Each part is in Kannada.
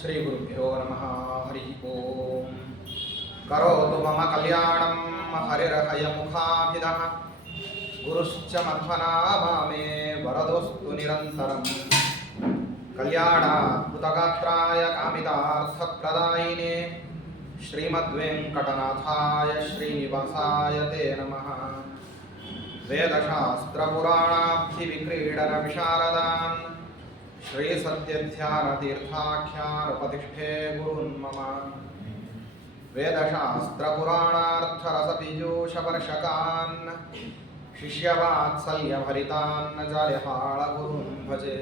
ಶ್ರೀ ಗುರುಭ್ಯೋ ನಮಃ. ಹರಿ ಓಂ. ಕರೋತು ಮಮ ಕಲ್ಯಾಣಂ ಹರಿರ್ಹಯಮುಖಾಭಿದಃ ಗುರುಶ್ಚ ಮಧ್ವನಾಮೇ ವರದೋಸ್ತು ನಿರಂತರಂ. ಕಲ್ಯಾಣಾದ್ಭುತಗಾತ್ರಾಯ ಕಾಮಿತಾರ್ಥಪ್ರದಾಯಿನೇ ಶ್ರೀಮದ್ವೆಂಕಟನಾಥಾಯ ಶ್ರೀನಿವಾಸಾಯ ತೇ ನಮಃ. ವೇದಶಾಸ್ತ್ರಪುರಾಣಾಬ್ಧಿವಿಕ್ರೀಡನ ವಿಶಾರದಾನ್ ಶ್ರೀ ಸತ್ಯಧ್ಯಾನ ತೀರ್ಥಾಖ್ಯಾನೋಪತಿಷ್ಠೆ ಗುರುನ್ಮಮ. ವೇದಶಾಸ್ತ್ರಪುರಾಣಾರ್ಥರಸಪೀಯೂಷವರ್ಷಕಾನ್ ಶಿಷ್ಯವಾತ್ಸಲ್ಯಭರಿತಾನ್ ಜಾಲಿಹಾಳ ಗುರುನ್ ಭಜೆ.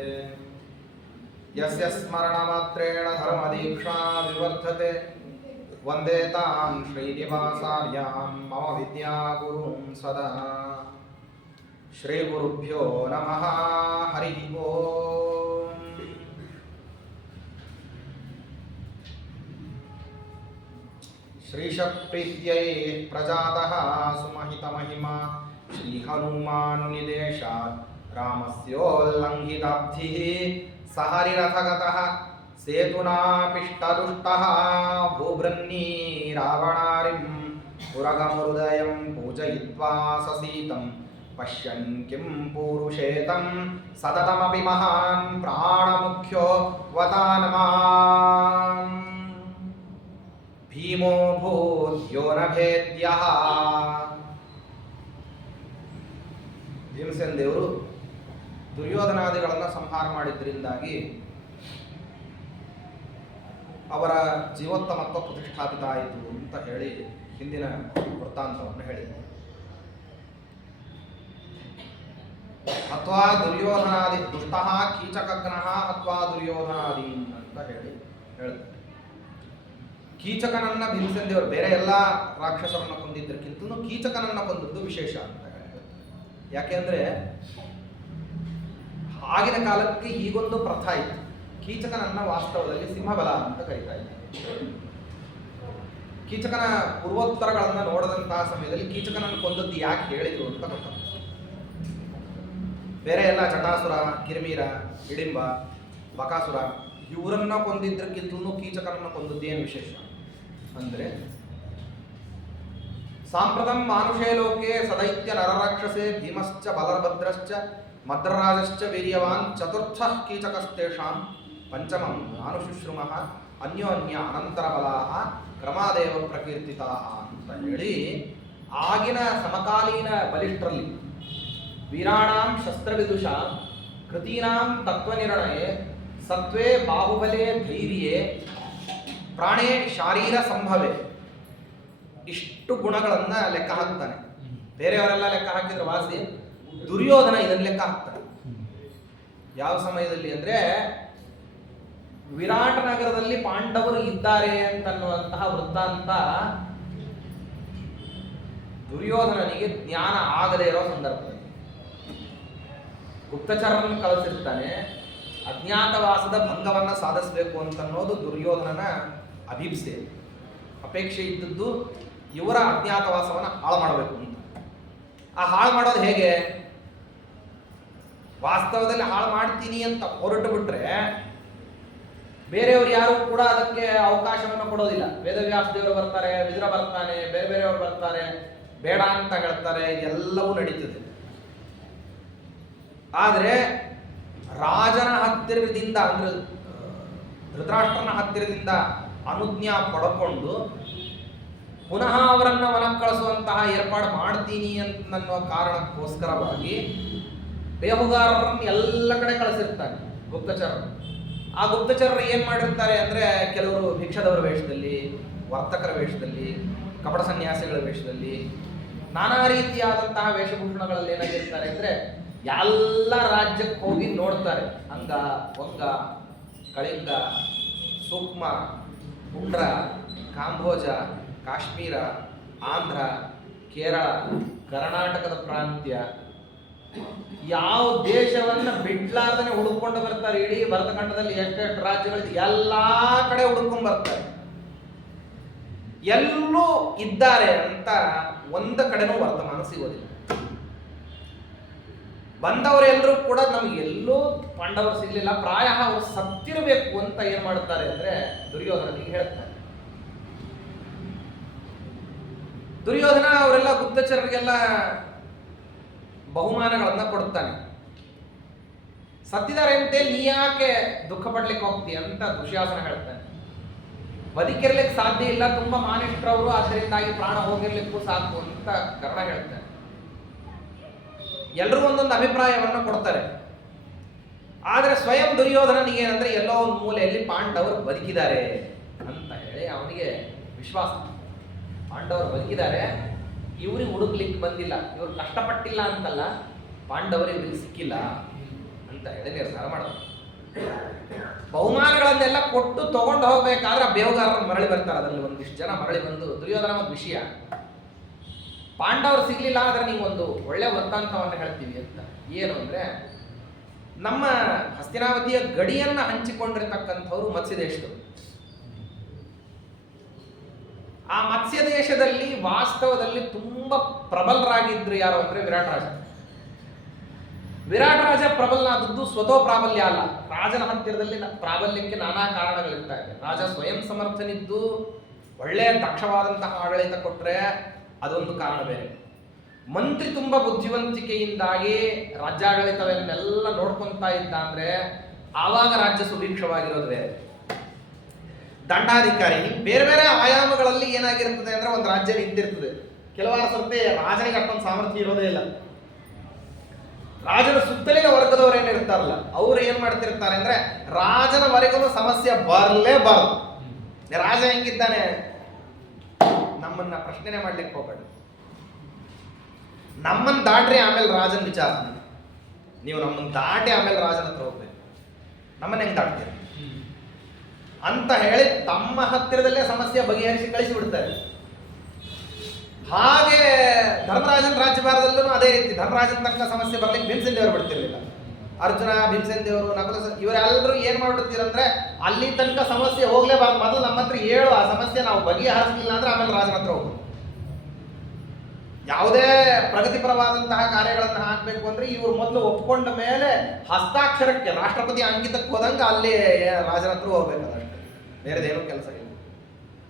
ಯಸ್ಯ ಸ್ಮರಣಮಾತ್ರೇಣ ಧರ್ಮದೀಕ್ಷಾ ವಿವರ್ಧತೆ ವಂದೇ ತಾನ್ ಶ್ರೀನಿವಾಸಾರ್ಯಾನ್ ಮಮ ವಿದ್ಯಾಗುರುಂ ಸದಾ. ಶ್ರೀ ಗುರುಭ್ಯೋ ನಮಃ. ಹರಿ ಓಂ. ಶ್ರೀಶಪ್ರೀತ್ಯೈ ಪ್ರಜಾತಃ ಸುಮಹಿತಮಹಿಮಾ ಶ್ರೀ ಹನುಮಾನ್ ನಿದೇಶಾತ್ ರಾಮಸ್ಯೋಲ್ಲಂಘಿತಾಬ್ಧಿಃ ಸಹರಿರಥಗತಃ ಸೇತುನಾಪಿಷ್ಟದುಷ್ಟಃ ಭೂಭೃನ್ನೀ ರಾವಣಾರಿಂ ಪುರಗಮೃದಯಂ ಪೂಜಯಿತ್ವಾ ಸಸೀತಂ ಪಶ್ಯನ್ ಕಿಂ ಪೂರುಷೇತಂ ಸತತಮಪಿ ಮಹಾನ್ ಪ್ರಾಣಮುಖ್ಯೋ ವತಾನ್ಮಾಂ. ಭೀಮೋ ಭೂದ್ಯೋ ನ ಭೇದ್ಯಃ. ಭೀಮಸೇನ ದೇವರು ದುರ್ಯೋಧನಾದಿಗಳನ್ನು ಸಂಹಾರ ಮಾಡಿದ್ರಿಂದಾಗಿ ಅವರ ಜೀವೋತ್ತಮತ್ವ ಪ್ರತಿಷ್ಠಾಪಿತ ಆಯಿತು ಅಂತ ಹೇಳಿ ಹಿಂದಿನ ವೃತ್ತಾಂತವನ್ನು ಹೇಳಿದರು. ಅಥವಾ ದುರ್ಯೋಧನಾದಿ ದುಷ್ಟಃ ಕೀಚಕಗ್ನಃ ಅಥವಾ ದುರ್ಯೋಧನಾದಿ ಅಂತ ಹೇಳ್ತಾರೆ. ಕೀಚಕನನ್ನ ಭೀಮಸೇನ ದೇವರು ಬೇರೆ ಎಲ್ಲ ರಾಕ್ಷಸರನ್ನ ಕೊಂದಿದ್ದಕ್ಕಿಂತ ಕೀಚಕನನ್ನ ಕೊಂದದ್ದು ವಿಶೇಷ ಅಂತ ಹೇಳ್ತಾರೆ. ಯಾಕೆಂದ್ರೆ ಆಗಿನ ಕಾಲಕ್ಕೆ ಹೀಗೊಂದು ಪ್ರಥಾ ಇತ್ತು. ಕೀಚಕನನ್ನ ವಾಸ್ತವದಲ್ಲಿ ಸಿಂಹಬಲ ಅಂತ ಕರೀತಾ ಇದ್ದಾರೆ. ಕೀಚಕನ ಪೂರ್ವೋತ್ತರಗಳನ್ನ ನೋಡದಂತಹ ಸಮಯದಲ್ಲಿ ಕೀಚಕನನ್ನು ಕೊಂದದ್ದು ಯಾಕೆ ಹೇಳಿದ್ರು ಅಂತ ಗೊತ್ತಾಗ್ತದೆ. ಬೇರೆ ಎಲ್ಲ ಜಟಾಸುರ, ಕಿರಿಮೀರ, ಹಿಡಿಂಬ, ಬಕಾಸುರ ಇವರನ್ನ ಕೊಂದಿದ್ದಕ್ಕಿಂತಲೂ ಕೀಚಕನನ್ನ ಕೊಂದದ್ದೇನು ವಿಶೇಷ ಅಂದ್ರೆ, ಸಾಂಪ್ರತಂ ಮಾನುಷೇ ಲೋಕೆ ಸದೈತ್ಯ ನರರಾಕ್ಷಸೆ ಭೀಮಶ್ಚ ಬಲಭದ್ರಶ್ಚ ಮದ್ರರಾಜಶ್ಚ ವೀರ್ಯವಾನ್ ಚತುರ್ಥಃ ಕೀಚಕಸ್ತೇಷಾಂ ಪಂಚಮಂ ಮಾನುಷುಶ್ರುಮಃ ಅನ್ಯೋನ್ಯ ಅನಂತರ ಬಲಾಹ ಕ್ರಮಾದೇವ ಪ್ರಕೀರ್ತಿತಾಃ ಅಂತ ಹೇಳಿ ಆಗಿನ ಸಮಕಾಲೀನ ಬಲಿಷ್ಠರಲ್ಲಿ ವೀರಾಣಾಂ ಶಸ್ತ್ರವಿದುಷ ಕೃತೀನಾಂ ತತ್ವನಿರ್ಣಯೇ ಸತ್ವೇ ಬಾಹುಬಲೇ ಧೈರ್ಯೇ ಪ್ರಾಣೇ ಶಾರೀರ ಸಂಭವೆ ಇಷ್ಟು ಗುಣಗಳನ್ನ ಲೆಕ್ಕ ಹಾಕ್ತಾನೆ. ಬೇರೆಯವರೆಲ್ಲ ಲೆಕ್ಕ ಹಾಕಿದ್ರೆ ವಾಸಿ, ದುರ್ಯೋಧನ ಇದನ್ನ ಲೆಕ್ಕ ಹಾಕ್ತಾನೆ. ಯಾವ ಸಮಯದಲ್ಲಿ ಅಂದ್ರೆ ವಿರಾಟ ನಗರದಲ್ಲಿ ಪಾಂಡವರು ಇದ್ದಾರೆ ಅಂತನ್ನುವಂತಹ ವೃತ್ತಾಂತ ದುರ್ಯೋಧನನಿಗೆ ಜ್ಞಾನ ಆಗದೇ ಇರೋ ಸಂದರ್ಭದಲ್ಲಿ ಗುಪ್ತಚರನ್ನು ಕಳಿಸಿರ್ತಾನೆ. ಅಜ್ಞಾತವಾಸದ ಭಂಗವನ್ನ ಸಾಧಿಸಬೇಕು ಅಂತನ್ನೋದು ದುರ್ಯೋಧನನ ಅಭಿಪ್ಸೆ, ಅಪೇಕ್ಷೆ ಇದ್ದದ್ದು ಇವರ ಅಜ್ಞಾತವಾಸವನ್ನ ಹಾಳು ಮಾಡಬೇಕು ಅಂತ. ಆ ಹಾಳು ಮಾಡೋದು ಹೇಗೆ? ವಾಸ್ತವದಲ್ಲಿ ಹಾಳು ಮಾಡ್ತೀನಿ ಅಂತ ಹೊರಟು ಬಿಟ್ರೆ ಬೇರೆಯವರು ಯಾರು ಕೂಡ ಅದಕ್ಕೆ ಅವಕಾಶವನ್ನು ಕೊಡೋದಿಲ್ಲ. ವೇದವ್ಯಾಸ ದೇವರು ಬರ್ತಾರೆ, ವಿದುರ ಬರ್ತಾನೆ, ಬೇರೆ ಬೇರೆಯವರು ಬರ್ತಾರೆ, ಬೇಡ ಅಂತ ಹೇಳ್ತಾರೆ, ಎಲ್ಲವೂ ನಡೀತದೆ. ಆದರೆ ರಾಜನ ಹತ್ತಿರದಿಂದ ಅಂದ್ರೆ ಧೃತರಾಷ್ಟ್ರನ ಹತ್ತಿರದಿಂದ ಅನುಜ್ಞಾ ಪಡ್ಕೊಂಡು ಪುನಃ ಅವರನ್ನ ವನಕ್ಕೆ ಕಳಿಸುವಂತಹ ಏರ್ಪಾಡು ಮಾಡ್ತೀನಿ ಅನ್ನೋ ಕಾರಣಕ್ಕೋಸ್ಕರವಾಗಿ ಬೇಹುಗಾರರನ್ನು ಎಲ್ಲ ಕಡೆ ಕಳಿಸಿರ್ತಾನೆ ಗುಪ್ತಚರರು. ಆ ಗುಪ್ತಚರರು ಏನ್ ಮಾಡಿರ್ತಾರೆ ಅಂದ್ರೆ, ಕೆಲವರು ಭಿಕ್ಷದವರ ವೇಷದಲ್ಲಿ, ವರ್ತಕರ ವೇಷದಲ್ಲಿ, ಕಪಟ ಸನ್ಯಾಸಿಗಳ ವೇಷದಲ್ಲಿ, ನಾನಾ ರೀತಿಯಾದಂತಹ ವೇಷಭೂಷಣಗಳಲ್ಲಿ ಏನಾಗಿರ್ತಾರೆ ಅಂದ್ರೆ ಎಲ್ಲ ರಾಜ್ಯಕ್ಕೆ ಹೋಗಿ ನೋಡ್ತಾರೆ. ಅಂಗ, ವಂಗ, ಕಳಿಂಗ, ಸೂಕ್ಷ್ಮ, ಪುಂಡ್ರ, ಕಾಂಬೋಜ, ಕಾಶ್ಮೀರ, ಆಂಧ್ರ, ಕೇರಳ, ಕರ್ನಾಟಕದ ಪ್ರಾಂತ್ಯ, ಯಾವ ದೇಶವನ್ನ ಬಿಡ್ಲಾರ್ದನೆ ಹುಡುಕೊಂಡು ಬರ್ತಾರೆ. ಇಡೀ ಭರತಖಂಡದಲ್ಲಿ ಎಷ್ಟೆಷ್ಟು ರಾಜ್ಯಗಳಿದೆ ಎಲ್ಲಾ ಕಡೆ ಹುಡುಕೊಂಡ್ ಬರ್ತಾರೆ. ಎಲ್ಲೂ ಇದ್ದಾರೆ ಅಂತ ಒಂದ ಕಡೆನೂ ವರ್ತಮಾನ ಸಿಗೋದಿಲ್ಲ. ಬಂದವರೆಲ್ಲರೂ ಕೂಡ ನಮಗೆಲ್ಲೂ ಪಾಂಡವರು ಸಿಗ್ಲಿಲ್ಲ, ಪ್ರಾಯ ಅವರು ಸತ್ತಿರಬೇಕು ಅಂತ ಏನ್ ಮಾಡುತ್ತಾರೆ ಅಂದ್ರೆ ದುರ್ಯೋಧನಿಗೆ ಹೇಳ್ತಾರೆ. ದುರ್ಯೋಧನ ಅವರೆಲ್ಲ ಗುಪ್ತಚರರಿಗೆಲ್ಲ ಬಹುಮಾನಗಳನ್ನ ಕೊಡ್ತಾನೆ. ಸತ್ತಿದ್ದಾರೆ ಅಂತೆ, ನೀ ಯಾಕೆ ದುಃಖ ಪಡ್ಲಿಕ್ಕೆ ಹೋಗ್ತೀಯ ಅಂತ ದುಶ್ಯಾಸನ ಹೇಳ್ತಾನೆ. ಬದುಕಿರ್ಲಿಕ್ಕೆ ಸಾಧ್ಯ ಇಲ್ಲ, ತುಂಬಾ ಮಾನಿಷ್ಠರವರು, ಆದ್ದರಿಂದಾಗಿ ಪ್ರಾಣ ಹೋಗಿರ್ಲಿಕ್ಕೂ ಸಾಕು ಅಂತ ಕರ್ಣ ಹೇಳ್ತಾನೆ. ಎಲ್ಲರೂ ಒಂದೊಂದು ಅಭಿಪ್ರಾಯವನ್ನು ಕೊಡ್ತಾರೆ. ಆದ್ರೆ ಸ್ವಯಂ ದುರ್ಯೋಧನನಿಗೆ ಏನಂದ್ರೆ ಎಲ್ಲೋ ಒಂದು ಮೂಲೆಯಲ್ಲಿ ಪಾಂಡವರು ಬದುಕಿದ್ದಾರೆ ಅಂತ ಹೇಳಿ ಅವನಿಗೆ ವಿಶ್ವಾಸ. ಪಾಂಡವರು ಬದುಕಿದ್ದಾರೆ, ಇವ್ರಿಗೆ ಹುಡುಕ್ಲಿಕ್ಕೆ ಬಂದಿಲ್ಲ, ಇವ್ರು ಕಷ್ಟಪಟ್ಟಿಲ್ಲ ಅಂತಲ್ಲ, ಪಾಂಡವರು ಇವ್ರಿಗೆ ಸಿಕ್ಕಿಲ್ಲ ಅಂತ ಹೇಳಿ ನಿರ್ಧಾರ ಮಾಡೋದು. ಬಹುಮಾನಗಳನ್ನೆಲ್ಲ ಕೊಟ್ಟು ತಗೊಂಡು ಹೋಗ್ಬೇಕಾದ್ರೆ ಆ ಬೇಹುಗಾರರು ಮರಳಿ ಬರ್ತಾರೆ. ಅದರಲ್ಲಿ ಒಂದಿಷ್ಟು ಜನ ಮರಳಿ ಬಂದು, ದುರ್ಯೋಧನ ಒಂದು ವಿಷಯ, ಪಾಂಡವರು ಸಿಗ್ಲಿಲ್ಲ ಆದ್ರೆ ನೀವೊಂದು ಒಳ್ಳೆ ವೃತ್ತಾಂತವನ್ನು ಹೇಳ್ತೀವಿ ಅಂತ. ಏನು ಅಂದ್ರೆ, ನಮ್ಮ ಹಸ್ತಿನಾವತಿಯ ಗಡಿಯನ್ನ ಹಂಚಿಕೊಂಡಿರ್ತಕ್ಕಂಥವ್ರು ಮತ್ಸ್ಯ ದೇಶದವರು. ಆ ಮತ್ಸ್ಯ ದೇಶದಲ್ಲಿ ವಾಸ್ತವದಲ್ಲಿ ತುಂಬಾ ಪ್ರಬಲರಾಗಿದ್ರು ಯಾರು ಅಂದ್ರೆ ವಿರಾಟ್ ರಾಜ. ವಿರಾಟ್ ರಾಜ ಪ್ರಬಲನಾದದ್ದು ಸ್ವತಃ ಪ್ರಾಬಲ್ಯ ಅಲ್ಲ, ರಾಜನ ಹತ್ತಿರದಲ್ಲಿ ಪ್ರಾಬಲ್ಯಕ್ಕೆ ನಾನಾ ಕಾರಣಗಳಿರ್ತಾ ಇದೆ. ರಾಜ ಸ್ವಯಂ ಸಮರ್ಥನಿದ್ದು ಒಳ್ಳೆಯ ದಕ್ಷವಾದಂತಹ ಆಡಳಿತ ಕೊಟ್ರೆ ಅದೊಂದು ಕಾರಣ ಬೇರೆ. ಮಂತ್ರಿ ತುಂಬಾ ಬುದ್ಧಿವಂತಿಕೆಯಿಂದಾಗಿ ರಾಜ್ಯಾಡಳಿತವನ್ನೆಲ್ಲ ನೋಡ್ಕೊಂತಾ ಇದ್ದ ಅಂದ್ರೆ ಆವಾಗ ರಾಜ್ಯ ಸುಭಿಕ್ಷವಾಗಿರೋದು ಬೇರೆ. ದಂಡಾಧಿಕಾರಿ ಬೇರೆ ಬೇರೆ ಆಯಾಮಗಳಲ್ಲಿ ಏನಾಗಿರ್ತದೆ ಅಂದ್ರೆ ಒಂದು ರಾಜ್ಯ ನಿಂತಿರ್ತದೆ. ಕೆಲವಾರು ಸರ್ತಿ ರಾಜನಿಗೆ ಅಷ್ಟೊಂದು ಸಾಮರ್ಥ್ಯ ಇರೋದೇ ಇಲ್ಲ. ರಾಜನ ಸುತ್ತಲಿನ ವರ್ಗದವರು ಏನಿರ್ತಾರಲ್ಲ, ಅವ್ರು ಏನ್ ಮಾಡ್ತಿರ್ತಾರೆ ಅಂದ್ರೆ ರಾಜನವರೆಗೂ ಸಮಸ್ಯೆ ಬರಲೇಬಾರದು. ರಾಜ ಹೆಂಗಿದ್ದಾನೆ, ನಮ್ಮನ್ನ ಪ್ರಶ್ನೆ ಮಾಡ್ಲಿಕ್ಕೆ ಹೋಗ್ಬೇಡ, ನಮ್ಮನ್ನ ದಾಟ್ರಿ ಆಮೇಲೆ ರಾಜನ ವಿಚಾರ. ನೀವು ನಮ್ಮನ್ನ ದಾಟಿ ಆಮೇಲೆ ರಾಜನ ಹತ್ರ ಹೋಗ್ಬೇಕು, ನಮ್ಮನ್ನ ಹೆಂಗ್ ದಾಟ್ತೀರಿ ಅಂತ ಹೇಳಿ ತಮ್ಮ ಹತ್ತಿರದಲ್ಲೇ ಸಮಸ್ಯೆ ಬಗೆಹರಿಸಿ ಕಳಿಸಿ ಬಿಡ್ತಾರೆ. ಹಾಗೆ ಧರ್ಮರಾಜನ ರಾಜ್ಯಭಾರದಲ್ಲೂ ಅದೇ ರೀತಿ ಧರ್ಮರಾಜನ ತಕ್ಕ ಸಮಸ್ಯೆ ಬರ್ಲಿಕ್ಕೆ ಭೀಮಸೇನ ದೇವರು ಬಿಡ್ತಿರ್ಲಿಲ್ಲ. ಅರ್ಜುನ, ಭೀಮಸೇನ ದೇವರು, ನಕುಲ, ಇವರೆಲ್ಲರೂ ಏನ್ ಮಾಡ್ಬಿಡ್ತೀರಂದ್ರೆ ಅಲ್ಲಿ ತನಕ ಸಮಸ್ಯೆ ಹೋಗ್ಲೇಬಾರ್ದು, ಮೊದಲು ನಮ್ಮ ಹತ್ರ ಹೇಳು, ಆ ಸಮಸ್ಯೆ ನಾವು ಬಗೆಹರಿಸಲಿಲ್ಲ ಅಂದ್ರೆ ಆಮೇಲೆ ರಾಜನ ಹತ್ರ ಹೋಗು. ಯಾವುದೇ ಪ್ರಗತಿಪರವಾದಂತಹ ಕಾರ್ಯಗಳನ್ನು ಹಾಕಬೇಕು ಅಂದ್ರೆ ಇವರು ಮೊದಲು ಒಪ್ಕೊಂಡ ಮೇಲೆ ಹಸ್ತಾಕ್ಷರಕ್ಕೆ ರಾಷ್ಟ್ರಪತಿ ಅಂಕಿತಕ್ಕೆ ಹೋದಂಗ ಅಲ್ಲಿ ರಾಜನ ಹತ್ರ ಹೋಗ್ಬೇಕು, ಅದಷ್ಟೇ, ಬೇರೆದೇನು ಕೆಲಸ ಇಲ್ಲ.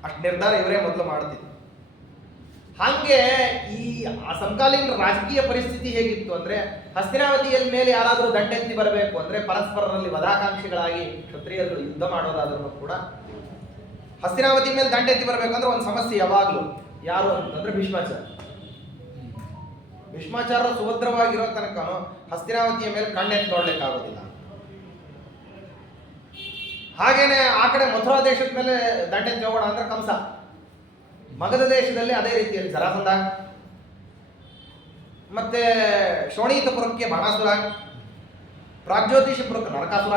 ಅಷ್ಟು ನಿರ್ಧಾರ ಇವರೇ ಮೊದಲು ಮಾಡ್ತಿದ್ರು. ಹಂಗೆ ಈ ಸಮಕಾಲೀನ ರಾಜಕೀಯ ಪರಿಸ್ಥಿತಿ ಹೇಗಿತ್ತು ಅಂದ್ರೆ, ಹಸ್ತಿನಾವತಿಯ ಮೇಲೆ ಯಾರಾದರೂ ದಂಡೆತ್ತಿ ಬರಬೇಕು ಅಂದ್ರೆ ಪರಸ್ಪರರಲ್ಲಿ ವಧಾಕಾಂಕ್ಷಿಗಳಾಗಿ ಕ್ಷತ್ರಿಯರುಗಳು ಯುದ್ಧ ಮಾಡೋದಾದ್ರೂ ಕೂಡ ಹಸ್ತಿನಾವತಿ ಮೇಲೆ ದಂಡೆತ್ತಿ ಬರಬೇಕಂದ್ರೆ ಒಂದು ಸಮಸ್ಯೆ ಯಾವಾಗ್ಲೂ ಯಾರು ಅಂತಂದ್ರೆ ಭೀಷ್ಮಾಚಾರ್ಯ. ಭೀಷ್ಮಾಚಾರ್ಯರು ಸುಭದ್ರವಾಗಿರೋ ತನಕ ಹಸ್ತಿನಾವತಿಯ ಮೇಲೆ ಕಣ್ಣೆತ್ತಿ ನೋಡ್ಲಿಕ್ಕಾಗೋದಿಲ್ಲ. ಹಾಗೇನೆ ಆ ಕಡೆ ಮಥುರಾ ದೇಶದ ಮೇಲೆ ದಂಡೆತ್ತಿ ಹೋಗೋಣ ಅಂದ್ರೆ ಕಂಸ. ಮಗಧ ದೇಶದಲ್ಲಿ ಅದೇ ರೀತಿಯಲ್ಲಿ ಜರಾಸಂಧ, ಮತ್ತೆ ಶೋಣಿತಪುರಕ್ಕೆ ಬಾಣಾಸುರ, ಪ್ರಾಗ್ಜ್ಯೋತಿಷಪುರಕ್ಕೆ ನರಕಾಸುರ.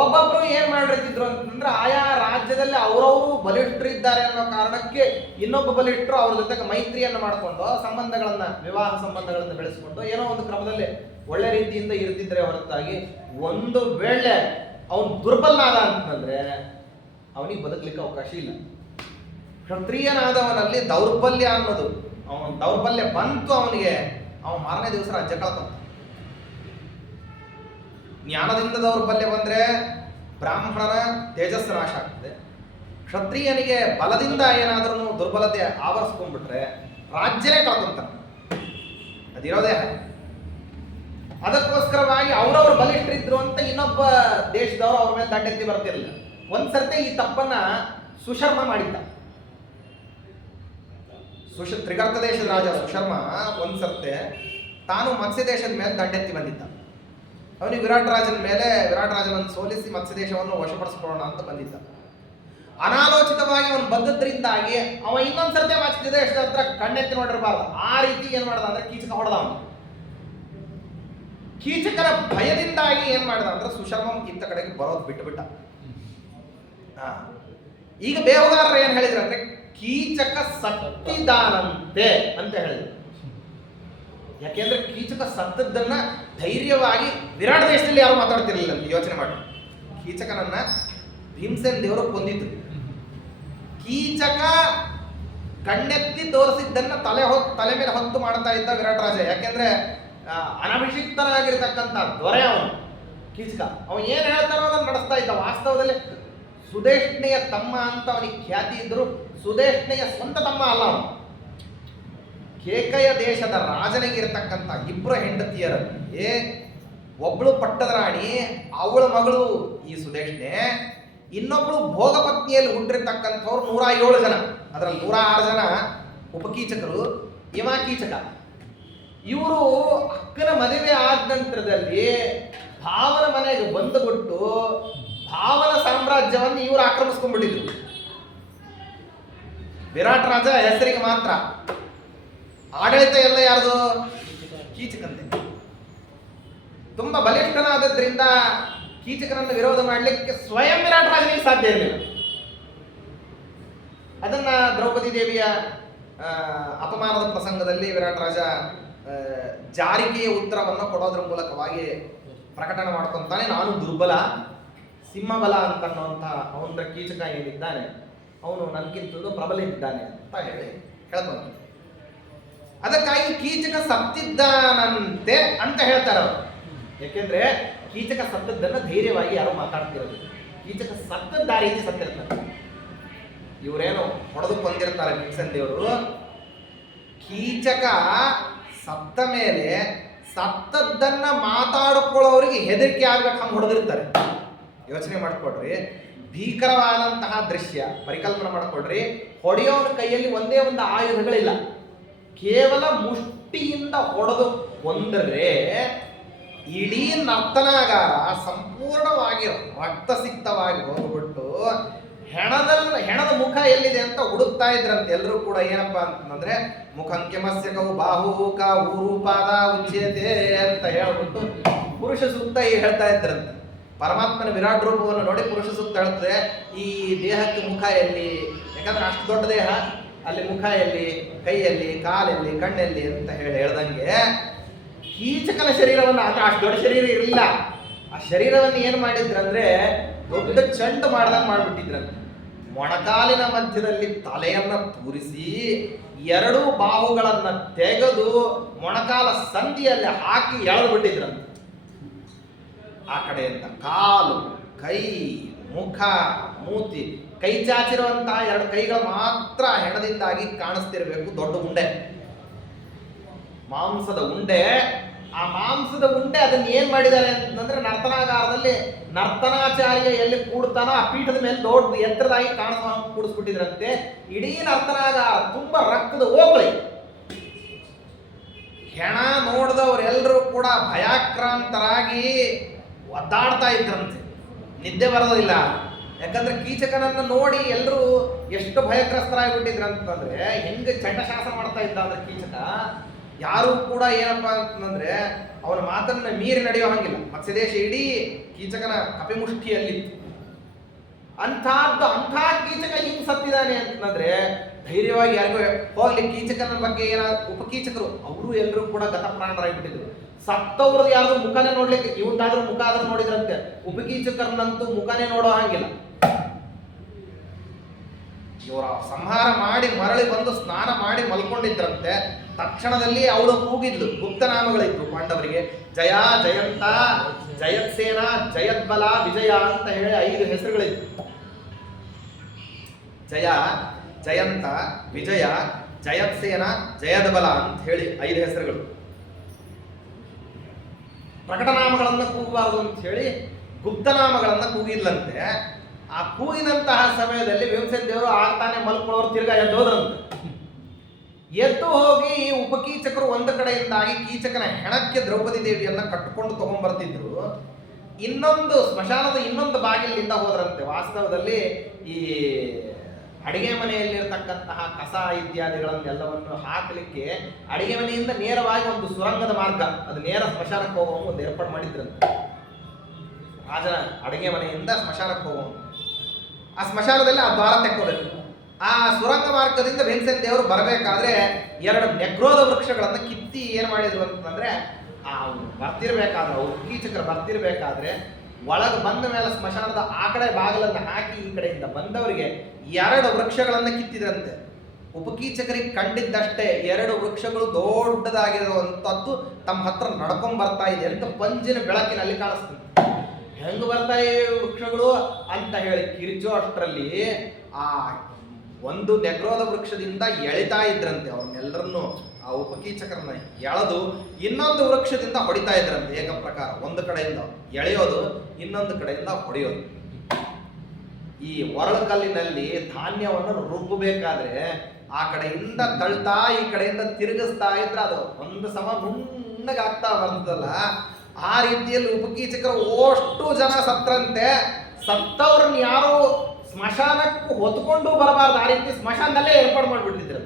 ಒಬ್ಬೊಬ್ರು ಏನ್ ಮಾಡಿರ್ತಿದ್ರು ಅಂತಂದ್ರೆ ಆಯಾ ರಾಜ್ಯದಲ್ಲಿ ಅವರವರು ಬಲಿಷ್ಠರಿದ್ದಾರೆ ಅನ್ನೋ ಕಾರಣಕ್ಕೆ ಇನ್ನೊಬ್ಬ ಬಲಿಷ್ಠರು ಅವ್ರ ಜೊತೆಗೆ ಮೈತ್ರಿಯನ್ನು ಮಾಡಿಕೊಂಡು ಸಂಬಂಧಗಳನ್ನ, ವಿವಾಹ ಸಂಬಂಧಗಳನ್ನ ಬೆಳೆಸಿಕೊಂಡು ಏನೋ ಒಂದು ಕ್ರಮದಲ್ಲಿ ಒಳ್ಳೆ ರೀತಿಯಿಂದ ಇರ್ತಿದ್ರೆ ಹೊರತಾಗಿ, ಒಂದು ವೇಳೆ ಅವನು ದುರ್ಬಲನಾದ ಅಂತಂದ್ರೆ ಅವನಿಗೆ ಬದುಕಲಿಕ್ಕೆ ಅವಕಾಶ ಇಲ್ಲ. ಕ್ಷತ್ರಿಯನಾದವನಲ್ಲಿ ದೌರ್ಬಲ್ಯ ಅನ್ನೋದು, ಅವನ ದೌರ್ಬಲ್ಯ ಬಂತು ಅವನಿಗೆ, ಅವನು ಮಾರನೇ ದಿವಸ ರಾಜ್ಯ ಕಳ್ಕೊಂಡ. ಜ್ಞಾನದಿಂದ ದೌರ್ಬಲ್ಯ ಬಂದ್ರೆ ಬ್ರಾಹ್ಮಣನ ತೇಜಸ್ಸು ನಾಶ ಆಗ್ತದೆ. ಕ್ಷತ್ರಿಯನಿಗೆ ಬಲದಿಂದ ಏನಾದ್ರೂ ದುರ್ಬಲತೆ ಆವರಿಸ್ಕೊಂಡ್ಬಿಟ್ರೆ ರಾಜ್ಯನೇ ಕಳ್ಕೊಂತಾನೆ. ಅದಿರೋದೇ ಹಾಗೆ. ಅದಕ್ಕೋಸ್ಕರವಾಗಿ ಅವರವ್ರು ಬಲಿಷ್ಠರಿದ್ರು ಅಂತ ಇನ್ನೊಬ್ಬ ದೇಶದವರು ಅವ್ರ ಮೇಲೆ ದಂಡೆತ್ತಿ ಬರ್ತಿರ್ಲಿಲ್ಲ. ಒಂದ್ಸರ್ತಿ ಈ ತಪ್ಪನ್ನ ಸುಶರ್ಮ ಮಾಡಿದ್ದ. ತ್ರಿಗರ್ತ ದೇಶದ ರಾಜ ಸುಶರ್ಮ ಒಂದ್ಸರ್ತೆ ತಾನು ಮತ್ಸ್ಯ ದೇಶದ ಮೇಲೆ ದಂಡೆತ್ತಿ ಬಂದಿದ್ದ. ಅವನಿಗೆ ವಿರಾಟ್ ರಾಜನನ್ನು ಸೋಲಿಸಿ ಮತ್ಸ್ಯ ದೇಶವನ್ನು ವಶಪಡಿಸಿಕೊಳ್ಳೋಣ ಅಂತ ಬಂದಿದ್ದ. ಅನಾಲೋಚಿತವಾಗಿ ಅವನು ಬಂದದ್ರಿಂದಾಗಿ ಅವ ಇನ್ನೊಂದ್ಸರ್ತಿ ಮತ್ಸ್ಯ ದೇಶದ ಹತ್ರ ಕಣ್ಣೆತ್ತಿ ನೋಡಿರಬಾರ್ದು. ಆ ರೀತಿ ಏನ್ ಮಾಡ್ದ ಅಂದ್ರೆ ಕೀಚಕ ಹೊಡೆದ. ಅವನು ಕೀಚಕರ ಭಯದಿಂದಾಗಿ ಏನ್ ಮಾಡಿದ ಅಂದ್ರೆ ಸುಶರ್ಮ ಇಂಥ ಕಡೆಗೆ ಬರೋದು ಬಿಟ್ಟುಬಿಟ್ಟ. ಈಗ ಬೇಹುಗಾರರು ಏನ್ ಹೇಳಿದ್ರು ಅಂದ್ರೆ ಕೀಚಕ ಸತ್ತಿದಾನಂತೆ ಅಂತ ಹೇಳಿದ್ರು. ಯಾಕೆಂದ್ರೆ ಕೀಚಕ ಸತ್ತದ್ದನ್ನ ಧೈರ್ಯವಾಗಿ ವಿರಾಟ್ ದೇಶದಲ್ಲಿ ಯಾರು ಮಾತಾಡ್ತಿರ್ಲಿಲ್ಲ ಅಂತ ಯೋಚನೆ ಮಾಡಿ. ಕೀಚಕನನ್ನ ಭೀಮಸೇನ ದೇವರು ಕೊಂದಿದ್ರು. ಕೀಚಕ ಕಣ್ಣೆತ್ತಿ ತೋರಿಸಿದ್ದನ್ನ ತಲೆ ಮೇಲೆ ಹೊತ್ತು ಮಾಡ್ತಾ ಇದ್ದ ವಿರಾಟ್ ರಾಜ. ಯಾಕೆಂದ್ರೆ ಅನಭಿಷಿಕ್ತನಾಗಿರ್ತಕ್ಕಂಥ ದೊರೆ ಅವನು ಕೀಚಕ. ಅವನು ಏನು ಹೇಳ್ತಾನೋ ಅದನ್ನು ನಡೆಸ್ತಾ ಇದ್ದ. ವಾಸ್ತವದಲ್ಲಿ ಸುದೇಷ್ಣೆಯ ತಮ್ಮ ಅಂತ ಅವನಿಗೆ ಖ್ಯಾತಿ ಇದ್ರು, ಸುದೇಷ್ಣೆಯ ಸ್ವಂತ ತಮ್ಮ ಅಲ್ಲ ಅವನು. ಕೇಕಯ ದೇಶದ ರಾಜನಿಗಿರ್ತಕ್ಕಂಥ ಇಬ್ಬರು ಹೆಂಡತಿಯರಲ್ಲಿ ಒಬ್ಬಳು ಪಟ್ಟದ ರಾಣಿ, ಅವಳ ಮಗಳು ಈ ಸುದೇಷ್ಣೆ, ಇನ್ನೊಬ್ಬಳು ಭೋಗಪತ್ನಿಯಲ್ಲಿ ಹುಟ್ಟಿರ್ತಕ್ಕಂಥವ್ರು 107 ಜನ. ಅದರಲ್ಲಿ 106 ಜನ ಉಪಕೀಚಕರು, ಇವ ಕೀಚಕ. ಇವರು ಅಕ್ಕನ ಮದುವೆ ಆದ ನಂತರದಲ್ಲಿ ಭಾವನ ಮನೆಗೆ ಬಂದುಬಿಟ್ಟು ಭಾವನ ಸಾಮ್ರಾಜ್ಯವನ್ನು ಇವರು ಆಕ್ರಮಿಸ್ಕೊಂಡ್ಬಿಟ್ಟಿದ್ರು. ವಿರಾಟ್ ರಾಜ ಹೆಸರಿಗೆ ಮಾತ್ರ, ಆಡಳಿತ ಎಲ್ಲ ಯಾರ್ದು? ಕೀಚಕಂತೆ. ತುಂಬಾ ಬಲಿಷ್ಠನಾದದ್ರಿಂದ ಕೀಚಕನನ್ನು ವಿರೋಧ ಮಾಡಲಿಕ್ಕೆ ಸ್ವಯಂ ವಿರಾಟ್ ರಾಜನಿಗೆ ಸಾಧ್ಯ ಇರಲಿಲ್ಲ. ಅದನ್ನ ದ್ರೌಪದಿ ದೇವಿಯ ಅಪಮಾನದ ಪ್ರಸಂಗದಲ್ಲಿ ವಿರಾಟ್ ರಾಜ ಜಾರಿಕೆಯ ಉತ್ತರವನ್ನು ಕೊಡೋದ್ರ ಮೂಲಕವಾಗಿ ಪ್ರಕಟಣೆ ಮಾಡ್ಕೊಂತಾನೆ, ನಾನು ದುರ್ಬಲ, ಸಿಂಹಬಲ ಅಂತನ್ನುವಂಥ ಅವನ ಕೀಚಕ ಏನಿದ್ದಾನೆ ಅವನು ನನ್ಗಿಂತಲೂ ಪ್ರಬಲ ಇದ್ದಾನೆ ಅಂತ ಹೇಳ್ತಾನೆ. ಅದಕ್ಕಾಗಿ ಕೀಚಕ ಸತ್ತಿದ್ದಾನಂತೆ ಅಂತ ಹೇಳ್ತಾರೆ ಅವರು. ಯಾಕೆಂದ್ರೆ ಕೀಚಕ ಸತ್ತದ್ದನ್ನು ಧೈರ್ಯವಾಗಿ ಯಾರು ಮಾತಾಡ್ತಿರೋದು. ಕೀಚಕ ಸತ್ತದ್ದ ಆ ರೀತಿ ಸತ್ತಿರ್ತಾರೆ. ಇವರೇನು ಹೊಡೆದು ಬಂದಿರ್ತಾರೆ ಕಿಕ್ಸನ್ ದೇವರು. ಕೀಚಕ ಸತ್ತ ಮೇಲೆ ಸತ್ತದ್ದನ್ನ ಮಾತಾಡಿಕೊಳ್ಳೋರಿಗೆ ಹೆದರಿಕೆ ಆಗ್ಬೇಕು ಹಂಗೆ ಹೊಡೆದಿರ್ತಾರೆ. ಯೋಚನೆ ಮಾಡ್ಕೊಡ್ರಿ, ಭೀಕರವಾದಂತಹ ದೃಶ್ಯ ಪರಿಕಲ್ಪನೆ ಮಾಡ್ಕೊಡ್ರಿ. ಹೊಡೆಯೋನ ಕೈಯಲ್ಲಿ ಒಂದೇ ಒಂದು ಆಯುಧಗಳಿಲ್ಲ, ಕೇವಲ ಮುಷ್ಟಿಯಿಂದ ಹೊಡೆದು ಕೊಂದರೆ ಇಡೀ ನರ್ತನಾಗಾರ ಸಂಪೂರ್ಣವಾಗಿ ರಕ್ತಸಿಕ್ತವಾಗಿ ಹೋಗ್ಬಿಟ್ಟು ಹೆಣದ ಮುಖ ಎಲ್ಲಿದೆ ಅಂತ ಹುಡುಕ್ತಾ ಇದ್ರಂತೆ ಎಲ್ಲರೂ ಕೂಡ. ಏನಪ್ಪಾ ಅಂತಂದ್ರೆ ಮುಖಂಕೆಮಸ್ಯಕವು ಬಾಹುಕ ಊರೂಪಾದ ಉಚ್ಯತೆ ಅಂತ ಹೇಳ್ಬಿಟ್ಟು ಪುರುಷ ಸೂಕ್ತ ಹೇಳ್ತಾ ಇದ್ರಂತೆ. ಪರಮಾತ್ಮನ ವಿರಾಟ್ ರೂಪವನ್ನು ನೋಡಿ ಪುರುಷ ಸೂಕ್ತ ಹೇಳ್ತದೆ, ಈ ದೇಹಕ್ಕೆ ಮುಖ ಎಲ್ಲಿ, ಯಾಕಂದ್ರೆ ಅಷ್ಟು ದೊಡ್ಡ ದೇಹ, ಅಲ್ಲಿ ಮುಖ ಎಲ್ಲಿ, ಕೈಯಲ್ಲಿ, ಕಾಲಲ್ಲಿ, ಕಣ್ಣಲ್ಲಿ ಅಂತ ಹೇಳ್ದಂಗೆ ಕೀಚಕನ ಶರೀರವನ್ನು, ಅಂದ್ರೆ ಅಷ್ಟು ದೊಡ್ಡ ಶರೀರ ಇರಲಿಲ್ಲ, ಆ ಶರೀರವನ್ನು ಏನು ಮಾಡಿದ್ರಂದ್ರೆ ದೊಡ್ಡ ಚಂಡು ಮಾಡ್ದಂಗೆ ಮಾಡ್ಬಿಟ್ಟಿದ್ರಂತೆ. ಮೊಣಕಾಲಿನ ಮಧ್ಯದಲ್ಲಿ ತಲೆಯನ್ನ ತೂರಿಸಿ 2 ಬಾಹುಗಳನ್ನ ತೆಗೆದು ಮೊಣಕಾಲ ಸಂಧಿಯಲ್ಲಿ ಹಾಕಿ ಎಳೆದು ಬಿಟ್ಟಿದ್ರಂತೆ. ಆ ಕಡೆಯಿಂದ ಕಾಲು, ಕೈ, ಮುಖ, ಮೂತಿ, ಕೈ ಚಾಚಿರುವಂತಹ 2 ಕೈಗಳು ಮಾತ್ರ ಹೆಣದಿಂದಾಗಿ ಕಾಣಿಸ್ತಿರ್ಬೇಕು. ದೊಡ್ಡ ಉಂಡೆ, ಮಾಂಸದ ಉಂಡೆ. ಆ ಮಾಂಸದ ಉಂಡೆ ಅದನ್ನ ಏನ್ ಮಾಡಿದ್ದಾರೆ ಅಂತಂದ್ರೆ ನರ್ತನಾಗಾರದಲ್ಲಿ ನರ್ತನಾಚಾರ್ಯ ಎಲ್ಲಿ ಕೂಡ್ತಾನೋ ಆ ಪೀಠದ ಮೇಲೆ ದೊಡ್ಡ ಎತ್ತರದಾಗಿ ಕಾಣಿಸುವ ಕೂಡಿಸ್ಬಿಟ್ಟಿದ್ರಂತೆ. ಇಡೀ ನರ್ತನಾಗಾರ ತುಂಬಾ ರಕ್ತದ ಓಕಳಿ. ಹೆಣ ನೋಡಿದವರೆಲ್ಲರೂ ಕೂಡ ಭಯಾಕ್ರಾಂತರಾಗಿ ಒದ್ದಾಡ್ತಾ ಇದ್ರಂತೆ, ನಿದ್ದೆ ಬರೋದಿಲ್ಲ. ಯಾಕಂದ್ರೆ ಕೀಚಕನನ್ನು ನೋಡಿ ಎಲ್ಲರೂ ಎಷ್ಟು ಭಯಗ್ರಸ್ತರಾಗಿಬಿಟ್ಟಿದ್ರಂತಂದ್ರೆ, ಹೆಂಗೆ ಚಂಡಶಾಸನ ಮಾಡ್ತಾ ಇದ್ದ ಅಂದ್ರೆ ಕೀಚಕ, ಯಾರು ಕೂಡ ಏನಪ್ಪಾ ಅಂತಂದ್ರೆ ಅವನ ಮಾತನ್ನ ಮೀರಿ ನಡೆಯೋ ಹಂಗಿಲ್ಲ. ಮತ್ಸ್ಯದೇಶ ಇಡೀ ಕೀಚಕನ ಕಪಿಮುಷ್ಟಿಯಲ್ಲಿತ್ತು. ಅಂಥ ಕೀಚಕ ಹಿಂಗ್ ಸತ್ತಿದ್ದಾನೆ ಅಂತಂದ್ರೆ ಧೈರ್ಯವಾಗಿ ಯಾರಿಗೂ ಹೋಗ್ಲಿ. ಕೀಚಕನ ಬಗ್ಗೆ ಉಪಕೀಚಕರು ಅವರು ಎಲ್ಲರೂ ಕೂಡ ಗತಪ್ರಾಣರಾಗಿಬಿಟ್ಟಿದ್ರು. ಸತ್ತವ್ರದ್ದು ಯಾರು ಮುಖನೇ ನೋಡ್ಲಿಕ್ಕೆ, ಇವಂದಾದ್ರೂ ಮುಖ ಆದ್ರೂ ನೋಡಿದ್ರಂತೆ, ಉಪಕೀಚಕರನ್ನಂತೂ ಮುಖನೇ ನೋಡೋ ಹಂಗಿಲ್ಲ. ಇವರ ಸಂಹಾರ ಮಾಡಿ ಮರಳಿ ಬಂದು ಸ್ನಾನ ಮಾಡಿ ಮಲ್ಕೊಂಡಿದ್ರಂತೆ. ತಕ್ಷಣದಲ್ಲಿ ಅವಳು ಕೂಗಿದ್ಲು. ಗುಪ್ತನಾಮಗಳಿದ್ರು ಪಾಂಡವರಿಗೆ, ಜಯ, ಜಯಂತ, ಜಯತ್ಸೇನ, ಜಯದ್ಬಲ, ವಿಜಯ ಅಂತ ಹೇಳಿ 5 ಹೆಸರುಗಳಿದ್ರು. ಜಯ, ಜಯಂತ, ವಿಜಯ, ಜಯತ್ಸೇನ, ಜಯದ್ಬಲ ಅಂತ ಹೇಳಿ 5 ಹೆಸರುಗಳು. ಪ್ರಕಟನಾಮಗಳನ್ನು ಕೂಗಬಾರದು ಅಂತ ಹೇಳಿ ಗುಪ್ತನಾಮಗಳನ್ನು ಕೂಗಿದ್ಲಂತೆ. ಆ ಕೂಗಿನಂತಹ ಸಮಯದಲ್ಲಿ ಭೀಮಸೇನ ದೇವರು ಆಗ್ತಾನೆ ಮಲ್ಕೊಳ್ಳೋರು ತಿರ್ಗಾ ಎದ್ದೋದ್ರಂತೆ. ಎದ್ದು ಹೋಗಿ ಈ ಉಪಕೀಚಕರು ಒಂದು ಕಡೆಯಿಂದಾಗಿ ಕೀಚಕನ ಹೆಣಕ್ಕೆ ದ್ರೌಪದಿ ದೇವಿಯನ್ನ ಕಟ್ಟಿಕೊಂಡು ತಗೊಂಡ್ಬರ್ತಿದ್ರು. ಇನ್ನೊಂದು ಸ್ಮಶಾನದ ಇನ್ನೊಂದು ಬಾಗಿಲಿಂದ ಹೋದ್ರಂತೆ. ವಾಸ್ತವದಲ್ಲಿ ಈ ಅಡಿಗೆ ಮನೆಯಲ್ಲಿರ್ತಕ್ಕಂತಹ ಕಸ ಇತ್ಯಾದಿಗಳನ್ನೆಲ್ಲವನ್ನು ಹಾಕಲಿಕ್ಕೆ ಅಡಿಗೆ ಮನೆಯಿಂದ ನೇರವಾಗಿ ಒಂದು ಸುರಂಗದ ಮಾರ್ಗ, ಅದು ನೇರ ಸ್ಮಶಾನಕ್ಕೆ ಹೋಗುವ ಒಂದು ಏರ್ಪಾಡು ಮಾಡಿದ್ರಂತೆ. ರಾಜನ ಅಡಿಗೆ ಮನೆಯಿಂದ ಸ್ಮಶಾನಕ್ಕೆ ಹೋಗುವ ಆ ಸ್ಮಶಾನದಲ್ಲಿ ಆ ದ್ವಾರ ತೆಕ್ಕೋಬೇಕು. ಆ ಸುರಂಗ ಮಾರ್ಗದಿಂದ ಭೀಮಸೇನ ದೇವರು ಬರಬೇಕಾದ್ರೆ 2 ನೆಗ್ರೋಧ ವೃಕ್ಷಗಳನ್ನು ಕಿತ್ತಿ ಏನ್ ಮಾಡಿದ್ರು ಅಂತಂದ್ರೆ, ಆ ಬರ್ತಿರ್ಬೇಕಾದ್ರೆ ಕೀಚಕರು ಬರ್ತಿರ್ಬೇಕಾದ್ರೆ ಒಳಗೆ ಬಂದ ಮೇಲೆ ಸ್ಮಶಾನದ ಆ ಕಡೆ ಬಾಗಿಲನ್ನು ಹಾಕಿ ಈ ಕಡೆಯಿಂದ ಬಂದವರಿಗೆ 2 ವೃಕ್ಷಗಳನ್ನು ಕಿತ್ತಿದ್ರಂತೆ. ಉಪಕೀಚಕರಿಗೆ ಕಂಡಿದ್ದಷ್ಟೇ 2 ವೃಕ್ಷಗಳು ದೊಡ್ಡದಾಗಿರುವಂತದ್ದು ತಮ್ಮ ಹತ್ರ ನಡ್ಕೊಂಡ್ ಬರ್ತಾ ಇದೆ ಅಂತ ಪಂಜಿನ ಬೆಳಕಿನಲ್ಲಿ ಕಾಣಿಸ್ತದೆ. ಹೆಂಗ್ ಬರ್ತಾ ಇವೆ ವೃಕ್ಷಗಳು ಅಂತ ಹೇಳಿ ಕಿರ್ಚೋ ಅಷ್ಟರಲ್ಲಿ ಆ ಒಂದು ನೆಗ್ರೋದ ವೃಕ್ಷದಿಂದ ಎಳಿತಾ ಇದ್ರಂತೆ ಅವ್ರನ್ನೆಲ್ಲರನ್ನು, ಆ ಉಪಕೀಚಕರನ್ನ ಎಳೆದು ಇನ್ನೊಂದು ವೃಕ್ಷದಿಂದ ಹೊಡಿತಾ ಇದ್ರಂತೆ. ಏಕ ಪ್ರಕಾರ ಒಂದು ಕಡೆಯಿಂದ ಎಳೆಯೋದು, ಇನ್ನೊಂದು ಕಡೆಯಿಂದ ಹೊಡೆಯೋದು. ಈ ಒರಳುಕಲ್ಲಿನಲ್ಲಿ ಧಾನ್ಯವನ್ನು ರುಬ್ಬಬೇಕಾದ್ರೆ ಆ ಕಡೆಯಿಂದ ತಳ್ತಾ ಈ ಕಡೆಯಿಂದ ತಿರುಗಿಸ್ತಾ ಇದ್ರೆ ಅದು ಒಂದು ಸಮ ನುಣ್ಣಗಾಗ್ತಾ ಬರ್ತದಲ್ಲ, ಆ ರೀತಿಯಲ್ಲಿ ಉಪಕೀಚಕರು ಅಷ್ಟು ಜನ ಸತ್ರಂತೆ. ಸತ್ತವ್ರನ್ನ ಯಾರು ಸ್ಮಶಾನಕ್ಕೂ ಹೊತ್ಕೊಂಡು ಬರಬಾರ್ದು, ಆ ರೀತಿ ಸ್ಮಶಾನದಲ್ಲೇ ಏರ್ಪಾಡು ಮಾಡಿಬಿಟ್ಟಿದ್ರು.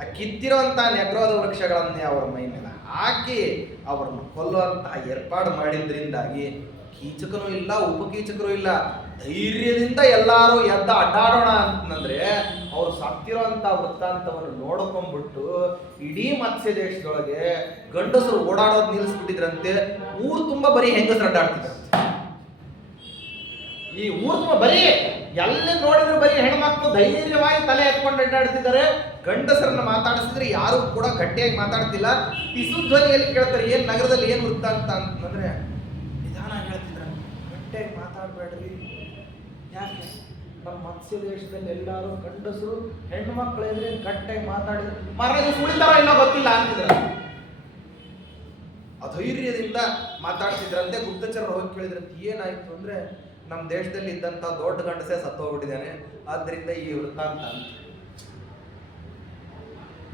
ಆ ಕಿತ್ತಿರುವಂತಹ ನೆಗ್ರೋದ ವೃಕ್ಷಗಳನ್ನೇ ಅವರ ಮೈ ಮೇಲೆ ಹಾಕಿ ಅವರನ್ನು ಕೊಲ್ಲುವಂತಹ ಏರ್ಪಾಡು ಮಾಡಿದ್ರಿಂದಾಗಿ ಕೀಚಕನೂ ಇಲ್ಲ, ಉಪಕೀಚಕರು ಇಲ್ಲ, ಧೈರ್ಯದಿಂದ ಎಲ್ಲಾರು ಎದ್ದ ಅಡ್ಡಾಡೋಣ ಅಂತಂದ್ರೆ ಅವ್ರು ಸತ್ತಿರುವಂತ ವೃತ್ತಾಂತವನ್ನು ನೋಡ್ಕೊಂಡ್ಬಿಟ್ಟು ಇಡೀ ಮತ್ಸ್ಯ ದೇಶದೊಳಗೆ ಗಂಡಸರು ಓಡಾಡೋದು ನಿಲ್ಲಿಸ್ಬಿಟ್ಟಿದ್ರಂತೆ. ಊರು ತುಂಬಾ ಬರೀ ಹೆಂಗಸರು ಅಡ್ಡಾಡ್ತಿದ್ರಂತೆ. ಈ ಊರು ತುಂಬಾ ಬರೀ ಎಲ್ಲಿ ನೋಡಿದ್ರು ಬರೀ ಹೆಣ್ಮಕ್ಳು ಧೈರ್ಯವಾಗಿ ತಲೆ ಎತ್ಕೊಂಡು ಅಡ್ಡಾಡ್ತಿದ್ದಾರೆ. ಗಂಡಸರನ್ನ ಮಾತಾಡಿಸಿದ್ರೆ ಯಾರು ಕೂಡ ಗಟ್ಟಿಯಾಗಿ ಮಾತಾಡ್ತಿಲ್ಲ, ಪಿಸು ಧ್ವನಿಯಲ್ಲಿ ಕೇಳ್ತಾರೆ. ಏನ್ ನಗರದಲ್ಲಿ ಏನ್ ವೃತ್ತಾಂತ ಅಂತಂದ್ರೆ ನಿಧಾನ ಹೇಳ್ತಿದ್ರ, ಗಟ್ಟಿಯಾಗಿ ಮಾತಾಡ್ಬೇಡ್ರಿ. ಯಾಕೆ ನಮ್ಮ ಮತ್ಸ್ಯ ದೇಶದಲ್ಲಿ ಎಲ್ಲಾರು ಗಂಡಸರು ಹೆಣ್ಣು ಮಕ್ಕಳು ಇದ್ರೆ ಗಟ್ಟಿಯಾಗಿ ಮಾತಾಡಿದ್ರೆ ಮರಳಿ ಸುಳಿತಾರ ಇಲ್ಲ ಗೊತ್ತಿಲ್ಲ ಅಂತಿದ್ರ. ಅಧೈರ್ಯದಿಂದ ಮಾತಾಡ್ತಿದ್ರಂತೆ. ಗುಪ್ತಚರರು ಹೋಗಿ ಕೇಳಿದ್ರಂತೆ ಏನಾಯ್ತು ಅಂದ್ರೆ, ನಮ್ಮ ದೇಶದಲ್ಲಿ ಇದ್ದಂತ ದೊಡ್ಡ ಗಂಡಸೇ ಸತ್ತೋಗ್ಬಿಟ್ಟಿದ್ದಾನೆ, ಆದ್ರಿಂದ ಈ ವೃತ್ತಾಂತ.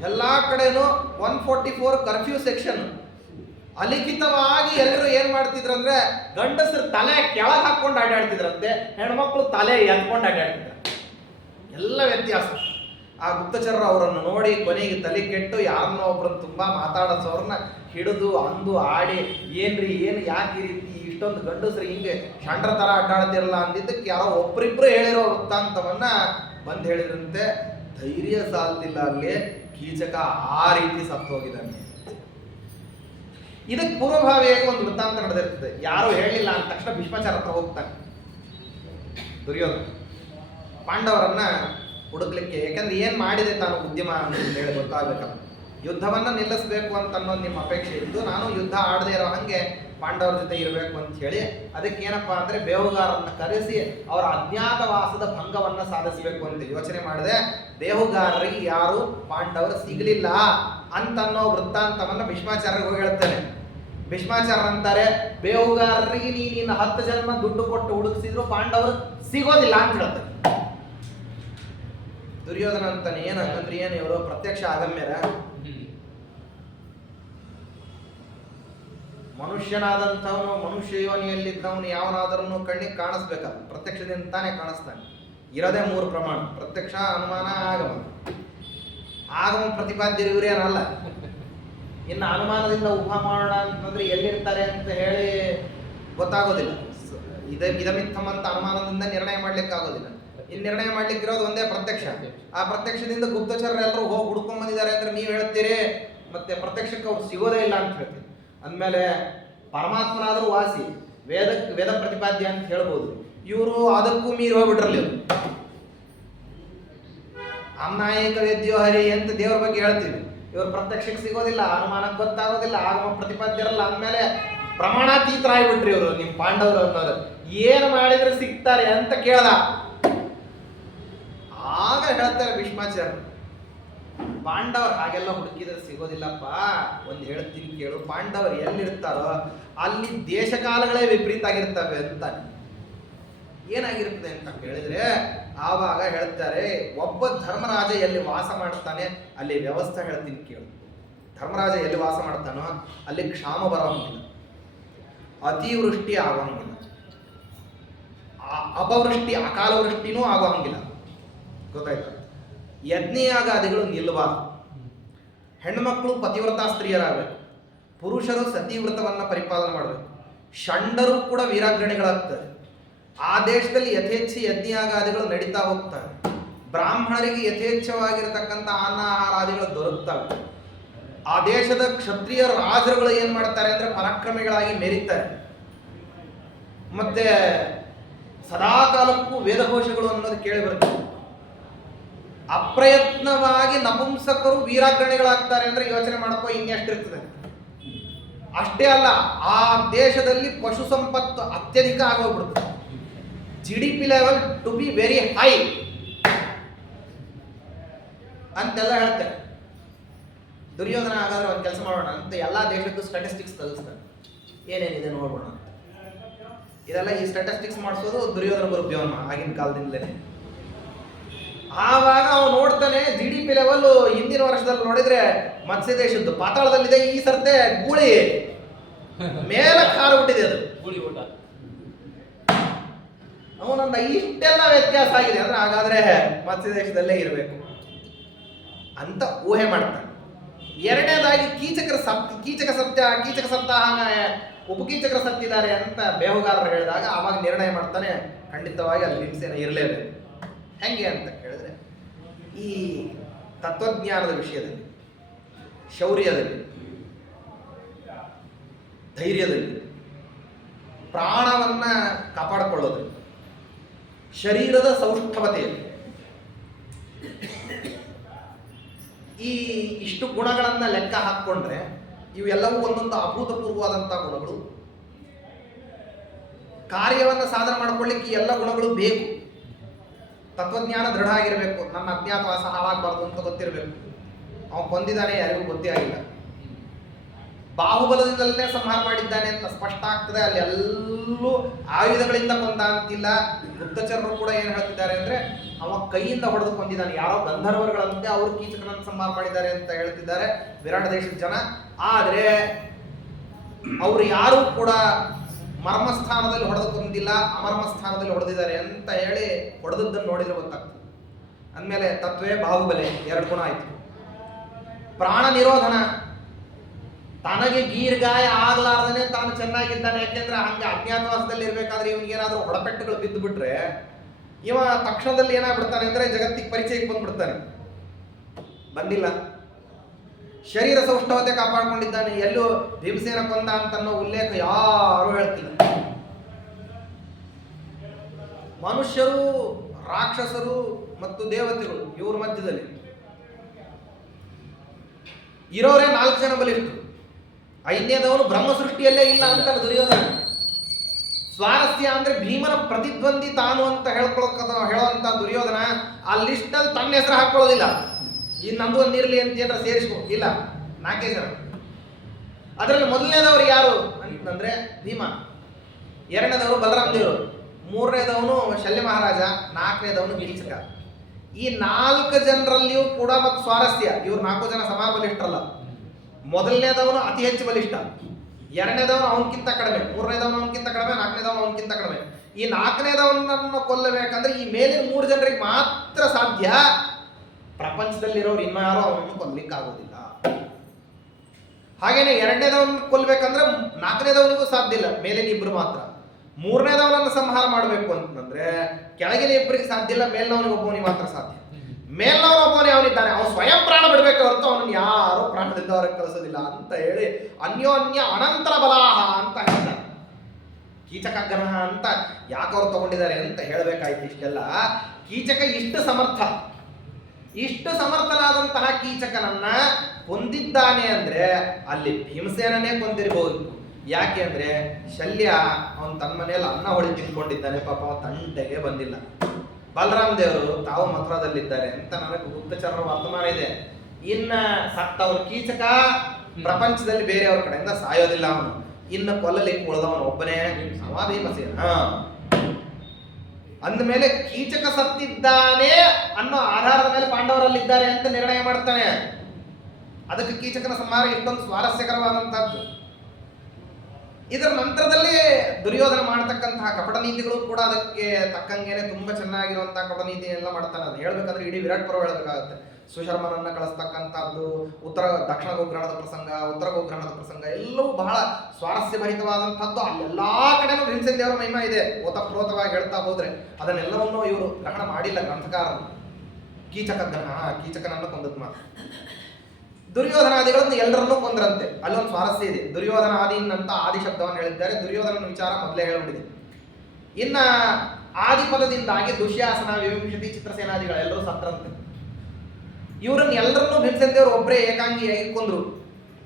ಎಲ್ಲಾ ಕಡೆನೂ 144 ಕರ್ಫ್ಯೂ ಸೆಕ್ಷನ್ ಅಲಿಖಿತವಾಗಿ ಎಲ್ಲರೂ ಏನ್ ಮಾಡ್ತಿದ್ರಂದ್ರೆ ಗಂಡಸರು ತಲೆ ಕೆಳಗೆ ಹಾಕೊಂಡು ಅಡ್ಡಾಡ್ತಿದ್ರಂತೆ, ಹೆಣ್ಮಕ್ಳು ತಲೆ ಎತ್ಕೊಂಡು ಅಡ್ಡಾಡ್ತಿದ್ರ. ಎಲ್ಲ ವ್ಯತ್ಯಾಸ. ಆ ಗುಪ್ತಚರರು ಅವರನ್ನು ನೋಡಿ ಕೊನೆಗೆ ತಲೆ ಕೆಟ್ಟು ಯಾರನ್ನೋ ಒಬ್ರನ್ನ ತುಂಬಾ ಮಾತಾಡೋಸವ್ರನ್ನ ಹಿಡಿದು ಅಂದು ಆಡಿ, ಏನ್ರಿ ಏನು ಯಾಕೆ ಈ ರೀತಿ ಇಷ್ಟೊಂದು ಗಂಡಸ್ರು ಹಿಂಗೆ ಷಂಡ್ರ ತರ ಅಡ್ಡಾಡ್ತಿರಲ್ಲ ಅಂದಿದ್ದಕ್ಕೆ ಯಾರೋ ಒಬ್ರಿಬ್ರು ಹೇಳಿರೋ ವೃತ್ತಾಂತವನ್ನ ಬಂದ್ ಹೇಳಿದ್ರಂತೆ. ಧೈರ್ಯ ಸಾಲ್ತಿಲ್ಲ ಅಲ್ಲಿ, ಕೀಚಕ ಆ ರೀತಿ ಸತ್ತು ಹೋಗಿದ್ದಾನೆ. ಇದಕ್ಕೆ ಪೂರ್ವಭಾವಿಯಾಗಿ ಒಂದು ವೃತ್ತಾಂತ ನಡೆದಿರ್ತದೆ. ಯಾರು ಹೇಳಿಲ್ಲ ಅಂದ ತಕ್ಷಣ ಭೀಷ್ಮಾಚಾರ ಹತ್ರ ಹೋಗ್ತಾನೆ ದುರ್ಯೋಧನ ಪಾಂಡವರನ್ನ ಹುಡುಕ್ಲಿಕ್ಕೆ. ಯಾಕಂದ್ರೆ ಏನ್ ಮಾಡಿದೆ ತಾನು ಉದ್ಯಮ ಅಂತ ಹೇಳಿ ಗೊತ್ತಾಗ್ಬೇಕಲ್ಲ. ಯುದ್ಧವನ್ನ ನಿಲ್ಲಿಸಬೇಕು ಅಂತ ಅನ್ನೋದು ನಿಮ್ಮ ಅಪೇಕ್ಷೆ ಇದ್ದು, ನಾನು ಯುದ್ಧ ಆಡದೆ ಇರೋ ಹಂಗೆ ಪಾಂಡವರ ಜೊತೆ ಇರಬೇಕು ಅಂತ ಹೇಳಿ ಅದಕ್ಕೆ ಏನಪ್ಪಾ ಅಂದ್ರೆ ಬೇಹುಗಾರನ್ನ ಕರೆಸಿ ಅವರ ಅಜ್ಞಾತವಾಸದ ಭಂಗವನ್ನ ಸಾಧಿಸಬೇಕು ಅಂತ ಯೋಚನೆ ಮಾಡಿದೆ. ಬೇಹುಗಾರರಿಗೆ ಯಾರು ಪಾಂಡವರು ಸಿಗಲಿಲ್ಲ ಅಂತನ್ನೋ ವೃತ್ತಾಂತವನ್ನ ಭೀಷ್ಮಾಚಾರ್ಯರಿಗೆ ಹೋಗಿ ಹೇಳ್ತಾನೆ. ಭೀಷ್ಮಾಚಾರ್ಯ ಅಂತಾರೆ, ಬೇಹುಗಾರರಿಗೆ ನೀನು 10 ಜನ್ಮ ದುಡ್ಡು ಕೊಟ್ಟು ಹುಡುಕಿಸಿದ್ರು ಪಾಂಡವರು ಸಿಗೋದಿಲ್ಲ ಅಂತ ಹೇಳ್ತಾರೆ. ದುರ್ಯೋಧನ ಅಂತಾನೆ, ಏನಂದ್ರೆ ಏನು ಇವರು ಪ್ರತ್ಯಕ್ಷ ಆಗಮ್ಯರ, ಮನುಷ್ಯನಾದಂಥವನು ಮನುಷ್ಯ ಯೋನಿಯಲ್ಲಿದ್ದವನು ಯಾವನಾದ್ರೂ ಕಣ್ಣಿಗೆ ಕಾಣಿಸ್ಬೇಕಲ್ಲ, ಪ್ರತ್ಯಕ್ಷದಿಂದ ತಾನೇ ಕಾಣಿಸ್ತಾನೆ. ಇರೋದೇ 3 ಪ್ರಮಾಣ: ಪ್ರತ್ಯಕ್ಷ, ಅನುಮಾನ, ಆಗಮ. ಆಗಮ ಪ್ರತಿಪಾದ್ಯರು ಇವರೇನಲ್ಲ. ಇನ್ನು ಅನುಮಾನದಿಂದ ಊಹ ಮಾಡೋಣ ಅಂತಂದ್ರೆ ಎಲ್ಲಿರ್ತಾರೆ ಅಂತ ಹೇಳಿ ಗೊತ್ತಾಗೋದಿಲ್ಲ. ಇದಮಿತ್ತಮ್ ಅಂತ ಅನುಮಾನದಿಂದ ನಿರ್ಣಯ ಮಾಡ್ಲಿಕ್ಕೆ ಆಗೋದಿಲ್ಲ. ಇನ್ನು ನಿರ್ಣಯ ಮಾಡ್ಲಿಕ್ಕೆ ಇರೋದು ಒಂದೇ ಪ್ರತ್ಯಕ್ಷ. ಆ ಪ್ರತ್ಯಕ್ಷದಿಂದ ಗುಪ್ತಚರರು ಎಲ್ಲರೂ ಹೋಗಿ ಹುಡ್ಕೊಂಡ್ ಬಂದಿದ್ದಾರೆ ಅಂದ್ರೆ ನೀವು ಹೇಳ್ತೀರಿ, ಮತ್ತೆ ಪ್ರತ್ಯಕ್ಷಕ್ಕೆ ಅವ್ರು ಸಿಗೋದೇ ಇಲ್ಲ ಅಂತ ಹೇಳ್ತೀರಿ. ಅಂದಮೇಲೆ ಪರಮಾತ್ಮನಾದ್ರೂ ವಾಸಿ, ವೇದ ಪ್ರತಿಪಾದ್ಯ ಅಂತ ಹೇಳ್ಬೋದು. ಇವರು ಅದಕ್ಕೂ ಮೀರಿ ಹೋಗ್ಬಿಟ್ರಲ್ಲಿ. ಅಮ್ನಾಯಕ ವೇದ್ಯೋ ಹರಿ ಅಂತ ದೇವ್ರ ಬಗ್ಗೆ ಹೇಳ್ತೀವಿ. ಇವರು ಪ್ರತ್ಯಕ್ಷಕ್ಕೆ ಸಿಗೋದಿಲ್ಲ, ಅನುಮಾನಕ್ಕೆ ಗೊತ್ತಾಗೋದಿಲ್ಲ, ಆಗಮ ಪ್ರತಿಪಾದ್ಯರಲ್ಲ. ಅಂದಮೇಲೆ ಪ್ರಮಾಣಾತೀತರಾಗ್ಬಿಟ್ರಿ ಇವರು ನಿಮ್ ಪಾಂಡವರು ಅನ್ನೋದು. ಏನು ಮಾಡಿದ್ರೆ ಸಿಗ್ತಾರೆ ಅಂತ ಕೇಳ್ದ. ಆಗ ಹೇಳ್ತಾರೆ ಭೀಷ್ಮಾಚಾರ್ಯ, ಪಾಂಡವರು ಹಾಗೆಲ್ಲ ಹುಡುಕಿದ್ರೆ ಸಿಗೋದಿಲ್ಲಪ್ಪ, ಒಂದು ಹೇಳ್ತೀನಿ ಕೇಳು. ಪಾಂಡವರು ಎಲ್ಲಿರ್ತಾರೋ ಅಲ್ಲಿ ದೇಶಕಾಲಗಳೇ ವಿಪರೀತ ಆಗಿರ್ತವೆ ಅಂತ. ಏನಾಗಿರ್ತದೆ ಅಂತ ಕೇಳಿದ್ರೆ ಆವಾಗ ಹೇಳ್ತಾರೆ, ಒಬ್ಬ ಧರ್ಮರಾಜ ಎಲ್ಲಿ ವಾಸ ಮಾಡ್ತಾನೆ ಅಲ್ಲಿ ವ್ಯವಸ್ಥೆ ಹೇಳ್ತೀನಿ ಕೇಳು. ಧರ್ಮರಾಜ ಎಲ್ಲಿ ವಾಸ ಮಾಡ್ತಾನೋ ಅಲ್ಲಿ ಕ್ಷಾಮ ಬರೋಂಗಿಲ್ಲ, ಅತಿವೃಷ್ಟಿ ಆಗೋಂಗಿಲ್ಲ, ಅಪವೃಷ್ಟಿ ಅಕಾಲ ವೃಷ್ಟಿನೂ ಆಗೋಂಗಿಲ್ಲ. ಗೊತ್ತಾಯ್ತಾ? ಯಜ್ಞಯಾಗಾದಿಗಳು ನಿಲ್ಲಬಾರದು. ಹೆಣ್ಮಕ್ಳು ಪತಿವ್ರತಾ ಸ್ತ್ರೀಯರಾಗಬೇಕು, ಪುರುಷರು ಸತಿವ್ರತವನ್ನ ಪರಿಪಾಲನೆ ಮಾಡಬೇಕು, ಷಂಡರು ಕೂಡ ವೀರಾಗ್ರಣಿಗಳಾಗ್ತಾರೆ. ಆ ದೇಶದಲ್ಲಿ ಯಥೇಚ್ಛ ಯಜ್ಞಯಾಗಾದಿಗಳು ನಡೀತಾ ಹೋಗ್ತವೆ. ಬ್ರಾಹ್ಮಣರಿಗೆ ಯಥೇಚ್ಛವಾಗಿರತಕ್ಕಂಥ ಅನ್ನ ಆಹಾರಾದಿಗಳು ದೊರಕ್ತವೆ. ಆ ದೇಶದ ಕ್ಷತ್ರಿಯ ರಾಜರುಗಳು ಏನ್ ಮಾಡ್ತಾರೆ ಅಂದ್ರೆ ಪರಾಕ್ರಮಿಗಳಾಗಿ ಮೆರೀತಾರೆ. ಮತ್ತೆ ಸದಾಕಾಲಕ್ಕೂ ವೇದಘೋಷಗಳು ಅನ್ನೋದು ಕೇಳಿ ಬರುತ್ತೆ. ಅಪ್ರಯತ್ನವಾಗಿ ನಪುಂಸಕರು ವೀರಾಗ್ರಣಿಗಳಾಗ್ತಾರೆ ಅಂದ್ರೆ ಯೋಚನೆ ಮಾಡಕ್ಕೋ ಇನ್ನೆಷ್ಟಿರ್ತದೆ. ಅಷ್ಟೇ ಅಲ್ಲ, ಆ ದೇಶದಲ್ಲಿ ಪಶು ಸಂಪತ್ತು ಅತ್ಯಧಿಕ ಆಗೋಗ್ಬಿಡುತ್ತೆ. GDP level to be very high ಅಂತೆಲ್ಲ ಹೇಳ್ತಾರೆ. ದುರ್ಯೋಧನ ಹಾಗಾದ್ರೆ ಒಂದು ಕೆಲಸ ಮಾಡೋಣ ಅಂತ ಎಲ್ಲಾ ದೇಶದ್ದು ಸ್ಟ್ಯಾಟಿಸ್ಟಿಕ್ಸ್ ಕಲಿಸ್ತಾರೆ, ಏನೇನಿದೆ ನೋಡೋಣ. ಇದೆಲ್ಲ ಈ ಸ್ಟ್ಯಾಟಿಸ್ಟಿಕ್ಸ್ ಮಾಡಿಸೋದು ದುರ್ಯೋಧನ ಗುರುಭ್ಯೋಮ ಆಗಿನ ಕಾಲದಿಂದಲೇ. ಆವಾಗ ಅವನು ನೋಡ್ತಾನೆ GDP ಲೆವೆಲ್ ಹಿಂದಿನ ವರ್ಷದಲ್ಲಿ ನೋಡಿದ್ರೆ ಮತ್ಸ್ಯ ದೇಶದ್ದು ಪಾತಾಳದಲ್ಲಿದೆ, ಈ ಸರ್ತೆ ಗೂಳಿ ಮೇಲಕ್ಕೆ ಹಾರಿಬಿಟ್ಟಿದೆ ಅದು ಗೂಳಿ ಊಟ. ಅವನನ್ನ ಇಷ್ಟೆಲ್ಲ ವ್ಯತ್ಯಾಸ ಆಗಿದೆ ಅಂದ್ರೆ ಹಾಗಾದ್ರೆ ಮತ್ಸ್ಯ ದೇಶದಲ್ಲೇ ಇರಬೇಕು ಅಂತ ಊಹೆ ಮಾಡ್ತಾನೆ. ಎರಡನೇದಾಗಿ ಕೀಚಕ ಸಪ್ತಾಹ ಉಪಕೀಚಕರು ಸತ್ತಿದ್ದಾರೆ ಅಂತ ಬೇಹುಗಾರರು ಹೇಳಿದಾಗ ಆವಾಗ ನಿರ್ಣಯ ಮಾಡ್ತಾನೆ, ಖಂಡಿತವಾಗಿ ಅಲ್ಲಿ ಭೀಮಸೇನ ಇರಲೇಬೇಕು. ಹೆಂಗೆ ಅಂತ ಕೇಳಿದ್ರೆ, ಈ ತತ್ವಜ್ಞಾನದ ವಿಷಯದಲ್ಲಿ, ಶೌರ್ಯದಲ್ಲಿ, ಧೈರ್ಯದಲ್ಲಿ, ಪ್ರಾಣವನ್ನ ಕಾಪಾಡಿಕೊಳ್ಳೋದ್ರಲ್ಲಿ, ಶರೀರದ ಸೌಷ್ಠವತೆಯಲ್ಲಿ ಈ ಇಷ್ಟು ಗುಣಗಳನ್ನ ಲೆಕ್ಕ ಹಾಕ್ಕೊಂಡ್ರೆ ಇವೆಲ್ಲವೂ ಒಂದೊಂದು ಅಭೂತಪೂರ್ವವಾದಂತಹ ಗುಣಗಳು. ಕಾರ್ಯವನ್ನು ಸಾಧನೆ ಮಾಡ್ಕೊಳ್ಳಿಕ್ಕೆ ಈ ಎಲ್ಲ ಗುಣಗಳು ಬೇಕು. ತತ್ವಜ್ಞಾನ ದೃಢ ಆಗಿರಬೇಕು, ನನ್ನ ಅಜ್ಞಾತವಾಸ ಹಾಳಾಗಬಾರ್ದು ಅಂತ ಗೊತ್ತಿರಬೇಕು. ಅವನು ಕೊಂದಿದ್ದಾನೆ ಯಾರಿಗೂ ಗೊತ್ತೇ ಆಗಿಲ್ಲ, ಬಾಹುಬಲದಿಂದಲೇ ಸಂಹಾರ ಮಾಡಿದ್ದಾನೆ ಅಂತ ಸ್ಪಷ್ಟ ಆಗ್ತದೆ. ಅಲ್ಲಿ ಎಲ್ಲೂ ಆಯುಧಗಳಿಂದ ಕೊಂದ ಅಂತಿಲ್ಲ. ಗುಪ್ತಚರರು ಕೂಡ ಏನ್ ಹೇಳ್ತಿದ್ದಾರೆ ಅಂದ್ರೆ ಅವ ಕೈಯಿಂದ ಹೊಡೆದು ಕೊಂದಿದ್ದಾನೆ, ಯಾರೋ ಗಂಧರ್ವರುಗಳಂತೆ ಅವರು ಕೀಚಕನನ್ನು ಸಂಹಾರ ಮಾಡಿದ್ದಾರೆ ಅಂತ ಹೇಳ್ತಿದ್ದಾರೆ ವಿರಾಟ ದೇಶದ ಜನ. ಆದ್ರೆ ಅವರು ಯಾರು ಕೂಡ ಮರ್ಮಸ್ಥಾನದಲ್ಲಿ ಹೊಡೆದು ಕೊಂದಿಲ್ಲ, ಅಮರ್ಮ ಸ್ಥಾನದಲ್ಲಿ ಹೊಡೆದಿದ್ದಾರೆ ಅಂತ ಹೇಳಿ ಹೊಡೆದದ್ದನ್ನು ನೋಡಿದ್ರೆ ಗೊತ್ತಾಗ್ತದೆ. ಅಂದಮೇಲೆ ತತ್ವೇ ಬಾಹುಬಲೆ ಎರಡು ಗುಣ ಆಯ್ತು. ಪ್ರಾಣ ನಿರೋಧನ, ತನಗೆ ಗೀರ್ಗಾಯ ಆಗ್ಲಾರ್ದನೆ ತಾನು ಚೆನ್ನಾಗಿದ್ದಾನೆ. ಯಾಕೆಂದ್ರೆ ಹಂಗೆ ಅಜ್ಞಾತವಾಸದಲ್ಲಿ ಇರ್ಬೇಕಾದ್ರೆ ಇವನಿಗೇನಾದ್ರೂ ಹೊಡಪೆಟ್ಟುಗಳು ಬಿದ್ದು ಬಿಟ್ರೆ ಇವ ತಕ್ಷಣದಲ್ಲಿ ಏನಾಗ್ಬಿಡ್ತಾನೆ ಅಂದ್ರೆ ಜಗತ್ತಿಗೆ ಪರಿಚಯಕ್ಕೆ ಬಂದ್ಬಿಡ್ತಾನೆ. ಬಂದಿಲ್ಲ, ಶರೀರ ಸೌಷ್ಠವತೆ ಕಾಪಾಡಿಕೊಂಡಿದ್ದಾನೆ. ಎಲ್ಲೂ ಭೀಮಸೇನ ಕೊಂದ ಅಂತನ್ನೋ ಉಲ್ಲೇಖ ಯಾರು ಹೇಳ್ತಿಲ್ಲ. ಮನುಷ್ಯರು, ರಾಕ್ಷಸರು ಮತ್ತು ದೇವತೆಗಳು ಇವ್ರ ಮಧ್ಯದಲ್ಲಿ ಇರೋರೇ 4 ಜನ ಬಲಿಷ್ಠರು. 5ನೇದವನು ಬ್ರಹ್ಮ ಸೃಷ್ಟಿಯಲ್ಲೇ ಇಲ್ಲ ಅಂತ ದುರ್ಯೋಧನ. ಸ್ವಾರಸ್ಯ ಅಂದ್ರೆ ಭೀಮನ ಪ್ರತಿದ್ವಂದಿ ತಾನು ಅಂತ ಹೇಳುವಂತ ದುರ್ಯೋಧನ ಆ ಲಿಸ್ಟ್ ಅಲ್ಲಿ ತನ್ನ ಹೆಸರು ಹಾಕೊಳ್ಳೋದಿಲ್ಲ. ಈ ನಮ್ದು ಒಂದು ಇರ್ಲಿ ಅಂತ ಏನಾರ ಸೇರಿಸ್ಕೊ ಇಲ್ಲ, 4 ಜನ. ಅದರಲ್ಲಿ ಮೊದಲನೇದವರು ಯಾರು ಅಂತಂದ್ರೆ ಭೀಮ, 2ನೇದವರು ಬಲರಾಮ ದೇವರು, 3ನೇದವನು ಶಲ್ಯ ಮಹಾರಾಜ, 4ನೇದವನು ಕೀಚಕ. ಈ 4 ಜನರಲ್ಲಿಯೂ ಕೂಡ ಮತ್ತು ಸ್ವಾರಸ್ಯ, ಇವ್ರು 4 ಜನ ಸಮಾನ ಬಲಿಷ್ಠರಲ್ಲ. ಮೊದಲನೇದವನು ಅತಿ ಹೆಚ್ಚು ಬಲಿಷ್ಠ, 2ನೇದವನು ಅವನಕ್ಕಿಂತ ಕಡಿಮೆ, 3ನೇದವನು ಅವನಕ್ಕಿಂತ ಕಡಿಮೆ, 4ನೇದವನು ಅವನಕ್ಕಿಂತ ಕಡಿಮೆ. ಈ 4ನೇದವನನ್ನು ಕೊಲ್ಲಬೇಕಂದ್ರೆ ಈ ಮೇಲಿನ 3 ಜನರಿಗೆ ಮಾತ್ರ ಸಾಧ್ಯ. ಪ್ರಪಂಚದಲ್ಲಿರೋರು ಇನ್ನು ಯಾರು ಅವನನ್ನು ಕೊಲ್ಲಲಿಕ್ಕಾಗೋದಿಲ್ಲ. ಹಾಗೇನೆ 2ನೇದವನ್ನ ಕೊಲ್ಲಬೇಕಂದ್ರೆ 4ನೇದವನಿಗೂ ಸಾಧ್ಯ ಇಲ್ಲ, ಮೇಲಿನ 2 ಮಾತ್ರ. 3ನೇದವನನ್ನು ಸಂಹಾರ ಮಾಡಬೇಕು ಅಂತಂದ್ರೆ ಕೆಳಗಿನ 2 ಸಾಧ್ಯ ಇಲ್ಲ, ಮೇಲಿನವನಿಗೆ ಒಬ್ಬನಿಗೆ ಮಾತ್ರ ಸಾಧ್ಯ. ಮೇಲ್ನವನೊಬ್ಬನೇ ಅವನಿದ್ದಾನೆ, ಅವನು ಸ್ವಯಂ ಪ್ರಾಣ ಬಿಡಬೇಕು ಹೊರತು ಅವನನ್ನು ಯಾರು ಪ್ರಾಣದಿಂದ ಹೊರಗೆ ಕಳಿಸೋದಿಲ್ಲ ಅಂತ ಹೇಳಿ ಅನ್ಯೋನ್ಯ ಅನಂತರ ಬಲಾಹ ಅಂತ ಹೇಳ್ತಾರೆ. ಕೀಚಕ ಗ್ರಹ ಅಂತ ಯಾಕವ್ರು ತಗೊಂಡಿದ್ದಾರೆ ಅಂತ ಹೇಳಬೇಕಾಯ್ತು. ಇಷ್ಟೆಲ್ಲ ಕೀಚಕ ಇಷ್ಟು ಸಮರ್ಥನಾದಂತಹ ಕೀಚಕನನ್ನ ಕೊಂದಿದ್ದಾನೆ ಅಂದ್ರೆ ಅಲ್ಲಿ ಭೀಮಸೇನನೇ ಕೊಂದಿರಬಹುದು. ಯಾಕೆ ಅಂದ್ರೆ ಶಲ್ಯ ಅವನು ತನ್ನ ಮನೆಯಲ್ಲಿ ಅನ್ನ ಹೊಳಿ ತಿನ್ಕೊಂಡಿದ್ದಾನೆ, ಪಾಪ ತಂಟೆಗೆ ಬಂದಿಲ್ಲ. ಬಲರಾಮ ದೇವರು ತಾವು ಮಥುರಾದಲ್ಲಿದ್ದಾರೆ ಅಂತ ನನಗೆ ಗುಪ್ತಚರರ ವರ್ತಮಾನ ಇದೆ. ಇನ್ನ ಸತ್ತವ್ರ ಕೀಚಕ ಪ್ರಪಂಚದಲ್ಲಿ ಬೇರೆಯವ್ರ ಕಡೆಯಿಂದ ಸಾಯೋದಿಲ್ಲ. ಅವನು ಇನ್ನು ಕೊಲ್ಲಲಿಕ್ಕೆ ಉಳಿದವನು ಒಬ್ಬನೇ, ಅವ ಭೀಮಸೇನ. ಅಂದಮೇಲೆ ಕೀಚಕ ಸತ್ತಿದ್ದಾನೆ ಅನ್ನೋ ಆಧಾರದ ಮೇಲೆ ಪಾಂಡವರಲ್ಲಿದ್ದಾರೆ ಅಂತ ನಿರ್ಣಯ ಮಾಡ್ತಾನೆ. ಅದಕ್ಕೆ ಕೀಚಕನ ಸಂಹಾರ ಇಷ್ಟೊಂದು ಸ್ವಾರಸ್ಯಕರವಾದಂತಹದ್ದು. ಇದರ ನಂತರದಲ್ಲಿ ದುರ್ಯೋಧನ ಮಾಡತಕ್ಕಂತಹ ಕಪಟ ನೀತಿಗಳು ಕೂಡ ಅದಕ್ಕೆ ತಕ್ಕಂಗೆನೆ ತುಂಬಾ ಚೆನ್ನಾಗಿರುವಂತಹ ಕಪಟ ನೀತಿ ಎಲ್ಲ ಮಾಡ್ತಾನೆ. ಅದು ಹೇಳ್ಬೇಕಂದ್ರೆ ಇಡೀ ವಿರಾಟ್ ಪರ್ವ ಹೇಳಬೇಕಾಗುತ್ತೆ. ಸುಶರ್ಮನನ್ನ ಕಳಿಸ್ತಕ್ಕಂಥದ್ದು, ದಕ್ಷಿಣ ಗೋಗ್ರಹಣದ ಪ್ರಸಂಗ, ಉತ್ತರ ಗೋಗ್ರಹಣದ ಪ್ರಸಂಗ ಎಲ್ಲವೂ ಬಹಳ ಸ್ವಾರಸ್ಯಭರಿತವಾದಂಥದ್ದು. ಅಲ್ಲೆಲ್ಲಾ ಕಡೆನೂ ಭೀಮಸೇನ ದೇವರ ಮಹಿಮಾ ಇದೆ. ಓತಪ್ರೋತವಾಗಿ ಹೇಳ್ತಾ ಹೋದ್ರೆ ಅದನ್ನೆಲ್ಲವನ್ನು ಇವರು ಗ್ರಹಣ ಮಾಡಿಲ್ಲ ಗ್ರಂಥಕಾರರು. ಕೀಚಕನನ್ನು ಕೊಂದದ್ ಮಾತ್ರ. ದುರ್ಯೋಧನಾದಿಗಳನ್ನು ಎಲ್ಲರನ್ನೂ ಕೊಂದ್ರಂತೆ. ಅಲ್ಲೊಂದು ಸ್ವಾರಸ್ಯ ಇದೆ. ದುರ್ಯೋಧನಾದೀನ್ ಅಂತ ಆದಿ ಶಬ್ದವನ್ನು ಹೇಳಿದ್ದಾರೆ. ದುರ್ಯೋಧನನ ವಿಚಾರ ಮೊದಲೇ ಹೇಳಿಬಿಟ್ಟಿದೆ. ಇನ್ನ ಆದಿಪದದಿಂದಾಗಿ ದುಶ್ಯಾಸನ, ವಿವಿಂಶತಿ, ಚಿತ್ರಸೇನಾದಿಗಳೆಲ್ಲರೂ ಸತ್ತರಂತೆ. ಇವರನ್ನ ಎಲ್ಲರನ್ನೂ ಭೀಮಸೇನ ದೇವರು ಒಬ್ಬರೇ ಏಕಾಂಗಿಯಾಗಿ ಕೊಂದ್ರು.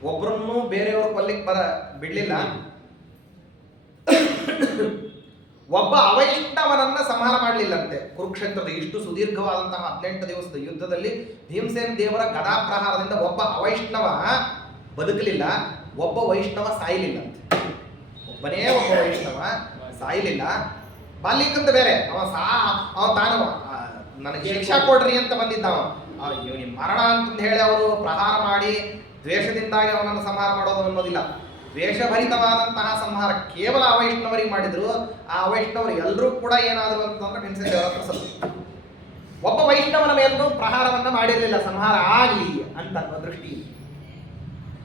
ಒಬ್ಬರನ್ನು ಬೇರೆಯವರು ಕೊಲ್ಲಿಕ್ಕೆ ಬಿಡ್ಲಿಲ್ಲ. ಒಬ್ಬ ಅವೈಷ್ಣವನನ್ನ ಸಂಹಾರ ಮಾಡಲಿಲ್ಲಂತೆ ಕುರುಕ್ಷೇತ್ರದ ಇಷ್ಟು ಸುದೀರ್ಘವಾದಂತಹ 18 ದಿವಸದ ಯುದ್ಧದಲ್ಲಿ. ಭೀಮಸೇನ ದೇವರ ಗದಾಪ್ರಹಾರದಿಂದ ಒಬ್ಬ ಅವೈಷ್ಣವ ಬದುಕಲಿಲ್ಲ, ಒಬ್ಬ ವೈಷ್ಣವ ಸಾಯಲಿಲ್ಲಂತೆ. ಒಬ್ಬನೇ ಒಬ್ಬ ವೈಷ್ಣವ ಸಾಯಲಿಲ್ಲ. ಬಾಲಿಕಂತ ಬೇರೆ ಅವ ತಾನು ನನಗೆ ಶಿಕ್ಷಾ ಕೊಡ್ರಿ ಅಂತ ಬಂದಿದ್ದವ. ಇವನಿಗೆ ಮರಣ ಅಂತಂದು ಹೇಳಿ ಅವರು ಪ್ರಹಾರ ಮಾಡಿ ದ್ವೇಷದಿಂದಾಗಿ ಅವನನ್ನು ಸಂಹಾರ ಮಾಡೋದು ಅನ್ನೋದಿಲ್ಲ. ದ್ವೇಷಭರಿತವಾದಂತಹ ಸಂಹಾರ ಕೇವಲ ಅವೈಷ್ಣವರಿಗೆ ಮಾಡಿದ್ರು. ಆ ಅವೈಷ್ಣವರು ಎಲ್ಲರೂ ಕೂಡ ಏನಾದ್ರು ಅಂತಂದ್ರೆ ಭೀಮಸೇನ ದೇವರ ಹತ್ರ ಸತ್ತು. ಒಬ್ಬ ವೈಷ್ಣವನ ಮೇಲೂ ಪ್ರಹಾರವನ್ನ ಮಾಡಿರಲಿಲ್ಲ, ಸಂಹಾರ ಆಗಲಿ ಅಂತ ದೃಷ್ಟಿ.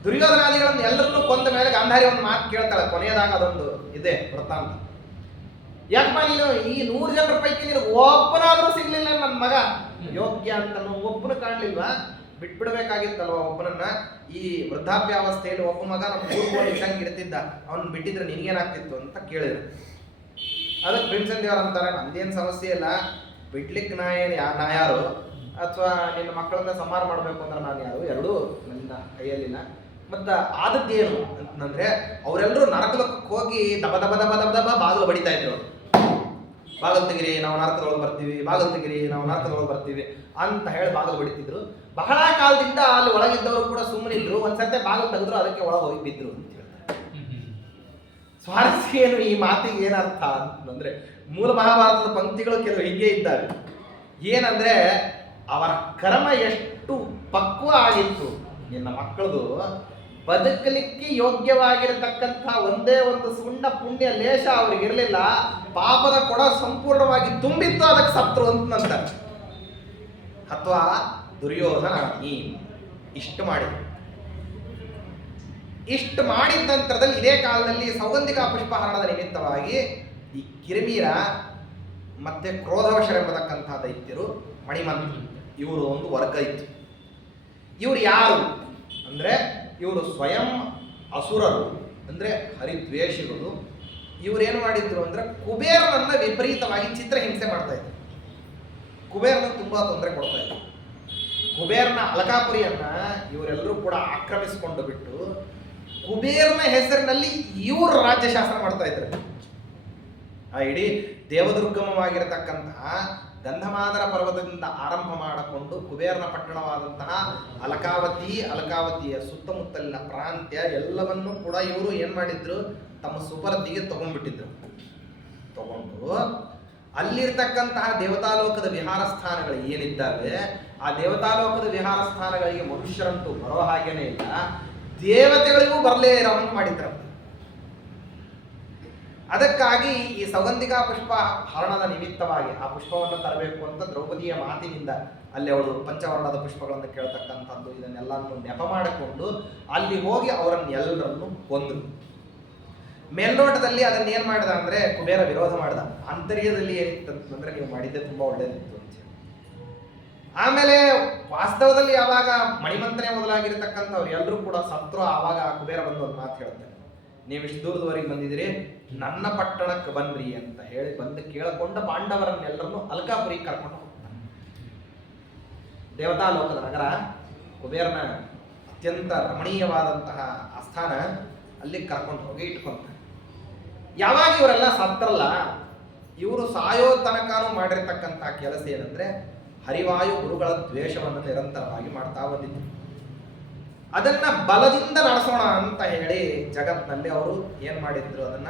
ದುರ್ಯೋಧನಾದಿಗಳನ್ನು ಎಲ್ಲರನ್ನೂ ಕೊಂದ ಮೇಲೆ ಗಾಂಧಾರಿ ಒಂದು ಮಾತು ಕೇಳ್ತಾಳೆ ಕೊನೆಯದಾಗ, ಅದೊಂದು ಇದೆ ವೃತ್ತಾಂತ. ಯಾಕಪ್ಪ ನೀನು ಈ 100 ಜನರ ಪೈಕಿ ನೀನು ಒಬ್ಬನಾದ್ರೂ ಸಿಗ್ಲಿಲ್ಲ ನನ್ನ ಮಗ ಯೋಗ್ಯ ಅಂತ ಒಬ್ಬನು ಕಾಣ್ಲಿಲ್ವಾ? ಬಿಟ್ಬಿಡ್ಬೇಕಾಗಿತ್ತಲ್ವ ಒಬ್ಬನನ್ನ. ಈ ವೃದ್ಧಾಪ್ಯಾವಸ್ಥೆಯಲ್ಲಿ ಒಬ್ಬ ಮಗ ನಮ್ಮ ಊರ್ಗೋಲ್ ಇಟ್ಟಂಗೆ ಇಡ್ತಿದ್ದ, ಅವನ್ ಬಿಟ್ಟಿದ್ರೆ ನಿನಗೇನಾಗ್ತಿತ್ತು ಅಂತ ಕೇಳಿದ್ರು. ಅದಕ್ಕೆ ಭೀಮಸೇನ ದೇವರು ಅಂತಾರೆ, ನಂದೇನು ಸಮಸ್ಯೆ ಇಲ್ಲ, ಬಿಡ್ಲಿಕ್ಕೆ ನಾ ಯಾರು, ಅಥವಾ ನಿನ್ನ ಮಕ್ಕಳನ್ನ ಸಂಹಾರ ಮಾಡಬೇಕು ಅಂದ್ರೆ ನಾನು ಯಾರು, ಎರಡೂ ನನ್ನ ಕೈಯಲ್ಲಿಲ್ಲ. ಮತ್ತು ಆದದ್ದೇನು ಅಂತಂದ್ರೆ ಅವರೆಲ್ಲರೂ ನರಕಲೋಕಕ್ಕೆ ಹೋಗಿ ದಬ ದಬ ದಬ ದಬ ದಬ ಬಾಗಿಲು ಬಡಿತಾ ಇದ್ರು. ಬಾಗಿಲು ತೆಗಿರಿ, ನಾವು ನರಕದೊಳಗೆ ಬರ್ತೀವಿ, ಬಾಗಿಲು ತೆಗಿರಿ, ನಾವು ನರಕದೊಳಗೆ ಬರ್ತೀವಿ ಅಂತ ಹೇಳಿ ಬಾಗಿಲು ಬಡಿತಿದ್ರು. ಬಹಳ ಕಾಲದಿಂದ ಅಲ್ಲಿ ಒಳಗಿದ್ದವರು ಕೂಡ ಸುಮ್ಮನಿದ್ರು. ಒಂದ್ಸರ್ತೆ ಬಾಗಿಲು ತೆಗೆದ್ರು, ಅದಕ್ಕೆ ಒಳಗೆ ಹೋಗಿ ಬಿದ್ರು ಅಂತ ಹೇಳ್ತಾರೆ. ಸ್ವಾರಸ್ಯ ಏನು ಈ ಮಾತಿಗೆ ಏನರ್ಥ ಅಂತಂದ್ರೆ, ಮೂಲ ಮಹಾಭಾರತದ ಪಂಕ್ತಿಗಳು ಕೆಲವು ಹೀಗೆ ಇದ್ದಾವೆ. ಏನಂದ್ರೆ ಅವರ ಕರ್ಮ ಎಷ್ಟು ಪಕ್ವ ಆಗಿತ್ತು, ನಿನ್ನ ಮಕ್ಕಳದು ಬದುಕಲಿಕ್ಕೆ ಯೋಗ್ಯವಾಗಿರತಕ್ಕಂಥ ಒಂದೇ ಒಂದು ಸುಣ್ಣ ಪುಣ್ಯ ಲೇಷ ಅವ್ರಿಗಿರಲಿಲ್ಲ, ಪಾಪದ ಕೊಡ ಸಂಪೂರ್ಣವಾಗಿ ತುಂಬಿತ್ತು, ಅದಕ್ಕೆ ಸತ್ರು ಅಂತಂತಾರೆ. ಅಥವಾ ದುರ್ಯೋಧನ ನೀ ಇಷ್ಟು ಮಾಡಿದ ನಂತರದಲ್ಲಿ ಇದೇ ಕಾಲದಲ್ಲಿ ಸೌಗಂಧಿಕಾ ಪುಷ್ಪಹರಣದ ನಿಮಿತ್ತವಾಗಿ ಈ ಕಿರಿಮೀರ ಮತ್ತೆ ಕ್ರೋಧವಶರೆಂಬತಕ್ಕಂಥ ದೈತ್ಯರು, ಮಣಿಮಂತ್, ಇವರು ಒಂದು ವರ್ಗ ಇತ್ತು. ಇವರು ಯಾರು ಅಂದ್ರೆ ಇವರು ಸ್ವಯಂ ಅಸುರರು, ಅಂದ್ರೆ ಹರಿದ್ವೇಷಿಗಳು. ಇವ್ರೇನು ಮಾಡಿದ್ರು ಅಂದ್ರೆ ಕುಬೇರನನ್ನ ವಿಪರೀತವಾಗಿ ಚಿತ್ರಹಿಂಸೆ ಮಾಡ್ತಾ ಇದ್ರು. ಕುಬೇರನ ತುಂಬಾ ತೊಂದರೆ ಕೊಡ್ತಾ ಇದ್ರು. ಕುಬೇರನ ಅಲಕಾಪುರಿಯನ್ನ ಇವರೆಲ್ಲರೂ ಕೂಡ ಆಕ್ರಮಿಸಿಕೊಂಡು ಬಿಟ್ಟು ಕುಬೇರನ ಹೆಸರಿನಲ್ಲಿ ಇವರು ರಾಜ್ಯಶಾಸನ ಮಾಡ್ತಾ ಇದ್ರು. ಆ ಇಡೀ ದೇವದುರ್ಗಮವಾಗಿರತಕ್ಕಂತಹ ಗಂಧಮಾದನ ಪರ್ವತದಿಂದ ಆರಂಭ ಮಾಡಿಕೊಂಡು ಕುಬೇರನ ಪಟ್ಟಣವಾದಂತಹ ಅಲಕಾವತಿಯ ಸುತ್ತಮುತ್ತಲಿನ ಪ್ರಾಂತ್ಯ ಎಲ್ಲವನ್ನೂ ಕೂಡ ಇವರು ಏನ್ ಮಾಡಿದ್ರು, ತಮ್ಮ ಸುಪರ್ದಿಗೆ ತಗೊಂಡ್ಬಿಟ್ಟಿದ್ರು. ತಗೊಂಡು ಅಲ್ಲಿರ್ತಕ್ಕಂತಹ ದೇವತಾಲೋಕದ ವಿಹಾರ ಸ್ಥಾನಗಳು ಏನಿದ್ದಾವೆ, ಆ ದೇವತಾಲೋಕದ ವಿಹಾರ ಸ್ಥಾನಗಳಿಗೆ ಮನುಷ್ಯರಂತೂ ಬರೋ ಹಾಗೇನೆ ಇಲ್ಲ, ದೇವತೆಗಳಿಗೂ ಬರಲೇ ಇರೋವಂಗೆ ಮಾಡಿದ್ರು. ಅದಕ್ಕಾಗಿ ಈ ಸೌಗಂಧಿಕಾ ಪುಷ್ಪ ಹರಣದ ನಿಮಿತ್ತವಾಗಿ ಆ ಪುಷ್ಪವನ್ನು ತರಬೇಕು ಅಂತ ದ್ರೌಪದಿಯ ಮಾತಿನಿಂದ ಅಲ್ಲಿ ಅವಳು ಪಂಚವರ್ಣದ ಪುಷ್ಪಗಳನ್ನು ಕೇಳ್ತಕ್ಕಂಥದ್ದು ಇದನ್ನೆಲ್ಲವನ್ನು ನೆಪ ಮಾಡಿಕೊಂಡು ಅಲ್ಲಿ ಹೋಗಿ ಅವರನ್ನೆಲ್ಲರನ್ನು ಕೊಂದ್ರು. ಮೇಲ್ನೋಟದಲ್ಲಿ ಅದನ್ನ ಏನ್ ಮಾಡಿದ ಅಂದ್ರೆ ಕುಬೇರ ವಿರೋಧ ಮಾಡಿದ. ಆಂತರ್ಯದಲ್ಲಿ ಏನಿತ್ತಂತಂದ್ರೆ ನೀವು ಮಾಡಿದ್ದೆ ತುಂಬಾ ಒಳ್ಳೇದಿತ್ತು ಅಂತ. ಆಮೇಲೆ ವಾಸ್ತವದಲ್ಲಿ ಯಾವಾಗ ಮಣಿಮಂತ್ರನೇ ಮೊದಲಾಗಿರ್ತಕ್ಕಂಥವ್ರು ಎಲ್ಲರೂ ಕೂಡ ಸತ್ರು, ಆವಾಗ ಕುಬೇರ ಬಂದು ಒಂದು ಮಾತು ಹೇಳ್ತಾರೆ, ನೀವು ಇಷ್ಟು ದೂರದವರೆಗೆ ಬಂದಿದ್ದೀರಿ, ನನ್ನ ಪಟ್ಟಣಕ್ಕೆ ಬನ್ರಿ ಅಂತ ಹೇಳಿ ಬಂದು ಕೇಳಿಕೊಂಡ ಪಾಂಡವರನ್ನೆಲ್ಲರನ್ನು ಅಲ್ಕಾಪುರಿ ಕರ್ಕೊಂಡು ಹೋಗ್ತಾನೆ. ದೇವತಾಲೋಕದ ನಗರ, ಕುಬೇರನ ಅತ್ಯಂತ ರಮಣೀಯವಾದಂತಹ ಆಸ್ಥಾನ, ಅಲ್ಲಿ ಕರ್ಕೊಂಡು ಹೋಗಿ ಇಟ್ಕೊಂತಾರೆ. ಯಾವಾಗ ಇವರೆಲ್ಲ ಸತ್ರಲ್ಲ, ಇವರು ಸಾಯೋ ತನಕನೂ ಮಾಡಿರ್ತಕ್ಕಂಥ ಕೆಲಸ ಏನಂದ್ರೆ ಹರಿವಾಯು ಗುರುಗಳ ದ್ವೇಷವನ್ನು ನಿರಂತರವಾಗಿ ಮಾಡ್ತಾ ಬಂದಿದ್ರು. ಅದನ್ನ ಬಲದಿಂದ ನಡೆಸೋಣ ಅಂತ ಹೇಳಿ ಜಗತ್ನಲ್ಲಿ ಅವರು ಏನ್ ಮಾಡಿದ್ರು, ಅದನ್ನ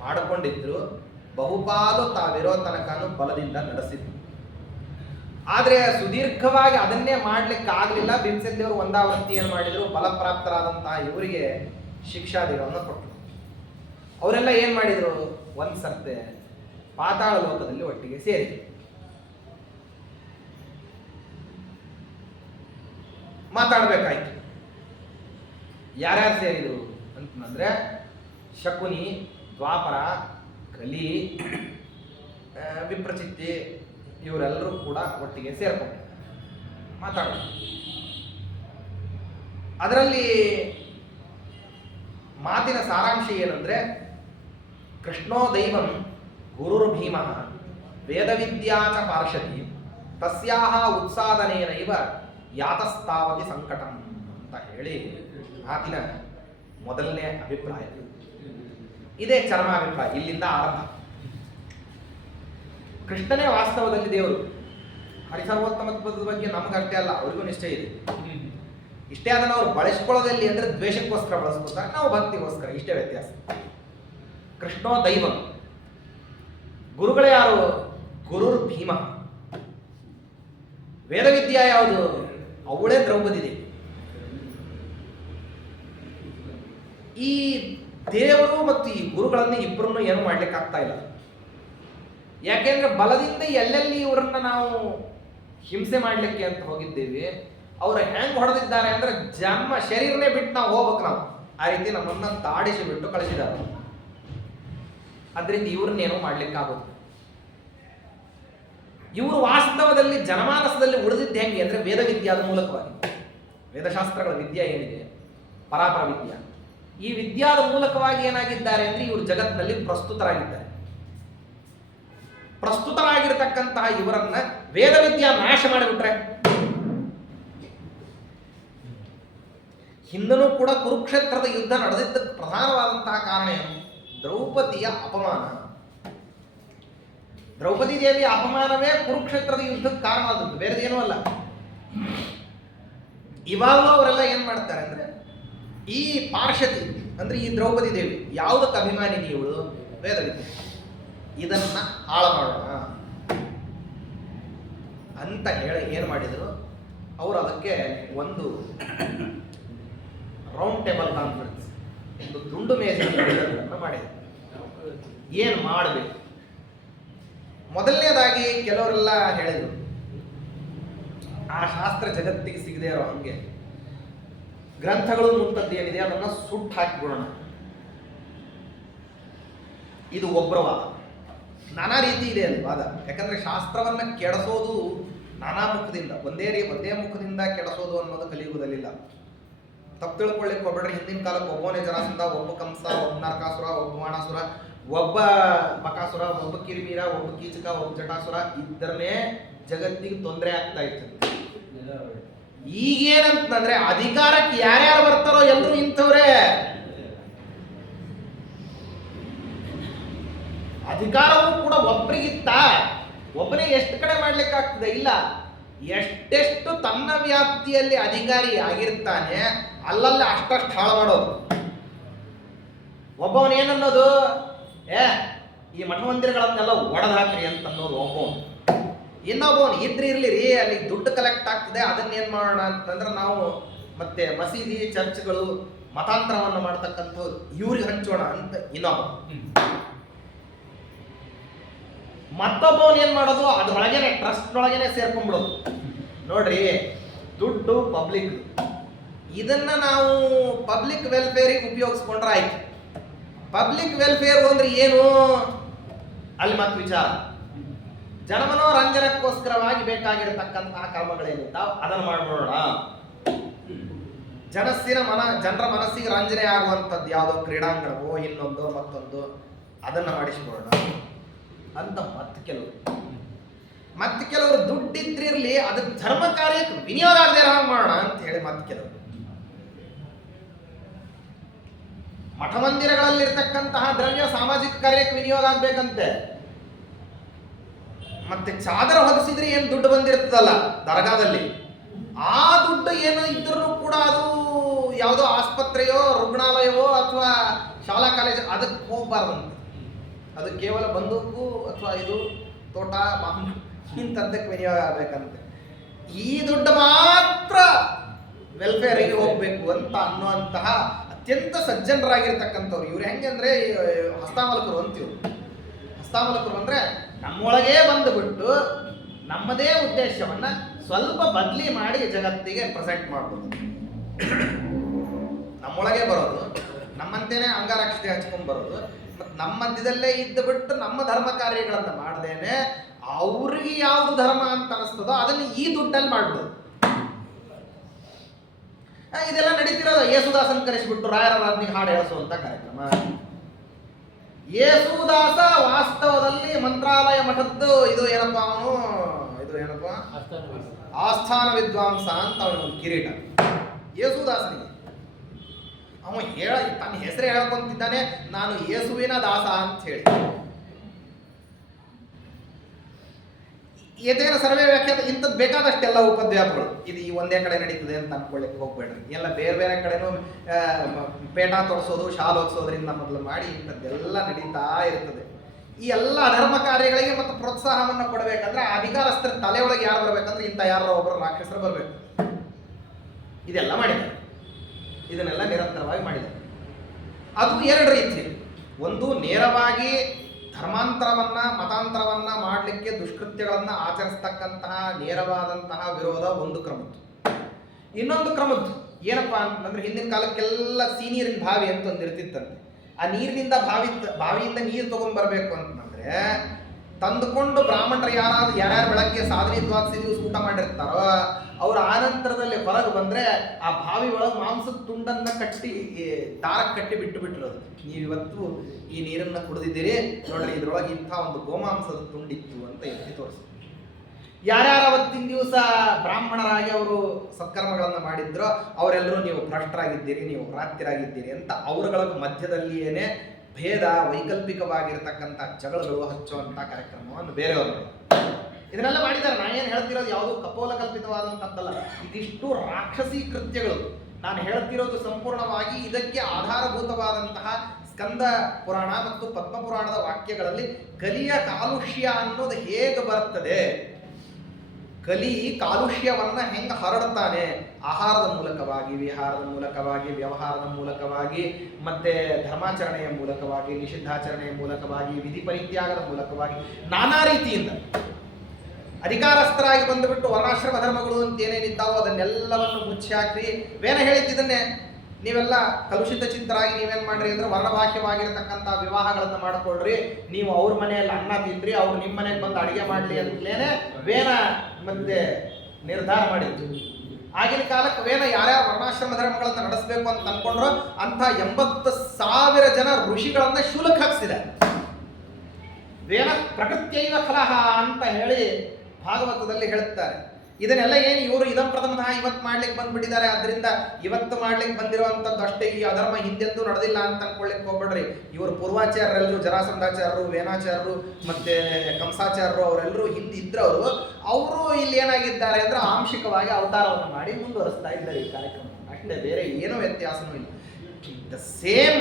ಮಾಡಿಕೊಂಡಿದ್ರು. ಬಹುಪಾಲು ತಾವಿರೋ ತನಕನೂ ಬಲದಿಂದ ನಡೆಸಿದ್ರು. ಆದ್ರೆ ಸುದೀರ್ಘವಾಗಿ ಅದನ್ನೇ ಮಾಡ್ಲಿಕ್ಕೆ ಆಗ್ಲಿಲ್ಲ. ಭೀಮಸೇನ ದೇವರು ಒಂದಾವೃತ್ತಿ ಏನ್ ಮಾಡಿದ್ರು, ಬಲಪ್ರಾಪ್ತರಾದಂತಹ ಇವರಿಗೆ ಶಿಕ್ಷಾದಿಗಳನ್ನು ಕೊಟ್ಟರು. ಅವರೆಲ್ಲ ಏನ್ ಮಾಡಿದ್ರು, ಒಂದ್ ಸರ್ತೆ ಪಾತಾಳ ಲೋಕದಲ್ಲಿ ಒಟ್ಟಿಗೆ ಸೇರಿ ಮಾತಾಡ್ಬೇಕಾಯ್ತು. ಯಾರ್ಯಾರು ಸೇರಿದ್ರು ಅಂತಂದ್ರೆ ಶಕುನಿ, ದ್ವಾಪರ, ಕಲಿ, ವಿಪ್ರಚಿತ್ತಿ ಇವರೆಲ್ಲರೂ ಕೂಡ ಒಟ್ಟಿಗೆ ಸೇರ್ಕೊಂಡು ಮಾತಾಡೋದು. ಅದರಲ್ಲಿ ಮಾತಿನ ಸಾರಾಂಶ ಏನಂದ್ರೆ, ಕೃಷ್ಣೋ ದೈವಂ ಗುರುರ್ ಭೀಮಃ ವೇದವಿದ್ಯಾ ಚ ಪಾರ್ಷದಿ ತಸ್ಯಾಹ ಉತ್ಸಾದನೇನೈವ ಯಾತಸ್ತಾವತಿ ಸಂಕಟಂ ಅಂತ ಹೇಳಿ ಆತಿನ ಮೊದಲನೇ ಅಭಿಪ್ರಾಯ. ಇದೇ ಚರಮಾಭಿಪ್ರಾಯ, ಇಲ್ಲಿಂದ ಆರಂಭ. ಕೃಷ್ಣನೇ ವಾಸ್ತವದಲ್ಲಿ ದೇವರು. ಹರಿಸರ್ವೋತ್ತಮತ್ವದ ಬಗ್ಗೆ ನಮಗಷ್ಟೇ ಅಲ್ಲ, ಅವ್ರಿಗೂ ನಿಶ್ಚಯ ಇದೆ. ಇಷ್ಟೇ ಅದನ್ನು ಅವ್ರು ಬಳಸ್ಕೊಳ್ಳೋದಲ್ಲಿ ಅಂದ್ರೆ ದ್ವೇಷಕ್ಕೋಸ್ಕರ ಬಳಸ್ಕೊತಾರೆ, ನಾವು ಭಕ್ತಿಗೋಸ್ಕರ, ಇಷ್ಟೇ ವ್ಯತ್ಯಾಸ. ಕೃಷ್ಣೋ ದೈವ. ಗುರುಗಳೇ ಯಾರು? ಗುರುರ್ ಭೀಮ. ವೇದವಿದ್ಯಾ ಯಾವುದು? ಅವಳೇ ದ್ರೌಪದಿ ದೇವಿ. ಈ ದೇವರು ಮತ್ತು ಈ ಗುರುಗಳನ್ನು ಇಬ್ಬರನ್ನು ಏನು ಮಾಡ್ಲಿಕ್ಕೆ ಆಗ್ತಾ ಇಲ್ಲ. ಯಾಕೆಂದ್ರೆ ಬಲದಿಂದ ಎಲ್ಲೆಲ್ಲಿ ಇವರನ್ನ ನಾವು ಹಿಂಸೆ ಮಾಡ್ಲಿಕ್ಕೆ ಅಂತ ಹೋಗಿದ್ದೇವೆ, ಅವ್ರು ಹೆಂಗ್ ಹೊಡೆದಿದ್ದಾರೆ ಅಂದ್ರೆ ಜನ್ಮ ಶರೀರನೇ ಬಿಟ್ಟು ನಾವು ಹೋಗ್ಬೇಕು. ನಾವು ಆ ರೀತಿ ನಮ್ಮನ್ನ ತಾಡಿಸಿ ಬಿಟ್ಟು ಕಳಿಸಿದ್ದಾರೆ. ಅದರಿಂದ ಇವ್ರನ್ನೇನು ಮಾಡ್ಲಿಕ್ಕಾಗೋದು. ಇವರು ವಾಸ್ತವದಲ್ಲಿ ಜನಮಾನಸದಲ್ಲಿ ಉಳಿದಿದ್ದು ಹೆಂಗೆ ಅಂದ್ರೆ ವೇದವಿದ್ಯಾದ ಮೂಲಕವಾಗಿ. ವೇದಶಾಸ್ತ್ರಗಳ ವಿದ್ಯೆ ಏನಿದೆ, ಪರಾಪರ ವಿದ್ಯಾ, ಈ ವಿದ್ಯಾದ ಮೂಲಕವಾಗಿ ಏನಾಗಿದ್ದಾರೆ ಅಂದ್ರೆ ಇವರು ಜಗತ್ತಿನಲ್ಲಿ ಪ್ರಸ್ತುತರಾಗಿದ್ದಾರೆ. ಪ್ರಸ್ತುತರಾಗಿರ್ತಕ್ಕಂತಹ ಇವರನ್ನ ವೇದವಿದ್ಯಾ ನಾಶ ಮಾಡಿಬಿಟ್ರೆ, ಹಿಂದನೂ ಕೂಡ ಕುರುಕ್ಷೇತ್ರದ ಯುದ್ಧ ನಡೆದಿದ್ದಕ್ಕೆ ಪ್ರಧಾನವಾದಂತಹ ಕಾರಣ ಏನು? ದ್ರೌಪದಿಯ ಅಪಮಾನ. ದ್ರೌಪದಿ ದೇವಿಯ ಅಪಮಾನವೇ ಕುರುಕ್ಷೇತ್ರದ ಯುದ್ಧಕ್ಕೆ ಕಾರಣ ಆದದ್ದು, ಬೇರೆದೇನೂ ಅಲ್ಲ. ಇವಾಗಲೂ ಅವರೆಲ್ಲ ಏನ್ ಮಾಡ್ತಾರೆ ಅಂದ್ರೆ, ಈ ಪಾರ್ಷತಿ ಅಂದ್ರೆ ಈ ದ್ರೌಪದಿ ದೇವಿ ಯಾವುದಕ್ಕೆ ಅಭಿಮಾನಿ ಇವಳು? ವೇದವಿದ್ಯೆ. ಇದನ್ನ ಹಾಳ ಮಾಡೋಣ ಅಂತ ಹೇಳಿ ಏನ್ ಮಾಡಿದ್ರು ಅವರು? ಅದಕ್ಕೆ ಒಂದು ರೌಂಡ್ ಟೇಬಲ್ ಕಾನ್ಫರೆನ್ಸ್, ಒಂದು ದುಂಡು ಮೇಜಿನ ಮಾಡಿದ್ರು. ಏನ್ ಮಾಡಬೇಕು? ಮೊದಲನೇದಾಗಿ ಕೆಲವರೆಲ್ಲ ಹೇಳಿದ್ರು, ಆ ಶಾಸ್ತ್ರ ಜಗತ್ತಿಗೆ ಸಿಗದೆ ಇರೋ ಹಂಗೆ ಗ್ರಂಥಗಳು ಮುಂತದ್ದು ಏನಿದೆ ಅದನ್ನ ಸುಟ್ಟು ಹಾಕಿಬಿಡೋಣ. ಇದು ಒಬ್ಬರ ವಾದ. ನಾನಾ ರೀತಿ ಇದೆ ಅದು ವಾದ. ಯಾಕಂದ್ರೆ ಶಾಸ್ತ್ರವನ್ನ ಕೆಡಿಸೋದು ನಾನಾ ಮುಖದಿಂದ, ಒಂದೇ ಮುಖದಿಂದ ಕೆಡಿಸೋದು ಅನ್ನೋದು ಕಲಿಯುಗದಲ್ಲಿಲ್ಲ. ತಪ್ಪು ತಿಳ್ಕೊಳ್ಳಿಕ್ಕೆ ಹೋಗ್ಬೇಡ್ರಿ. ಹಿಂದಿನ ಕಾಲಕ್ಕೆ ಒಬ್ಬನೇ ಜರಾಸಂಧ, ಒಬ್ಬ ಕಂಸ, ಒಬ್ಬ ನರಕಾಸುರ, ಒಬ್ಬ ಬಾಣಾಸುರ, ಒಬ್ಬ ಬಕಾಸುರ, ಒಬ್ಬ ಕಿರಿಮೀರ, ಒಬ್ಬ ಕೀಚಕ, ಒಬ್ಬ ಜಟಾಸುರ ಇದ್ದರನೇ ಜಗತ್ತಿಗೆ ತೊಂದರೆ ಆಗ್ತಾ ಇತ್ತು. ಈಗೇನಂತಂದ್ರೆ ಅಧಿಕಾರಕ್ಕೆ ಯಾರ್ಯಾರು ಬರ್ತಾರೋ ಎಲ್ಲರೂ ಇಂಥವ್ರೆ. ಅಧಿಕಾರವೂ ಕೂಡ ಒಬ್ಬರಿಗಿತ್ತ, ಒಬ್ಬನೇ ಎಷ್ಟು ಕಡೆ ಮಾಡ್ಲಿಕ್ಕೆ ಆಗ್ತದೆ? ಇಲ್ಲ. ಎಷ್ಟೆಷ್ಟು ತನ್ನ ವ್ಯಾಪ್ತಿಯಲ್ಲಿ ಅಧಿಕಾರಿ ಆಗಿರ್ತಾನೆ ಅಲ್ಲಲ್ಲಿ ಅಷ್ಟಷ್ಟು ಹಾಳು ಮಾಡೋದು. ಒಬ್ಬವನ್ ಏನನ್ನೋದು, ಈ ಮಠ ಮಂದಿರಗಳನ್ನೆಲ್ಲ ಒಡೆದು ಹಾಕ್ರಿ ಅಂತ ಅನ್ನೋದು ಒಬ್ಬವನು. ಇನ್ನೊಬ್ಬವನು ಇದ್ರಿ ಇರ್ಲಿ ರೀ, ಅಲ್ಲಿ ದುಡ್ಡು ಕಲೆಕ್ಟ್ ಆಗ್ತದೆ, ಅದನ್ನ ಏನ್ ಮಾಡೋಣ ಅಂತಂದ್ರೆ ನಾವು ಮತ್ತೆ ಮಸೀದಿ ಚರ್ಚ್ಗಳು ಮತಾಂತರವನ್ನು ಮಾಡ್ತಕ್ಕಂಥವ್ರು ಇವ್ರಿಗೆ ಹಂಚೋಣ ಅಂತ ಇನ್ನೊಬ್ಬ. ಮತ್ತೊಬ್ಬವನ್ ಏನ್ ಮಾಡೋದು, ಅದ್ರೊಳಗೇನೆ ಟ್ರಸ್ಟ್ ಒಳಗೇನೆ ಸೇರ್ಕೊಂಡ್ಬಿಡೋದು. ನೋಡ್ರಿ, ದುಡ್ಡು ಪಬ್ಲಿಕ್, ಇದನ್ನ ನಾವು ಪಬ್ಲಿಕ್ ವೆಲ್ಫೇರಿಗೆ ಉಪಯೋಗಿಸ್ಕೊಂಡ್ರೆ ಆಯ್ತು. ಪಬ್ಲಿಕ್ ವೆಲ್ಫೇರ್ ಅಂದ್ರೆ ಏನು? ಅಲ್ಲಿ ಮತ್ತೆ ವಿಚಾರ. ಜನಮನೋರಂಜನಕ್ಕೋಸ್ಕರವಾಗಿ ಬೇಕಾಗಿರತಕ್ಕಂತಹ ಕರ್ಮಗಳೇನಿದ್ದಾವ ಅದನ್ನು ಮಾಡ್ಬಿಡೋಣ. ಜನರ ಮನಸ್ಸಿಗೆ ರಂಜನೆ ಆಗುವಂಥದ್ದು ಯಾವುದೋ ಕ್ರೀಡಾಂಗಣವೋ ಇನ್ನೊಂದು ಮತ್ತೊಂದು ಅದನ್ನ ಮಾಡಿಸ್ಬಿಡೋಣ ಅಂತ ಮತ್ತೆ ಕೆಲವರು ದುಡ್ಡಿದ್ರಿರ್ಲಿ ಅದು ಧರ್ಮ ಕಾರ್ಯಕ್ಕೆ ವಿನಿಯೋಗ ಆಗದೆ ಹಾಗೆ ಮಾಡೋಣ ಅಂತ ಹೇಳಿ ಮತ್ತೆ ಕೆಲವರು. ಮಠ ಮಂದಿರಗಳಲ್ಲಿರ್ತಕ್ಕಂತಹ ದ್ರವ್ಯ ಸಾಮಾಜಿಕ ಕಾರ್ಯಕ್ಕೆ ವಿನಿಯೋಗ ಆಗ್ಬೇಕಂತೆ. ಮತ್ತೆ ಚಾದರ ಹೊದಿಸಿದ್ರೆ ಏನು ದುಡ್ಡು ಬಂದಿರ್ತದಲ್ಲ ದರ್ಗಾದಲ್ಲಿ, ಆ ದುಡ್ಡು ಏನು ಇದ್ರೂ ಕೂಡ ಅದು ಯಾವುದೋ ಆಸ್ಪತ್ರೆಯೋ ರುಗ್ಣಾಲಯವೋ ಅಥವಾ ಶಾಲಾ ಕಾಲೇಜ್ ಅದಕ್ಕೆ ಹೋಗ್ಬಾರ್ದಂತೆ. ಅದು ಕೇವಲ ಬಂದೂಕು ಅಥವಾ ಇದು ತೋಟ ಇಂಥದ್ದಕ್ಕೆ ವಿನಿಯೋಗ ಆಗ್ಬೇಕಂತೆ. ಈ ದುಡ್ಡು ಮಾತ್ರ ವೆಲ್ಫೇರಿಗೆ ಹೋಗ್ಬೇಕು ಅಂತ ಅನ್ನುವಂತಹ ಅತ್ಯಂತ ಸಜ್ಜನರಾಗಿರ್ತಕ್ಕಂಥವ್ರು ಇವ್ರು. ಹೆಂಗೆ ಅಂದ್ರೆ ಹಸ್ತಾಮಲಕರು ಅಂತೀವ್ರು. ಹಸ್ತಾಮಲಕರು ಅಂದ್ರೆ ನಮ್ಮೊಳಗೇ ಬಂದುಬಿಟ್ಟು ನಮ್ಮದೇ ಉದ್ದೇಶವನ್ನ ಸ್ವಲ್ಪ ಬದಲಿ ಮಾಡಿ ಜಗತ್ತಿಗೆ ಪ್ರೆಸೆಂಟ್ ಮಾಡ್ಬೋದು. ನಮ್ಮೊಳಗೆ ಬರೋದು, ನಮ್ಮಂತೇನೆ ಅಂಗರಕ್ಷತೆ ಹಚ್ಕೊಂಡ್ ಬರೋದು, ಮತ್ತು ನಮ್ಮ ಮಧ್ಯದಲ್ಲೇ ಇದ್ದು ಬಿಟ್ಟು ನಮ್ಮ ಧರ್ಮ ಕಾರ್ಯಗಳನ್ನ ಮಾಡ್ದೇನೆ ಅವ್ರಿಗೆ ಯಾವ್ದು ಧರ್ಮ ಅಂತ ಅನಿಸ್ತದೋ ಅದನ್ನು ಈ ದುಡ್ಡಲ್ಲಿ ಮಾಡ್ಬೋದು. ಇದೆಲ್ಲ ನಡೀತಿರೋದು. ಯೇಸುದಾಸನ್ ಕರೆಸಿಬಿಟ್ಟು ರಾಯರ ರಾಜ್ನಿಗೆ ಹಾಡು ಹೇಳಿಸುವಂತ ಕಾರ್ಯಕ್ರಮ. ಯೇಸುದಾಸ ವಾಸ್ತವದಲ್ಲಿ ಮಂತ್ರಾಲಯ ಮಠದ್ದು ಇದು ಏನಪ್ಪ ಆಸ್ಥಾನ ವಿದ್ವಾಂಸ ಅಂತ ಅವನಿಗೊಂದು ಕಿರೀಟ ಯೇಸುದಾಸನಿಗೆ. ಅವ ತನ್ನ ಹೆಸರೇ ಹೇಳ್ಕೊಂತಿದ್ದಾನೆ, ನಾನು ಯೇಸುವಿನ ದಾಸ ಅಂತ ಹೇಳಿ. ಏತೇನ ಸರ್ವೇ ವ್ಯಾಖ್ಯಾತ ಇಂಥದ್ದು ಬೇಕಾದಷ್ಟೆಲ್ಲ ಉಪದ್ವ್ಯಾಪಗಳು ಇದು ಈ ಒಂದೇ ಕಡೆ ನಡೀತದೆ ಅಂತ ಅನ್ಕೊಳ್ಳಿಕ್ಕೆ ಹೋಗ್ಬೇಡ್ರಿ. ಎಲ್ಲ ಬೇರೆ ಬೇರೆ ಕಡೆನೂ ಪೇಟ ತೊಡಸೋದು, ಶಾಲ್ ಹೊತ್ಸೋದ್ರಿಂದ ಮೊದಲು ಮಾಡಿ ಇಂಥದ್ದೆಲ್ಲ ನಡೀತಾ ಇರ್ತದೆ. ಈ ಎಲ್ಲ ಅಧರ್ಮ ಕಾರ್ಯಗಳಿಗೆ ಮತ್ತು ಪ್ರೋತ್ಸಾಹವನ್ನು ಕೊಡಬೇಕಂದ್ರೆ ಅಧಿಕಾರಸ್ಥರ ತಲೆಯೊಳಗೆ ಯಾರು ಬರ್ಬೇಕಂದ್ರೆ ಇಂಥ ಯಾರೋ ಒಬ್ಬರು ರಾಕ್ಷಸರು ಬರಬೇಕು. ಇದೆಲ್ಲ ಮಾಡಿದ್ದಾರೆ, ಇದನ್ನೆಲ್ಲ ನಿರಂತರವಾಗಿ ಮಾಡಿದ್ದಾರೆ. ಅದು ಎರಡು ರೀತಿ. ಒಂದು ನೇರವಾಗಿ ಧರ್ಮಾಂತರವನ್ನ ಮತಾಂತರವನ್ನ ಮಾಡಲಿಕ್ಕೆ ದುಷ್ಕೃತ್ಯಗಳನ್ನ ಆಚರಿಸ್ತಕ್ಕಂತಹ ನೇರವಾದಂತಹ ವಿರೋಧ ಒಂದು ಕ್ರಮದ್ದು. ಇನ್ನೊಂದು ಕ್ರಮದ್ದು ಏನಪ್ಪಾ ಅಂತಂದ್ರೆ ಹಿಂದಿನ ಕಾಲಕ್ಕೆಲ್ಲ ನೀರಿನ ಬಾವಿ ಅಂತ ಒಂದು ಇರ್ತಿತ್ತಂತೆ. ಆ ನೀರಿನಿಂದ ಬಾವಿಯಿಂದ ನೀರು ತಗೊಂಡ್ಬರ್ಬೇಕು ಅಂತಂದ್ರೆ ತಂದುಕೊಂಡು ಬ್ರಾಹ್ಮಣರು ಯಾರ್ಯಾರು ಬೆಳಗ್ಗೆ ಸಾಧನೆ ದ್ವಾದಶಿ ದಿವಸ ಊಟ ಮಾಡಿರ್ತಾರೋ ಅವ್ರ ಆನಂತರದಲ್ಲಿ ಹೊರಗೆ ಬಂದ್ರೆ ಆ ಬಾವಿ ಒಳಗೆ ಮಾಂಸದ ತುಂಡನ್ನ ಕಟ್ಟಿ ದಾರಕ್ಕೆ ಕಟ್ಟಿ ಬಿಟ್ಟರು. ನೀವು ಇವತ್ತು ಈ ನೀರನ್ನ ಕುಡಿದಿದ್ದೀರಿ ನೋಡ್ರಿ, ಇದ್ರೊಳಗೆ ಇಂಥ ಒಂದು ಗೋಮಾಂಸದ ತುಂಡಿತ್ತು ಅಂತ ಎತ್ತಿ ತೋರಿಸಿ. ಯಾರ್ಯಾರು ಅವತ್ತಿನ ದಿವಸ ಬ್ರಾಹ್ಮಣರಾಗಿ ಅವರು ಸತ್ಕರ್ಮಗಳನ್ನ ಮಾಡಿದ್ರೋ ಅವರೆಲ್ಲರೂ ನೀವು ಭ್ರಷ್ಟರಾಗಿದ್ದೀರಿ, ನೀವು ಭ್ರಾತ್ಯರಾಗಿದ್ದೀರಿ ಅಂತ ಅವರುಗಳ ಮಧ್ಯದಲ್ಲಿಯೇನೆ ಭೇದ ವೈಕಲ್ಪಿಕವಾಗಿರ್ತಕ್ಕಂಥ ಜಗಳಗಳು ಹಚ್ಚುವಂಥ ಕಾರ್ಯಕ್ರಮವನ್ನು ಬೇರೆಯವರು ಇದನ್ನೆಲ್ಲ ಮಾಡಿದ್ದಾರೆ. ನಾನೇನು ಹೇಳ್ತಿರೋದು ಯಾವುದು ಕಪೋಲ ಕಲ್ಪಿತವಾದಂಥದ್ದಲ್ಲ, ಇದಿಷ್ಟು ರಾಕ್ಷಸಿ ಕೃತ್ಯಗಳು. ನಾನು ಹೇಳ್ತಿರೋದು ಸಂಪೂರ್ಣವಾಗಿ ಇದಕ್ಕೆ ಆಧಾರಭೂತವಾದಂತಹ ಸ್ಕಂದ ಪುರಾಣ ಮತ್ತು ಪದ್ಮ ಪುರಾಣದ ವಾಕ್ಯಗಳಲ್ಲಿ ಕಲಿಯ ಕಾಲುಷ್ಯ ಅನ್ನೋದು ಹೇಗೆ ಬರ್ತದೆ, ಕಲಿ ಕಾಲುಷ್ಯವನ್ನ ಹೆಂಗೆ ಹರಡ್ತಾನೆ, ಆಹಾರದ ಮೂಲಕವಾಗಿ, ವಿಹಾರದ ಮೂಲಕವಾಗಿ, ವ್ಯವಹಾರದ ಮೂಲಕವಾಗಿ, ಮತ್ತೆ ಧರ್ಮಾಚರಣೆಯ ಮೂಲಕವಾಗಿ, ನಿಷಿದ್ಧಾಚರಣೆಯ ಮೂಲಕವಾಗಿ, ವಿಧಿ ಪರಿತ್ಯಾಗದ ಮೂಲಕವಾಗಿ, ನಾನಾ ರೀತಿಯಿಂದ ಅಧಿಕಾರಸ್ಥರಾಗಿ ಬಂದುಬಿಟ್ಟು ವರ್ಣಾಶ್ರಮ ಧರ್ಮಗಳು ಅಂತ ಏನೇನಿದ್ದಾವೋ ಅದನ್ನೆಲ್ಲವನ್ನು ಮುಚ್ಚಿ ಹಾಕ್ರಿ. ವೇನ ಹೇಳಿದ್ದನ್ನೇ ನೀವೆಲ್ಲ ಕಲುಷಿತ ಚಿತ್ತರಾಗಿ ನೀವೇನ್ ಮಾಡ್ರಿ ಅಂದ್ರೆ ವರ್ಣಭಾಷ್ಯವಾಗಿರ್ತಕ್ಕಂಥ ವಿವಾಹಗಳನ್ನ ಮಾಡ್ಕೊಳ್ರಿ, ನೀವು ಅವ್ರ ಮನೆಯಲ್ಲಿ ಅನ್ನ ತಿನ್ರಿ, ಅವ್ರು ನಿಮ್ಮ ಮನೆಗೆ ಬಂದು ಅಡಿಗೆ ಮಾಡ್ಲಿ ಅಂತಲೇನೆ ವೇನ ಮತ್ತೆ ನಿರ್ಧಾರ ಮಾಡಿದ್ದು. ಆಗಿನ ಕಾಲಕ್ಕೆ ವೇನ ಯಾರ್ಯಾವ ವರ್ಣಾಶ್ರಮ ಧರ್ಮಗಳನ್ನ ನಡೆಸಬೇಕು ಅಂತ ಅನ್ಕೊಂಡ್ರು ಅಂತ 80,000 ಜನ ಋಷಿಗಳನ್ನ ಶೂಲಕ್ಕೆ ಹಾಕ್ಸಿದೆ. ವೇನ ಪ್ರಕೃತ್ಯೈವ ಕಲಹ ಅಂತ ಹೇಳಿ ಭಾಗವತದಲ್ಲಿ ಹೇಳುತ್ತಾರೆ. ಇದನ್ನೆಲ್ಲ ಏನು ಇವರು ಇದಂ ಪ್ರಥಮತಃ ಇವತ್ತು ಮಾಡ್ಲಿಕ್ಕೆ ಬಂದ್ಬಿಟ್ಟಿದ್ದಾರೆ, ಅದರಿಂದ ಇವತ್ತು ಮಾಡ್ಲಿಕ್ಕೆ ಬಂದಿರುವಂಥದ್ದು ಅಷ್ಟೇ, ಈ ಅಧರ್ಮ ಹಿಂದೆಂದೂ ನಡೆದಿಲ್ಲ ಅಂತ ಅನ್ಕೊಳ್ಳಿಕ್ಕೆ ಹೋಗ್ಬೇಡ್ರಿ. ಇವರು ಪೂರ್ವಾಚಾರ್ಯರೆಲ್ಲರೂ ಜರಾಸಂಧಾಚಾರ್ಯರು, ವೇನಾಚಾರ್ಯರು ಮತ್ತೆ ಕಂಸಾಚಾರ್ಯರು ಅವರೆಲ್ಲರೂ ಹಿಂದಿದ್ರವರು, ಅವರು ಇಲ್ಲಿ ಏನಾಗಿದ್ದಾರೆ ಅಂದ್ರೆ ಆಂಶಿಕವಾಗಿ ಅವತಾರವನ್ನು ಮಾಡಿ ಮುಂದುವರಿಸ್ತಾ ಇದ್ದಾರೆ ಈ ಕಾರ್ಯಕ್ರಮ ಅಷ್ಟೇ, ಬೇರೆ ಏನೋ ವ್ಯತ್ಯಾಸನೂ ಇಲ್ಲ. The same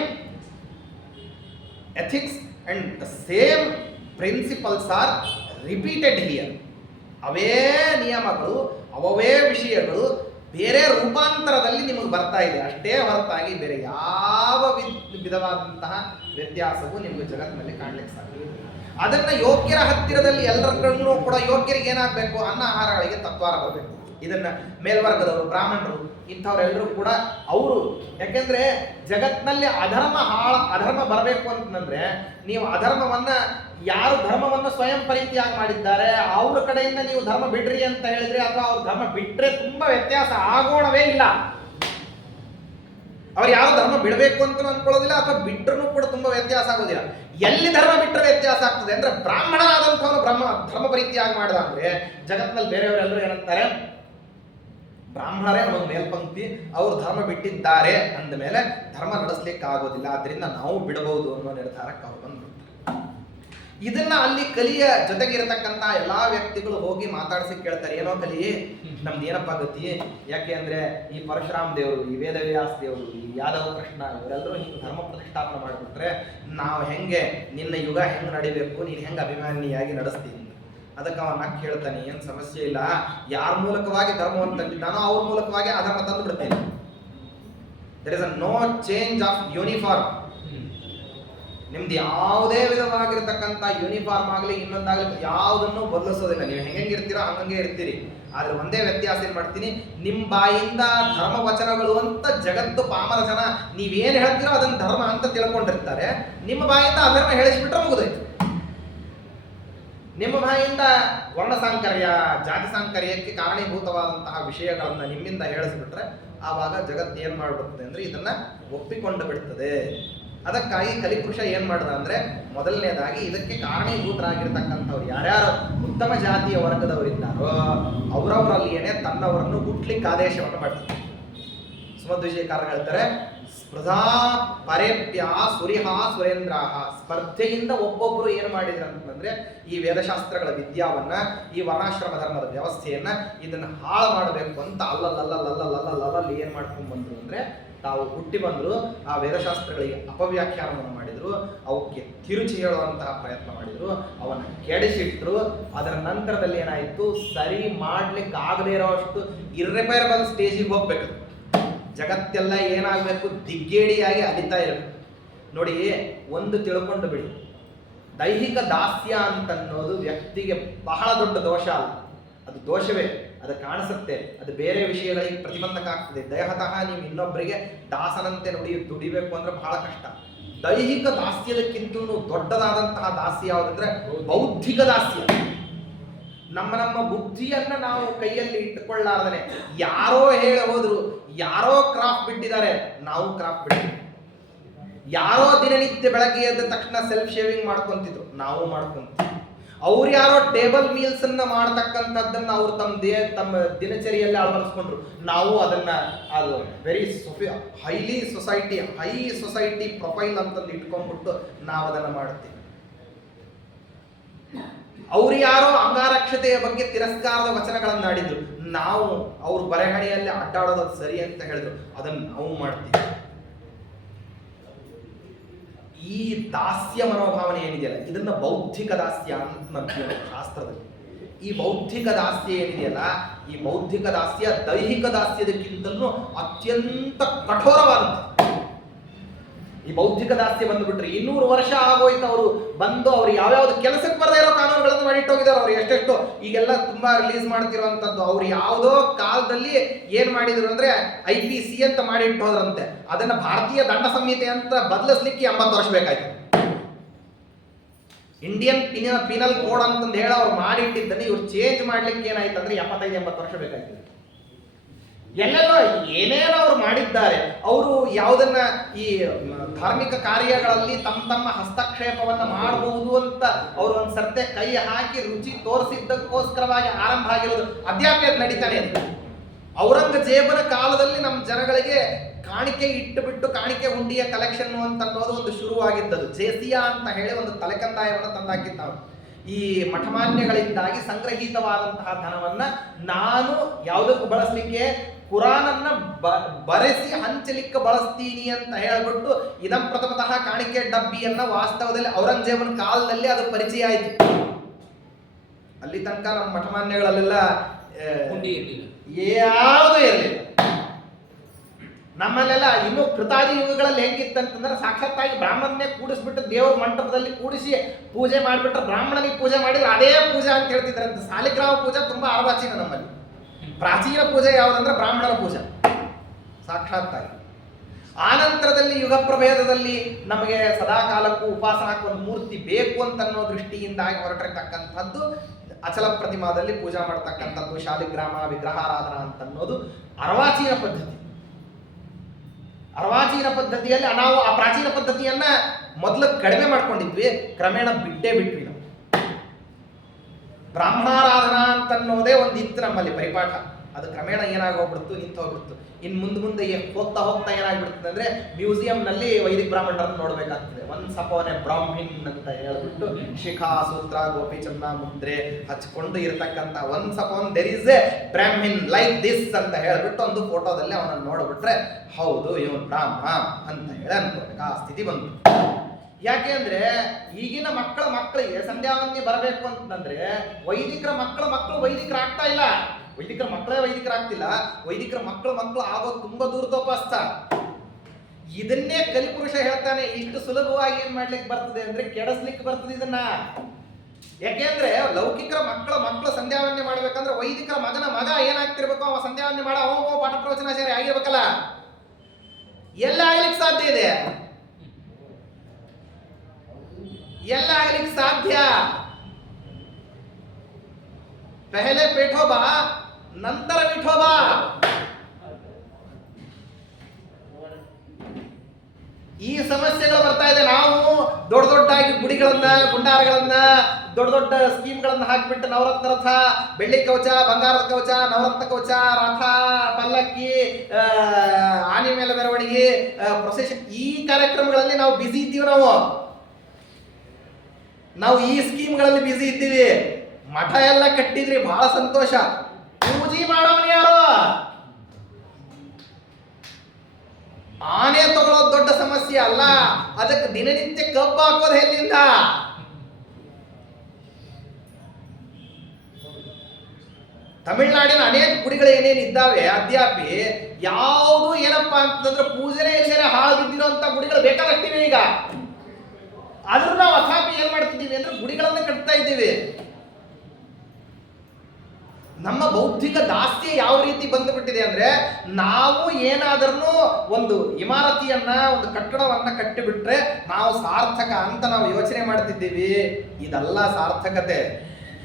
ethics and the same principles are repeated here. ಅವೇ ನಿಯಮಗಳು, ಅವೇ ವಿಷಯಗಳು ಬೇರೆ ರೂಪಾಂತರದಲ್ಲಿ ನಿಮಗೆ ಬರ್ತಾ ಇದೆ ಅಷ್ಟೇ ಹೊರತಾಗಿ ಬೇರೆ ಯಾವ ವಿಧವಾದಂತಹ ವ್ಯತ್ಯಾಸವೂ ನಿಮಗೆ ಜಗತ್ತಿನಲ್ಲಿ ಕಾಣ್ಲಿಕ್ಕೆ ಸಾಧ್ಯ ಇಲ್ಲ. ಅದನ್ನ ಯೋಗ್ಯರ ಹತ್ತಿರದಲ್ಲಿ ಎಲ್ಲರನ್ನೂ ಕೂಡ ಯೋಗ್ಯರಿಗೆ ಏನಾಗಬೇಕು, ಅನ್ನ ಆಹಾರಗಳಿಗೆ ತತ್ವಾರ ಬರಬೇಕು. ಇದನ್ನ ಮೇಲ್ವರ್ಗದವರು, ಬ್ರಾಹ್ಮಣರು ಇಂಥವರೆಲ್ಲರೂ ಕೂಡ ಅವರು, ಯಾಕೆಂದ್ರೆ ಜಗತ್ತಿನಲ್ಲಿ ಅಧರ್ಮ ಬರಬೇಕು ಅಂತಂದ್ರೆ ನೀವು ಅಧರ್ಮವನ್ನ, ಯಾರು ಧರ್ಮವನ್ನು ಸ್ವಯಂ ಪರಿತ್ಯಾಗ ಮಾಡಿದ್ದಾರೆ ಅವ್ರ ಕಡೆಯಿಂದ ನೀವು ಧರ್ಮ ಬಿಡ್ರಿ ಅಂತ ಹೇಳಿದ್ರೆ ಅಥವಾ ಅವ್ರು ಧರ್ಮ ಬಿಟ್ರೆ ತುಂಬಾ ವ್ಯತ್ಯಾಸ ಆಗೋಣವೇ ಇಲ್ಲ. ಅವ್ರು ಯಾರು ಧರ್ಮ ಬಿಡಬೇಕು ಅಂತ ಅನ್ಕೊಳ್ಳೋದಿಲ್ಲ ಅಥವಾ ಬಿಟ್ಟರು ಕೂಡ ತುಂಬಾ ವ್ಯತ್ಯಾಸ ಆಗೋದಿಲ್ಲ. ಎಲ್ಲಿ ಧರ್ಮ ಬಿಟ್ಟರೆ ವ್ಯತ್ಯಾಸ ಆಗ್ತದೆ ಅಂದ್ರೆ ಬ್ರಾಹ್ಮಣನಾದಂಥವನು ಧರ್ಮ ಪರಿತ್ಯಾಗ ಮಾಡಿದ ಅಂದ್ರೆ ಜಗತ್ತಿನಲ್ಲಿ ಬೇರೆಯವರೆಲ್ಲರೂ ಏನಂತಾರೆ, ಬ್ರಾಹ್ಮಣರೇ ಒಂದು ಮೇಲ್ಪಂಕ್ತಿ, ಅವರು ಧರ್ಮ ಬಿಟ್ಟಿದ್ದಾರೆ ಅಂದ ಮೇಲೆ ಧರ್ಮ ನಡೆಸಲಿಕ್ಕೆ ಆಗೋದಿಲ್ಲ, ಆದ್ರಿಂದ ನಾವು ಬಿಡಬಹುದು ಅನ್ನೋ ನಿರ್ಧಾರಕ್ಕೆ ಅವ್ರು ಬಂದ್ಬಿಡ್ತಾರೆ. ಇದನ್ನ ಅಲ್ಲಿ ಕಲಿಯ ಜೊತೆಗಿರತಕ್ಕಂತ ಎಲ್ಲಾ ವ್ಯಕ್ತಿಗಳು ಹೋಗಿ ಮಾತಾಡಿಸಿ ಕೇಳ್ತಾರೆ, ಏನೋ ಕಲಿ ನಮ್ದು ಏನಪ್ಪ ಗತಿ, ಯಾಕೆ ಅಂದ್ರೆ ಈ ಪರಶುರಾಮ್ ದೇವರು, ಈ ವೇದವ್ಯಾಸ ದೇವರು, ಈ ಯಾದವ ಕೃಷ್ಣ ಇವರೆಲ್ಲರೂ ಹಿಂಗೆ ಧರ್ಮ ಪ್ರತಿಷ್ಠಾಪನೆ ಮಾಡಿಬಿಟ್ರೆ ನಾವು ಹೆಂಗೆ ನಿನ್ನ ಯುಗ ಹೆಂಗೆ ನಡಿಬೇಕು, ನೀನು ಹೆಂಗೆ ಅಭಿಮಾನಿಯಾಗಿ ನಡೆಸ್ತೀನಿ. ಅದಕ್ಕೆ ಅವನ್ನ ಕೇಳ್ತಾನೆ, ಏನು ಸಮಸ್ಯೆ ಇಲ್ಲ, ಯಾರ ಮೂಲಕವಾಗಿ ಧರ್ಮವನ್ನು ತಂದಿದ್ದಾನೋ ಅವ್ರ ಮೂಲಕವಾಗಿ ಅಧರ್ಮ ತಂದು ಬಿಡ್ತೇನೆ. There is a no change of uniform. ನಿಮ್ದು ಯಾವುದೇ ವಿಧವಾಗಿರ್ತಕ್ಕಂಥ ಯೂನಿಫಾರ್ಮ್ ಆಗಲಿ ಇನ್ನೊಂದಾಗಲಿ ಯಾವುದನ್ನು ಬದಲಿಸೋದಿಲ್ಲ. ನೀವು ಹೆಂಗಿರ್ತೀರೋ ಹಂಗಂಗೆ ಇರ್ತೀರಿ. ಆದ್ರೆ ಒಂದೇ ವ್ಯತ್ಯಾಸ ಏನ್ ಮಾಡ್ತೀನಿ, ನಿಮ್ಮ ಬಾಯಿಂದ ಧರ್ಮ ವಚನಗಳು ಅಂತ ಜಗತ್ತು ಪಾಮರ ಜನ ನೀವೇನು ಹೇಳ್ತೀರೋ ಅದನ್ನ ಧರ್ಮ ಅಂತ ತಿಳ್ಕೊಂಡಿರ್ತಾರೆ. ನಿಮ್ಮ ಬಾಯಿಂದ ಅಧರ್ಮ ಹೇಳಿಸ್ಬಿಟ್ರೆ ಮುಗಿದೋಯ್ತು. ನಿಮ್ಮ ಬಾಯಿಂದ ವರ್ಣ ಸಾಂಕರ್ಯ, ಜಾತಿ ಸಾಂಕರ್ಯಕ್ಕೆ ಕಾರಣೀಭೂತವಾದಂತಹ ವಿಷಯಗಳನ್ನ ನಿಮ್ಮಿಂದ ಹೇಳಿಸ್ಬಿಟ್ರೆ ಆವಾಗ ಜಗತ್ತು ಏನ್ ಮಾಡ್ಬಿಡ್ತದೆ ಅಂದ್ರೆ ಇದನ್ನ ಒಪ್ಪಿಕೊಂಡು ಬಿಡ್ತದೆ. ಅದಕ್ಕಾಗಿ ಕಲಿಪುರುಷ ಏನ್ ಮಾಡ್ದ ಅಂದ್ರೆ ಮೊದಲನೇದಾಗಿ ಇದಕ್ಕೆ ಕಾರಣೀಭೂತರಾಗಿರ್ತಕ್ಕಂಥವ್ರು ಯಾರ್ಯಾರು ಉತ್ತಮ ಜಾತಿಯ ವರ್ಗದವರಿದ್ದಾರೋ ಅವರವರಲ್ಲಿಯೇ ತನ್ನವರನ್ನು ಹುಟ್ಲಿಕ್ಕೆ ಆದೇಶವನ್ನು ಮಾಡ್ತಾರೆ. ಸುಮಧ್ವಿಜಯಕಾರ ಹೇಳ್ತಾರೆ, ಸ್ಪೃಧಾ ಪರೇಪ್ಯ ಸುರಿಹ ಸುರೇಂದ್ರಾಹ. ಸ್ಪರ್ಧೆಯಿಂದ ಒಬ್ಬೊಬ್ಬರು ಏನು ಮಾಡಿದ್ರು ಅಂತಂದ್ರೆ ಈ ವೇದಶಾಸ್ತ್ರಗಳ ವಿದ್ಯಾವನ್ನ, ಈ ವರ್ಣಾಶ್ರಮ ಧರ್ಮದ ವ್ಯವಸ್ಥೆಯನ್ನ ಇದನ್ನ ಹಾಳು ಮಾಡಬೇಕು ಅಂತ ಅಲ್ಲಲ್ಲಿ ಏನ್ ಮಾಡ್ಕೊಂಡ್ ಬಂದ್ರು ಅಂದ್ರೆ ತಾವು ಹುಟ್ಟಿ ಬಂದ್ರು, ಆ ವೇದಶಾಸ್ತ್ರಗಳಿಗೆ ಅಪವ್ಯಾಖ್ಯಾನವನ್ನು ಮಾಡಿದ್ರು, ಅವಕ್ಕೆ ತಿರುಚಿ ಹೇಳುವಂತಹ ಪ್ರಯತ್ನ ಮಾಡಿದ್ರು, ಅವನ್ನ ಕೆಡಿಸಿಟ್ರು. ಅದರ ನಂತರದಲ್ಲಿ ಏನಾಯ್ತು, ಸರಿ ಮಾಡ್ಲಿಕ್ಕೆ ಆಗದೇ ಇರೋಷ್ಟು ಇರ್ರಿಪೇರಬಲ್ ಸ್ಟೇಜಿಗೆ ಹೋಗ್ಬೇಕು. ಜಗತ್ತೆಲ್ಲ ಏನಾಗಬೇಕು, ದಿಗ್ಗೇಡಿಯಾಗಿ ಅಲಿತಾ ಇರಬೇಕು. ನೋಡಿ, ಒಂದು ತಿಳ್ಕೊಂಡು ಬಿಡಿ, ದೈಹಿಕ ದಾಸ್ಯ ಅಂತನ್ನೋದು ವ್ಯಕ್ತಿಗೆ ಬಹಳ ದೊಡ್ಡ ದೋಷ ಅಲ್ಲ, ಅದು ದೋಷವೇ, ಅದು ಕಾಣಿಸುತ್ತೆ, ಅದು ಬೇರೆ ವಿಷಯಗಳಿಗೆ ಪ್ರತಿಬಂಧಕ ಆಗ್ತದೆ. ದೇಹತಃ ನೀವು ಇನ್ನೊಬ್ಬರಿಗೆ ದಾಸನಂತೆ ದುಡಿಬೇಕು ಅಂದ್ರೆ ಬಹಳ ಕಷ್ಟ. ದೈಹಿಕ ದಾಸ್ಯದಕ್ಕಿಂತಲೂ ದೊಡ್ಡದಾದಂತಹ ದಾಸ್ಯ ಯಾವುದಂದ್ರೆ ಬೌದ್ಧಿಕ ದಾಸ್ಯ. ನಮ್ಮ ಬುದ್ಧಿಯನ್ನ ನಾವು ಕೈಯಲ್ಲಿ ಇಟ್ಟುಕೊಳ್ಳಾರ್ದನೆ ಯಾರೋ ಹೇಳಿ ಹೋದ್ರು, ಯಾರೋ ಕ್ರಾಫ್ಟ್ ಬಿಟ್ಟಿದ್ದಾರೆ, ನಾವು ಕ್ರಾಫ್ಟ್ ಬಿಟ್ಟಿದ್ದೀವಿ. ಯಾರೋ ದಿನನಿತ್ಯ ಬೆಳಗ್ಗೆ ಎದ್ದ ತಕ್ಷಣ ಸೆಲ್ಫ್ ಶೇವಿಂಗ್ ಮಾಡ್ಕೊಂತಿದ್ರು, ನಾವು ಮಾಡ್ಕೊಂತೀವಿ. ಅವ್ರು ಯಾರೋ ಟೇಬಲ್ ಮೀಲ್ಸ್ ಅನ್ನ ಮಾಡ್ತಕ್ಕಂಥದ್ದನ್ನ ಅವ್ರು ತಮ್ಮ ದಿನಚರಿಯಲ್ಲಿ ಅಳವಡಿಸ್ಕೊಂಡ್ರು, ನಾವು ಅದನ್ನ ಅದು ಹೈ ಸೊಸೈಟಿ ಪ್ರೊಫೈಲ್ ಅಂತಂದು ಇಟ್ಕೊಂಡ್ಬಿಟ್ಟು ನಾವು ಅದನ್ನ ಮಾಡ್ತೀವಿ. ಅವ್ರು ಯಾರೋ ಅಂಗಾರಕ್ಷತೆಯ ಬಗ್ಗೆ ತಿರಸ್ಕಾರದ ವಚನಗಳನ್ನ ಆಡಿದ್ರು, ನಾವು ಅವ್ರ ಬರೆಹಣಿಯಲ್ಲಿ ಅಡ್ಡಾಡೋದು ಸರಿ ಅಂತ ಹೇಳಿದ್ರು, ಅದನ್ನ ನಾವು ಮಾಡ್ತೀವಿ. ಈ ದಾಸ್ಯ ಮನೋಭಾವನೆ ಏನಿದೆಯಲ್ಲ, ಇದನ್ನ ಬೌದ್ಧಿಕ ದಾಸ್ಯ ಅಂತ ನಂಬ್ತೀವಿ ಶಾಸ್ತ್ರದಲ್ಲಿ. ಈ ಬೌದ್ಧಿಕ ದಾಸ್ಯ ಏನಿದೆಯಲ್ಲ, ಈ ಬೌದ್ಧಿಕ ದಾಸ್ಯ ದೈಹಿಕ ದಾಸ್ಯದಕ್ಕಿಂತಲೂ ಅತ್ಯಂತ ಕಠೋರವಾದಂತ. ಈ ಬೌದ್ಧಿಕ ದಾಸ್ಯ ಬಂದುಬಿಟ್ರೆ 200 ವರ್ಷ ಆಗೋಯ್ತು ಅವರು ಬಂದು, ಅವ್ರು ಯಾವ್ಯಾವ್ದು ಕೆಲಸಕ್ಕೆ ಬರದೇ ಇರೋ ಕಾನೂನುಗಳನ್ನು ಮಾಡಿಟ್ಟೋಗಿದ್ದಾರೆ. ಅವ್ರು ಎಷ್ಟೆಷ್ಟು ಈಗೆಲ್ಲ ತುಂಬಾ ರಿಲೀಸ್ ಮಾಡ್ತಿರುವಂತದ್ದು, ಅವ್ರು ಯಾವುದೋ ಕಾಲದಲ್ಲಿ ಏನ್ ಮಾಡಿದ್ರು ಅಂದ್ರೆ IPC ಅಂತ ಮಾಡಿಟ್ಟೋದ್ರಂತೆ, ಅದನ್ನ ಭಾರತೀಯ ದಂಡ ಸಂಹಿತೆ ಅಂತ ಬದಲಿಸ್ಲಿಕ್ಕೆ 80 ವರ್ಷ ಬೇಕಾಯ್ತು. ಇಂಡಿಯನ್ ಪೀನಲ್ ಕೋಡ್ ಅಂತಂದು ಹೇಳಿ ಅವ್ರು ಮಾಡಿಟ್ಟಿದ್ದನ್ನು ಇವ್ರು ಚೇಂಜ್ ಮಾಡ್ಲಿಕ್ಕೆ ಏನಾಯ್ತು ಅಂದ್ರೆ 75-80 ವರ್ಷ ಬೇಕಾಯ್ತು. ಎಲ್ಲೆಲ್ಲೋ ಏನೇನೋ ಅವ್ರು ಮಾಡಿದ್ದಾರೆ. ಅವರು ಯಾವುದನ್ನ ಈ ಧಾರ್ಮಿಕ ಕಾರ್ಯಗಳಲ್ಲಿ ತಮ್ಮ ಹಸ್ತಕ್ಷೇಪವನ್ನ ಮಾಡಬಹುದು ಅಂತ ಅವರು ಒಂದು ಸರ್ತೆ ಕೈ ಹಾಕಿ ರುಚಿ ತೋರಿಸಿದ್ದಕ್ಕೋಸ್ಕರವಾಗಿ ಆರಂಭ ಆಗಿರೋದು ಅದ್ಯಾಪಿ ಅದು ನಡೀತಾನೆ ಇದೆ. ಔರಂಗಜೇಬನ ಕಾಲದಲ್ಲಿ ನಮ್ಮ ಜನಗಳಿಗೆ ಕಾಣಿಕೆ ಇಟ್ಟುಬಿಟ್ಟು ಕಾಣಿಕೆ ಹುಂಡಿಯ ಕಲೆಕ್ಷನ್ ಅಂತ ಅನ್ನೋದು ಒಂದು ಶುರುವಾಗಿದ್ದದು. ಜೇಸಿಯಾ ಅಂತ ಹೇಳಿ ಒಂದು ತಲೆಕಂದಾಯವನ್ನು ತಂದಾಕಿದ್ದ ನಾವು. ಈ ಮಠಮಾನ್ಯಗಳಿಂದಾಗಿ ಸಂಗ್ರಹಿತವಾದಂತಹ ಧನವನ್ನ ನಾನು ಯಾವುದಕ್ಕೂ ಬಳಸಲಿಕ್ಕೆ, ಕುರಾನನ್ನ ಬರೆಸಿ ಹಂಚಲಿಕ್ಕೆ ಬಳಸ್ತೀನಿ ಅಂತ ಹೇಳ್ಬಿಟ್ಟು ಇದಂ ಪ್ರಥಮತಃ ಕಾಣಿಕೆ ಡಬ್ಬಿಯನ್ನ ವಾಸ್ತವದಲ್ಲಿ ಔರಂಗಜೇಬನ ಕಾಲದಲ್ಲಿ ಅದು ಪರಿಚಯ ಆಯಿತು. ಅಲ್ಲಿ ತನಕ ನಮ್ಮ ಮಠಮಾನ್ಯಗಳಲ್ಲೆಲ್ಲ ಯಾವುದೂ ಇರಲಿಲ್ಲ. ನಮ್ಮಲ್ಲೆಲ್ಲ ಇನ್ನು ಕೃತಾದಿ ಯುಗಗಳಲ್ಲಿ ಹೆಂಗಿತ್ತಂತಂದ್ರೆ ಸಾಕ್ಷಾತ್ತಾಗಿ ಬ್ರಾಹ್ಮಣನೇ ಕೂಡಿಸ್ಬಿಟ್ಟು ದೇವ್ರ ಮಂಟಪದಲ್ಲಿ ಕೂಡಿಸಿ ಪೂಜೆ ಮಾಡಿಬಿಟ್ರೆ ಬ್ರಾಹ್ಮಣನಿಗೆ ಪೂಜೆ ಮಾಡಿದ್ರೆ ಅದೇ ಪೂಜೆ ಅಂತ ಹೇಳ್ತಿದ್ರಂತೆ. ಸಾಲಿಗ್ರಾಮ ಪೂಜೆ ತುಂಬಾ ಅರ್ವಾಚೀನ ನಮ್ಮಲ್ಲಿ. ಪ್ರಾಚೀನ ಪೂಜೆ ಯಾವುದಂದ್ರೆ ಬ್ರಾಹ್ಮಣನ ಪೂಜೆ ಸಾಕ್ಷಾತ್ತಾಗಿ. ಆನಂತರದಲ್ಲಿ ಯುಗ ಪ್ರಭೇದದಲ್ಲಿ ನಮಗೆ ಸದಾಕಾಲಕ್ಕೂ ಉಪಾಸನಕ್ಕೆ ಒಂದು ಮೂರ್ತಿ ಬೇಕು ಅಂತ ಅನ್ನೋ ದೃಷ್ಟಿಯಿಂದಾಗಿ ಹೊರಟಿರ್ತಕ್ಕಂಥದ್ದು ಅಚಲ ಪ್ರತಿಮಾದಲ್ಲಿ ಪೂಜಾ ಮಾಡ್ತಕ್ಕಂಥದ್ದು ಶಾಲಿಗ್ರಾಮ ವಿಗ್ರಹಾರಾಧನಾ ಅಂತ ಅನ್ನೋದು ಅರ್ವಾಚೀನ ಪದ್ಧತಿ. ಅರ್ವಾಚೀನ ಪದ್ಧತಿಯಲ್ಲಿ ನಾವು ಆ ಪ್ರಾಚೀನ ಪದ್ಧತಿಯನ್ನ ಮೊದಲು ಕಡಿಮೆ ಮಾಡ್ಕೊಂಡಿದ್ವಿ, ಕ್ರಮೇಣ ಬಿಟ್ವಿ ನಾವು. ಬ್ರಾಹ್ಮಣಾರಾಧನಾ ಅಂತನ್ನೋದೇ ಒಂದು ಇತ್ತು ನಮ್ಮಲ್ಲಿ ಪರಿಪಾಠ. ಅದು ಕ್ರಮೇಣ ಏನಾಗೋಗ್ಬಿಡ್ತು, ನಿಂತು ಹೋಗ್ಬಿಡ್ತು. ಇನ್ನು ಮುಂದೆ ಹೋಗ್ತಾ ಏನಾಗ್ಬಿಡ್ತದೆ ಅಂದ್ರೆ ಮ್ಯೂಸಿಯಂನಲ್ಲಿ ವೈದಿಕ ಬ್ರಾಹ್ಮಣರನ್ನು ನೋಡ್ಬೇಕಾಗ್ತದೆ. ಒಂದ್ ಸಪೋನೆ ಬ್ರಾಹ್ಮಿನ್ ಅಂತ ಹೇಳ್ಬಿಟ್ಟು ಶಿಖಾ ಸೂತ್ರ ಗೋಪಿಚಂದ ಮುದ್ರೆ ಹಚ್ಕೊಂಡು ಇರತಕ್ಕಂತ ಒಂದ್ suppose there is a Brahmin like this ಅಂತ ಹೇಳ್ಬಿಟ್ಟು ಒಂದು ಫೋಟೋದಲ್ಲಿ ಅವನನ್ನು ನೋಡ್ಬಿಟ್ರೆ ಹೌದು ಇವನು ಬ್ರಾಹ್ಮಣ ಅಂತ ಹೇಳಿ ಅನ್ಕೋಬೇಕು. ಆ ಸ್ಥಿತಿ ಬಂತು. ಯಾಕೆ ಅಂದ್ರೆ ಈಗಿನ ಮಕ್ಕಳಿಗೆ ಸಂಧ್ಯಾವಂತಿ ಬರಬೇಕು ಅಂತಂದ್ರೆ ವೈದಿಕರ ಮಕ್ಕಳು ವೈದಿಕರಾಗ್ತಾ ಇಲ್ಲ. ವೈದಿಕರ ಮಕ್ಕಳೇ ವೈದಿಕರಾಗ್ತಿಲ್ಲ. ವೈದಿಕರ ಮಕ್ಕಳು ಆಗೋದು ತುಂಬಾ ದೂರದೋಪಾಸ್ತ. ಇದನ್ನೇ ಕಲಿಪುರುಷ ಹೇಳ್ತಾನೆ, ಇಷ್ಟು ಸುಲಭವಾಗಿ ಏನ್ ಮಾಡ್ಲಿಕ್ಕೆ ಬರ್ತದೆ ಅಂದ್ರೆ ಕೆಡಿಸ್ಲಿಕ್ಕೆ ಬರ್ತದೆ ಇದನ್ನ. ಯಾಕೆಂದ್ರೆ ಲೌಕಿಕರ ಮಕ್ಕಳು ಸಂಧ್ಯಾವಂದನೆ ಮಾಡ್ಬೇಕಂದ್ರೆ ವೈದಿಕರ ಮಗ ಏನಾಗ್ತಿರ್ಬೇಕು, ಅವ ಸಂಧ್ಯಾವಂದನೆ ಮಾಡ ಅವ ಪಾಠ ಪ್ರವಚನಾಚಾರ್ಯ ಆಗಿರ್ಬೇಕಲ್ಲ. ಎಲ್ಲ ಆಗ್ಲಿಕ್ಕೆ ಸಾಧ್ಯ ಇದೆ? ಎಲ್ಲ ಆಗ್ಲಿಕ್ಕೆ ಸಾಧ್ಯ? ಪೆಹಲೆ ಪೇಠೋಬಾ ನಂತರ ವಿಠೋಬಾ. ಈ ಸಮಸ್ಯೆಗಳು ಬರ್ತಾ ಇದೆ. ನಾವು ದೊಡ್ಡ ದೊಡ್ಡಾಗಿ ಗುಡಿಗಳನ್ನ, ಗುಂಡಾರಗಳನ್ನ, ದೊಡ್ಡ ದೊಡ್ಡ ಸ್ಕೀಮ್ಗಳನ್ನ ಹಾಕಿಬಿಟ್ಟು ನವರತ್ನ ರಥ, ಬೆಳ್ಳಿ ಕವಚ, ಬಂಗಾರದ ಕವಚ, ನವರತ್ನ ಕವಚ, ರಥ, ಪಲ್ಲಕ್ಕಿ, ಆನೆ ಮೇಲೆ ಮೆರವಣಿಗೆ, ಪ್ರೊಸೆಷನ್, ಈ ಕಾರ್ಯಕ್ರಮಗಳಲ್ಲಿ ನಾವು ಬ್ಯುಸಿ ಇದ್ದೀವಿ. ನಾವು ಈ ಸ್ಕೀಮ್ಗಳಲ್ಲಿ ಬ್ಯುಸಿ ಇದ್ದೀವಿ. ಮಠ ಎಲ್ಲ ಕಟ್ಟಿದ್ರಿ, ಬಹಳ ಸಂತೋಷ. ಪೂಜೆ ಮಾಡೋನು ಯಾರು? ಆನೆ ತಗೊಳ್ಳೋದು ದೊಡ್ಡ ಸಮಸ್ಯೆ ಅಲ್ಲ, ಅದಕ್ಕೆ ದಿನನಿತ್ಯ ಕಬ್ಬು ಹಾಕೋದು ಎಲ್ಲಿಂದ? ತಮಿಳುನಾಡಿನ ಅನೇಕ ಗುಡಿಗಳು ಏನೇನು ಇದ್ದಾವೆ ಅದ್ಯಾಪಿ ಯಾವುದು ಏನಪ್ಪಾ ಅಂತಂದ್ರೆ ಪೂಜೆನೇ ಎಲ್ಲೇ ಹಾಳು ಬಿದ್ದಿರೋಂತ ಗುಡಿಗಳು ಬೇಕಾದಷ್ಟಿವೆ. ಈಗ ಆದ್ರೂ ನಾವು ಅಥಾಪಿ ಏನ್ ಮಾಡ್ತಿದ್ದೀವಿ ಅಂದ್ರೆ ಗುಡಿಗಳನ್ನ ಕಟ್ತಾ ಇದ್ದೀವಿ. ನಮ್ಮ ಬೌದ್ಧಿಕ ದಾಸ್ಯ ಯಾವ ರೀತಿ ಬಂದುಬಿಟ್ಟಿದೆ ಅಂದ್ರೆ, ನಾವು ಏನಾದ್ರೂ ಒಂದು ಇಮಾರತಿಯನ್ನ, ಒಂದು ಕಟ್ಟಡವನ್ನ ಕಟ್ಟಿಬಿಟ್ರೆ ನಾವು ಸಾರ್ಥಕ ಅಂತ ನಾವು ಯೋಚನೆ ಮಾಡ್ತಿದ್ದೀವಿ. ಇದೆಲ್ಲ ಸಾರ್ಥಕತೆ.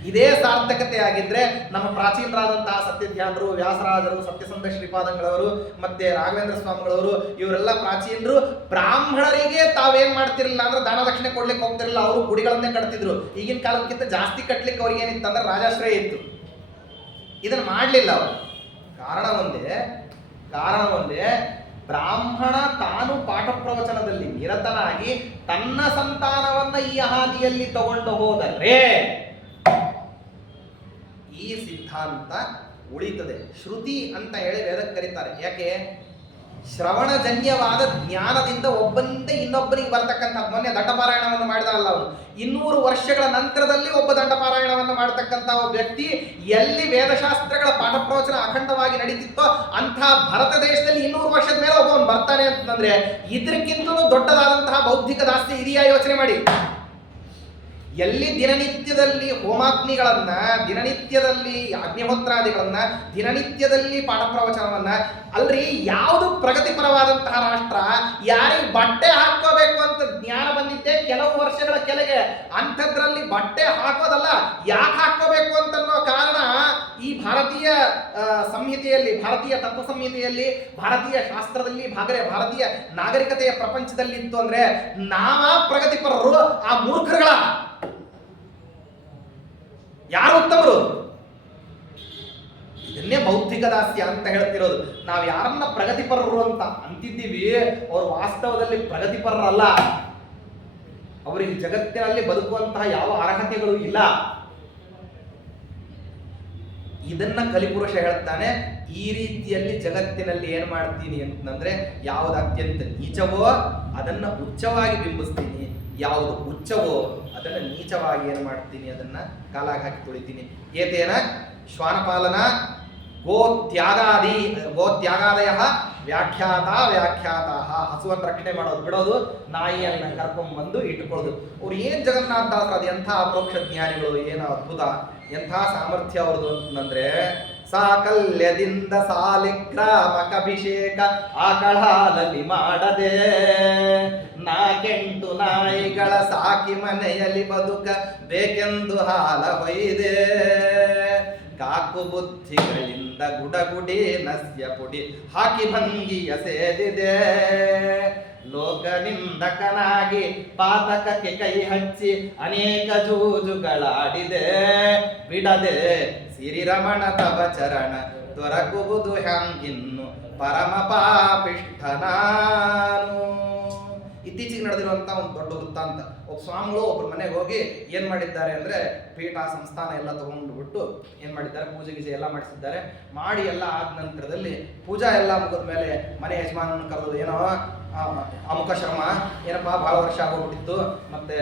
ಇದೇ ಸಾರ್ಥಕತೆ ಆಗಿದ್ರೆ ನಮ್ಮ ಪ್ರಾಚೀನರಾದಂತಹ ಸತ್ಯಧ್ಯಾನರು, ವ್ಯಾಸರಾಜರು, ಸತ್ಯಸಂಧ ಶ್ರೀಪಾದಂಗಳವರು, ಮತ್ತೆ ರಾಘವೇಂದ್ರ ಸ್ವಾಮಿಗಳವರು, ಇವರೆಲ್ಲ ಪ್ರಾಚೀನರು. ಬ್ರಾಹ್ಮಣರಿಗೆ ತಾವೇನ್ ಮಾಡ್ತಿರ್ಲಿಲ್ಲ ಅಂದ್ರೆ ದಾನ ದಕ್ಷಿಣೆ ಕೊಡ್ಲಿಕ್ಕೆ ಹೋಗ್ತಿರಲಿಲ್ಲ, ಅವರು ಗುಡಿಗಳನ್ನೇ ಕಟ್ತಿದ್ರು. ಈಗಿನ ಕಾಲಕ್ಕಿಂತ ಜಾಸ್ತಿ ಕಟ್ಲಿಕ್ಕೆ ಅವ್ರಿಗೆ ಏನಿತ್ತಂದ್ರೆ ರಾಜಾಶ್ರಯ ಇತ್ತು. ಇದನ್ನು ಮಾಡಲಿಲ್ಲ ಅವರು. ಕಾರಣ ಒಂದೇ, ಬ್ರಾಹ್ಮಣ ತಾನು ಪಾಠ ಪ್ರವಚನದಲ್ಲಿ ನಿರತನಾಗಿ ತನ್ನ ಸಂತಾನವನ್ನ ಈ ಹಾದಿಯಲ್ಲಿ ತಗೊಂಡು ಹೋದರೆ ಈ ಸಿದ್ಧಾಂತ ಉಳಿತದೆ. ಶ್ರುತಿ ಅಂತ ಹೇಳಿ ವೇದಕ್ಕೆ ಕರೀತಾರೆ. ಯಾಕೆ? ಶ್ರವಣಜನ್ಯವಾದ ಜ್ಞಾನದಿಂದ ಒಬ್ಬನಿಂದ ಇನ್ನೊಬ್ಬನಿಗೆ ಬರ್ತಕ್ಕಂಥದ್ದು. ಮೊನ್ನೆ ದಂಡಪಾರಾಯಣವನ್ನು ಮಾಡಿದಲ್ಲ ಅವನು, 200 ವರ್ಷಗಳ ನಂತರದಲ್ಲಿ ಒಬ್ಬ ದಂಡಪಾರಾಯಣವನ್ನು ಮಾಡತಕ್ಕಂಥ ಒಬ್ಬ ವ್ಯಕ್ತಿ, ಎಲ್ಲಿ ವೇದಶಾಸ್ತ್ರಗಳ ಪಾಠ ಪ್ರವಚನ ಅಖಂಡವಾಗಿ ನಡೀತಿತ್ತೋ ಅಂಥ ಭಾರತ ದೇಶದಲ್ಲಿ 200 ವರ್ಷದ ಮೇಲೆ ಒಬ್ಬವನು ಬರ್ತಾನೆ ಅಂತಂದ್ರೆ ಇದಕ್ಕಿಂತಲೂ ದೊಡ್ಡದಾದಂತಹ ಬೌದ್ಧಿಕ ದಾಸ್ಯ ಇದೆಯಾ? ಯೋಚನೆ ಮಾಡಿ. ಎಲ್ಲಿ ದಿನನಿತ್ಯದಲ್ಲಿ ಹೋಮಾಗ್ನಿಗಳನ್ನ, ದಿನನಿತ್ಯದಲ್ಲಿ ಅಗ್ನಿಹೋತ್ರಾದಿಗಳನ್ನ, ದಿನನಿತ್ಯದಲ್ಲಿ ಪಾಠ ಪ್ರವಚನವನ್ನ, ಅಲ್ರಿ ಯಾವುದು ಪ್ರಗತಿಪರವಾದಂತಹ ರಾಷ್ಟ್ರ? ಯಾರಿಗೆ ಬಟ್ಟೆ ಹಾಕೋಬೇಕು ಅಂತ ಜ್ಞಾನ ಬಂದಿದ್ದೆ ಕೆಲವು ವರ್ಷಗಳ ಕೆಳಗೆ, ಅಂಥದ್ರಲ್ಲಿ ಬಟ್ಟೆ ಹಾಕೋದಲ್ಲ, ಯಾಕೆ ಹಾಕೋಬೇಕು ಅಂತನ್ನೋ ಕಾರಣ ಈ ಭಾರತೀಯ ಸಂಹಿತೆಯಲ್ಲಿ, ಭಾರತೀಯ ತತ್ವ ಸಂಹಿತೆಯಲ್ಲಿ, ಭಾರತೀಯ ಶಾಸ್ತ್ರದಲ್ಲಿ, ಭಾರತೀಯ ನಾಗರಿಕತೆಯ ಪ್ರಪಂಚದಲ್ಲಿ ಇತ್ತು ಅಂದ್ರೆ ನಾವ ಪ್ರಗತಿಪರರು, ಆ ಮೂರ್ಖರುಗಳ ಯಾರು ಉತ್ತಮರು? ಇದನ್ನೇ ಬೌದ್ಧಿಕ ದಾಸ್ಯ ಅಂತ ಹೇಳ್ತಿರೋದು. ನಾವು ಯಾರನ್ನ ಪ್ರಗತಿಪರರು ಅಂತ ಅಂತಿದ್ದೀವಿ, ಅವರು ವಾಸ್ತವದಲ್ಲಿ ಪ್ರಗತಿಪರರಲ್ಲ. ಅವರಿಗೆ ಜಗತ್ತಿನಲ್ಲಿ ಬದುಕುವಂತಹ ಯಾವ ಅರ್ಹತೆಗಳು ಇಲ್ಲ. ಇದನ್ನ ಕಲಿಪುರುಷ ಹೇಳ್ತಾನೆ. ಈ ರೀತಿಯಲ್ಲಿ ಜಗತ್ತಿನಲ್ಲಿ ಏನ್ ಮಾಡ್ತೀನಿ ಅಂತಂದ್ರೆ, ಯಾವುದು ಅತ್ಯಂತ ನೀಚವೋ ಅದನ್ನ ಉಚ್ಚವಾಗಿ ಬಿಂಬಿಸ್ತೀನಿ, ಯಾವುದು ಉಚ್ಚವೋ ಅದನ್ನ ನೀಚವಾಗಿ ಏನ್ ಮಾಡ್ತೀನಿ, ಅದನ್ನ ಕಾಲಾಗಿ ಹಾಕಿ ತುಳಿತೀನಿ. ಏತೇನ ಶ್ವಾನಪಾಲನ ಗೋತ್ಯಾಗಾದಯ ವ್ಯಾಖ್ಯಾತ. ಹಸುವನ್ನು ರಕ್ಷಣೆ ಮಾಡೋದು ಬಿಡೋದು, ನಾಯಿಯನ್ನ ಕರ್ಕೊಂಡ್ಬಂದು ಇಟ್ಟುಕೊಳ್ಳೋದು. ಅವ್ರು ಏನ್ ಜಗನ್ನಾಥ ದಾಸರು, ಅದು ಎಂಥ ಅಪರೋಕ್ಷ ಜ್ಞಾನಿಗಳು, ಏನೋ ಅದ್ಭುತ, ಎಂಥ ಸಾಮರ್ಥ್ಯ ಅವ್ರದ್ದು ಅಂತಂದ್ರೆ, ಸಾಕಲ್ಯದಿಂದ ಸಾಲಿಗ್ರಾಮಕಭಿಷೇಕ ಆಕಳಾಲಲ್ಲಿ ಮಾಡದೆ, ನಾಕೆಂಟು ನಾಯಿಗಳ ಸಾಕಿ ಮನೆಯಲ್ಲಿ ಬದುಕ ಬೇಕೆಂದು ಹಾಲ ಹೊಯ್ದೆ, ಕಾಕು ಬುದ್ಧಿಗಳಿಂದ ಗುಡಗುಡಿ ನಸ್ಯ ಪುಡಿ ಹಾಕಿ ಭಂಗಿಯ ಸೇದಿದೆ, ಲೋಕನಿಂದಕನಾಗಿ ಪಾತಕಕ್ಕೆ ಕೈ ಹಚ್ಚಿ ಅನೇಕ ಜೂಜುಗಳಾಡಿದೆ, ಬಿಡದೆ ಸಿರಿರಮಣ ತವ ಚರಣ ದೊರಕುವುದು ಹ್ಯಾಂಗಿನ್ನು ಪರಮ ಪಾಪಿಷ್ಠ ನಾನು. ಇತ್ತೀಚೆಗೆ ನಡೆದಿರುವಂತ ಒಂದು ದೊಡ್ಡ ವೃತ್ತಾಂತ. ಒಬ್ಬ ಸ್ವಾಮಿಗಳು ಒಬ್ಬರ ಮನೆಗೆ ಹೋಗಿ ಏನ್ ಮಾಡಿದ್ದಾರೆ ಅಂದ್ರೆ, ಪೀಠ ಸಂಸ್ಥಾನ ಎಲ್ಲ ತಗೊಂಡು ಬಿಟ್ಟು ಏನ್ ಮಾಡಿದ್ದಾರೆ, ಪೂಜೆ ಗೀಜೆ ಎಲ್ಲ ಮಾಡಿಸಿದ್ದಾರೆ. ಮಾಡಿ ಎಲ್ಲ ಆದ ನಂತರದಲ್ಲಿ ಪೂಜಾ ಎಲ್ಲ ಮುಗಿದ ಮೇಲೆ ಮನೆ ಯಜಮಾನನ ಕರೆದು, ಏನೋ ಅಮುಖ ಶ್ರಮ, ಏನಪ್ಪ ಭಾಳ ವರ್ಷ ಆಗೋಗ್ಬಿಟ್ಟಿತ್ತು, ಮತ್ತೆ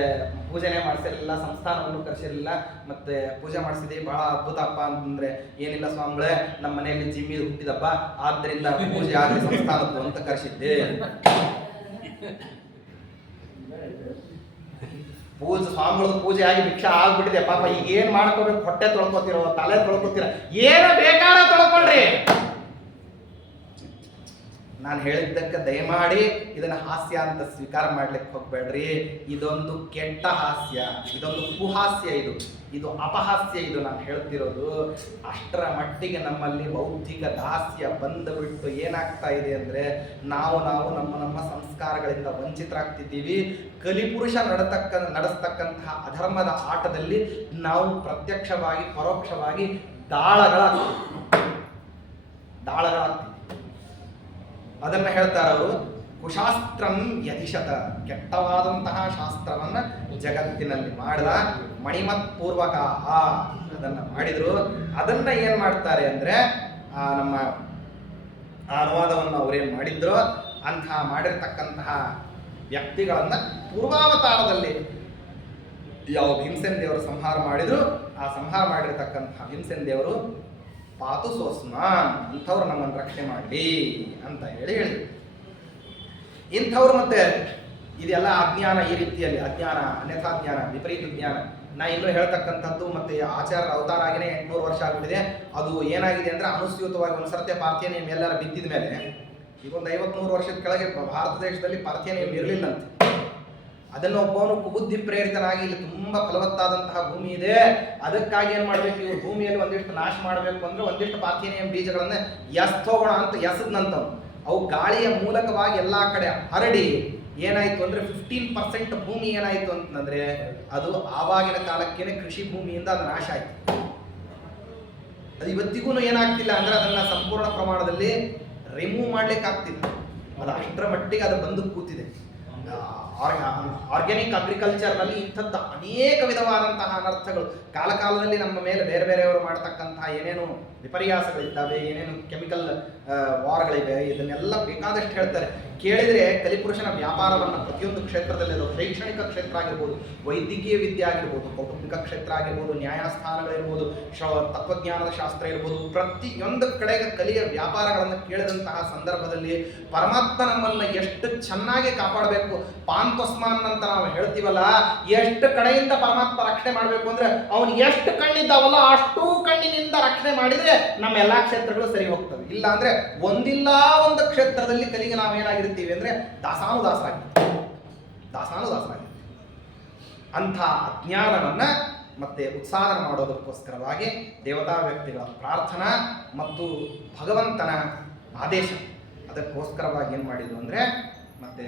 ಪೂಜೆನೇ ಮಾಡಿಸಿರಲಿಲ್ಲ, ಸಂಸ್ಥಾನವನ್ನು ಕರೆಸಿರಲಿಲ್ಲ, ಮತ್ತೆ ಪೂಜೆ ಮಾಡಿಸಿದ್ವಿ, ಬಹಳ ಅದ್ಭುತಪ್ಪ ಅಂತಂದ್ರೆ, ಏನಿಲ್ಲ ಸ್ವಾಮಿಗಳೇ, ನಮ್ಮ ಮನೆಯಲ್ಲಿ ಜಿಮ್ಮಿ ಹುಟ್ಟಿದಪ್ಪ, ಆದ್ರಿಂದ ಪೂಜೆ ಆಗಲಿ ಸಂಸ್ಥಾನದ್ದು ಅಂತ ಕರೆಸಿದ್ದೆ. ಸ್ವಾಮಿಗಳದ್ದು ಪೂಜೆ ಆಗಿ ಭಿಕ್ಷೆ ಆಗ್ಬಿಟ್ಟಿದೆ ಪಾಪ. ಈಗ ಏನ್ ಮಾಡ್ಕೋಬೇಕು? ಹೊಟ್ಟೆ ತೊಳ್ಕೊತಿರೋ, ತಲೆ ತೊಳ್ಕೊತಿರ, ಏನ ಬೇಕಾದ ತೊಳ್ಕೊಳ್ರಿ. ನಾನು ಹೇಳಿದ್ದಕ್ಕೆ ದಯಮಾಡಿ ಇದನ್ನ ಹಾಸ್ಯ ಅಂತ ಸ್ವೀಕಾರ ಮಾಡ್ಲಿಕ್ಕೆ ಹೋಗ್ಬೇಡ್ರಿ. ಇದೊಂದು ಕೆಟ್ಟ ಹಾಸ್ಯ, ಇದೊಂದು ಕುಹಾಸ್ಯ, ಇದು ಅಪಹಾಸ್ಯ. ಇದು ನಾನು ಹೇಳ್ತಿರೋದು ಅಷ್ಟರ ಮಟ್ಟಿಗೆ ನಮ್ಮಲ್ಲಿ ಬೌದ್ಧಿಕ ದಾಸ್ಯ ಬಂದುಬಿಟ್ಟು ಏನಾಗ್ತಾ ಇದೆ ಅಂದರೆ ನಾವು ನಮ್ಮ ಸಂಸ್ಕಾರಗಳಿಂದ ವಂಚಿತರಾಗ್ತಿದ್ದೀವಿ. ಕಲಿಪುರುಷ ನಡೆಸ್ತಕ್ಕಂತಹ ಅಧರ್ಮದ ಆಟದಲ್ಲಿ ನಾವು ಪ್ರತ್ಯಕ್ಷವಾಗಿ ಪರೋಕ್ಷವಾಗಿ ದಾಳಗಳಾಗ್ತೀವಿ. ಅದನ್ನು ಹೇಳ್ತಾರೆ ಅವರು, ಕುಶಾಸ್ತ್ರಂ ಯದಿಶತ, ಕೆಟ್ಟವಾದಂತಹ ಶಾಸ್ತ್ರವನ್ನ ಜಗತ್ತಿನಲ್ಲಿ ಮಾಡಿದ ಮಣಿಮತ್ ಪೂರ್ವಕ ಅದನ್ನ ಮಾಡಿದ್ರು. ಅದನ್ನ ಏನ್ ಮಾಡ್ತಾರೆ ಅಂದ್ರೆ ನಮ್ಮ ಅನುವಾದವನ್ನು ಅವ್ರೇನ್ ಮಾಡಿದ್ರು ಅಂತಹ ಮಾಡಿರ್ತಕ್ಕಂತಹ ವ್ಯಕ್ತಿಗಳನ್ನ ಪೂರ್ವಾವತಾರದಲ್ಲಿ ಯಾವ ಭೀಮಸೇನ ದೇವರು ಸಂಹಾರ ಮಾಡಿದ್ರು, ಆ ಸಂಹಾರ ಮಾಡಿರ್ತಕ್ಕಂತಹ ಭೀಮಸೇನ ದೇವರು ಪಾತು ಸೋಸ್ಮಾನ್, ಅಂಥವ್ರು ನಮ್ಮನ್ನು ರಕ್ಷಣೆ ಮಾಡಲಿ ಅಂತ ಹೇಳಿದ್ರು. ಇಂಥವ್ರು ಮತ್ತೆ ಇದೆಲ್ಲ ಅಜ್ಞಾನ, ಈ ರೀತಿಯಲ್ಲಿ ಅಜ್ಞಾನ, ಅನ್ಯಥಾ ಜ್ಞಾನ, ವಿಪರೀತ ಜ್ಞಾನ. ನಾ ಇನ್ನೂ ಹೇಳ್ತಕ್ಕಂಥದ್ದು ಮತ್ತೆ ಆಚಾರ್ಯರ ಅವತಾರ ಆಗಿನೇ 800 ವರ್ಷ ಆಗಿಬಿಟ್ಟಿದೆ. ಅದು ಏನಾಗಿದೆ ಅಂದ್ರೆ ಅನುಸ್ಯೂತವಾಗಿ ಒಂದ್ಸರ್ತಿ ಪಾರ್ಥೇನಿಯಂ ಎಲ್ಲರ ಬಿದ್ದಿದ ಮೇಲೆ ಈಗ ಒಂದು 50-100 ವರ್ಷದ ಕೆಳಗೆ ಭಾರತ ದೇಶದಲ್ಲಿ ಪಾರ್ಥೇನಿಯಂ ಇರಲಿಲ್ಲಂತೆ. ಅದನ್ನು ಒಬ್ಬವನು ಕುಬುದ್ಧಿ ಪ್ರೇರಿತನಾಗಿ ಇಲ್ಲಿ ತುಂಬಾ ಫಲವತ್ತಾದಂತಹ ಭೂಮಿ ಇದೆ, ಅದಕ್ಕಾಗಿ ಏನ್ ಮಾಡ್ಬೇಕು, ಇವ್ರು ಭೂಮಿಯಲ್ಲಿ ಒಂದಿಷ್ಟು ನಾಶ ಮಾಡಬೇಕು ಅಂದ್ರೆ ಒಂದಿಷ್ಟು ಪಾರ್ಥೇನಿಯಂ ಬೀಜಗಳನ್ನ ಎಸ್ತೋಗೋಣ ಅಂತ ಎಸದ್ನಂತವ್. ಅವು ಗಾಳಿಯ ಮೂಲಕವಾಗಿ ಎಲ್ಲಾ ಕಡೆ ಹರಡಿ ಏನಾಯ್ತು ಅಂದ್ರೆ 15% ಭೂಮಿ ಏನಾಯ್ತು ಅಂತಂದ್ರೆ ಅದು ಆವಾಗಿನ ಕಾಲಕ್ಕೇನೆ ಕೃಷಿ ಭೂಮಿಯಿಂದ ಅದು ನಾಶ ಆಯ್ತು. ಅದು ಇವತ್ತಿಗೂ ಏನಾಗ್ತಿಲ್ಲ ಅಂದ್ರೆ ಅದನ್ನ ಸಂಪೂರ್ಣ ಪ್ರಮಾಣದಲ್ಲಿ ರಿಮೂವ್ ಮಾಡ್ಲಿಕ್ಕೆ ಆಗ್ತಿಲ್ಲ. ಅದು ಅಷ್ಟರ ಮಟ್ಟಿಗೆ ಅದು ಬಂದು ಕೂತಿದೆ. ಆರ್ಗ್ಯಾನಿಕ್ ಅಗ್ರಿಕಲ್ಚರ್ ನಲ್ಲಿ ಇಂಥದ್ದು ಅನೇಕ ವಿಧವಾದಂತಹ ಅನರ್ಥಗಳು ಕಾಲಕಾಲದಲ್ಲಿ ನಮ್ಮ ಮೇಲೆ ಬೇರೆ ಬೇರೆಯವರು ಮಾಡ್ತಕ್ಕಂತಹ ಏನೇನು ವಿಪರ್ಯಾಸಗಳಿದ್ದಾವೆ, ಏನೇನು ಕೆಮಿಕಲ್ ವಾರ್ಗಳಿವೆ, ಇದನ್ನೆಲ್ಲ ಬೇಕಾದಷ್ಟು ಹೇಳ್ತಾರೆ. ಕೇಳಿದರೆ ಕಲಿಪುರುಷನ ವ್ಯಾಪಾರವನ್ನು ಪ್ರತಿಯೊಂದು ಕ್ಷೇತ್ರದಲ್ಲಿ, ಅದು ಶೈಕ್ಷಣಿಕ ಕ್ಷೇತ್ರ ಆಗಿರ್ಬೋದು, ವೈದ್ಯಕೀಯ ವಿದ್ಯೆ ಆಗಿರ್ಬೋದು, ಕೌಟುಂಬಿಕ ಕ್ಷೇತ್ರ ಆಗಿರ್ಬೋದು, ನ್ಯಾಯಸ್ಥಾನಗಳಿರ್ಬೋದು, ತತ್ವಜ್ಞಾನದ ಶಾಸ್ತ್ರ ಇರ್ಬೋದು, ಪ್ರತಿಯೊಂದು ಕಡೆಗೆ ಕಲಿಯ ವ್ಯಾಪಾರಗಳನ್ನು ಕೇಳಿದಂತಹ ಸಂದರ್ಭದಲ್ಲಿ ಪರಮಾತ್ಮ ನಮ್ಮನ್ನು ಎಷ್ಟು ಚೆನ್ನಾಗಿ ಕಾಪಾಡಬೇಕು, ಪಾಂತೋಸ್ಮಾನ್ ಅಂತ ನಾವು ಹೇಳ್ತೀವಲ್ಲ, ಎಷ್ಟು ಕಡೆಯಿಂದ ಪರಮಾತ್ಮ ರಕ್ಷಣೆ ಮಾಡಬೇಕು ಅಂದ್ರೆ ಅವನು ಎಷ್ಟು ಕಣ್ಣಿದ್ದಾವಲ್ಲ ಅಷ್ಟೂ ಕಣ್ಣಿನಿಂದ ರಕ್ಷಣೆ ಮಾಡಿದ್ರೆ ನಮ್ಮ ಎಲ್ಲಾ ಕ್ಷೇತ್ರಗಳು ಸರಿ ಹೋಗ್ತವೆ. ಇಲ್ಲ ಅಂದ್ರೆ ಒಂದಿಲ್ಲ ಒಂದು ಕ್ಷೇತ್ರದಲ್ಲಿ ಕಲಿಗೆ ನಾವೇನಾಗಿರ್ತೀವಿ ಅಂದ್ರೆ ದಾಸಾನುದಾಸರಾಗಿರ್ತೀವಿ. ಅಂಥ ಅಜ್ಞಾನವನ್ನ ಮತ್ತೆ ಉತ್ಸಾಹನ ಮಾಡೋದಕ್ಕೋಸ್ಕರವಾಗಿ ದೇವತಾ ವ್ಯಕ್ತಿಗಳ ಪ್ರಾರ್ಥನಾ ಮತ್ತು ಭಗವಂತನ ಆದೇಶ, ಅದಕ್ಕೋಸ್ಕರವಾಗಿ ಏನು ಮಾಡಿದ್ರು ಅಂದರೆ ಮತ್ತೆ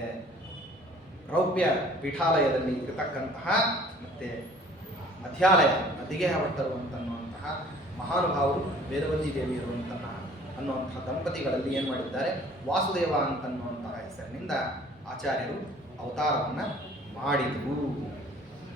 ರೌಪ್ಯ ಪೀಠಾಲಯದಲ್ಲಿ ಇರತಕ್ಕಂತಹ ಮತ್ತೆ ಮಧ್ಯಾಲಯ ನದಿಗೆ ಭಟ್ಟರು ಅಂತನ್ನುವಂತಹ ಮಹಾನುಭಾವರು ವೇದವತಿ ದೇವಿ ಇರುವಂತಹ ಅನ್ನುವಂತಹ ದಂಪತಿಗಳಲ್ಲಿ ಏನು ಮಾಡಿದ್ದಾರೆ, ವಾಸುದೇವ ಅಂತನ್ನುವಂತಹ ಹೆಸರಿನಿಂದ ಆಚಾರ್ಯರು ಅವತಾರವನ್ನು ಮಾಡಿದರು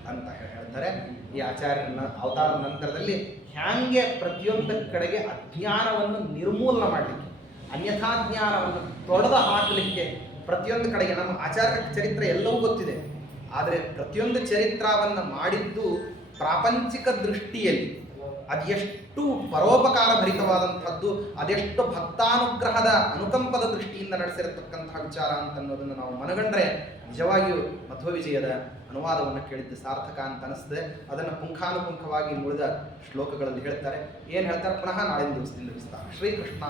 ಅಂತ ಹೇಳ್ತಾರೆ. ಈ ಆಚಾರ್ಯನ ಅವತಾರದ ನಂತರದಲ್ಲಿ ಹ್ಯಾಂಗೆ ಪ್ರತಿಯೊಂದು ಕಡೆಗೆ ಅಜ್ಞಾನವನ್ನು ನಿರ್ಮೂಲನ ಮಾಡಲಿಕ್ಕೆ, ಅನ್ಯಥಾ ಜ್ಞಾನವನ್ನು ತೊಡೆದು ಹಾಕಲಿಕ್ಕೆ ಪ್ರತಿಯೊಂದು ಕಡೆಗೆ ನಮ್ಮ ಆಚಾರ್ಯ ಚರಿತ್ರೆ ಎಲ್ಲವೂ ಗೊತ್ತಿದೆ. ಆದರೆ ಪ್ರತಿಯೊಂದು ಚರಿತ್ರವನ್ನು ಮಾಡಿದ್ದು ಪ್ರಾಪಂಚಿಕ ದೃಷ್ಟಿಯಲ್ಲಿ ಅದೆಷ್ಟು ಪರೋಪಕಾರ ಭರಿತವಾದಂಥದ್ದು, ಅದೆಷ್ಟು ಭಕ್ತಾನುಗ್ರಹದ ಅನುಕಂಪದ ದೃಷ್ಟಿಯಿಂದ ನಡೆಸಿರತಕ್ಕಂತಹ ವಿಚಾರ ಅಂತನ್ನೋದನ್ನು ನಾವು ಮನಗಂಡ್ರೆ ನಿಜವಾಗಿಯೂ ಮಧ್ವ ವಿಜಯದ ಅನುವಾದವನ್ನು ಕೇಳಿದ್ದು ಸಾರ್ಥಕ ಅಂತ ಅನಿಸ್ತದೆ. ಅದನ್ನು ಪುಂಖಾನುಪುಂಖವಾಗಿ ಉಳಿದ ಶ್ಲೋಕಗಳಲ್ಲಿ ಹೇಳ್ತಾರೆ. ಏನು ಹೇಳ್ತಾರೆ, ಪುನಃ ನಾಳಿನ ದಿವಸದಿಂದ ವಿಸ್ತಾರ. ಶ್ರೀಕೃಷ್ಣ.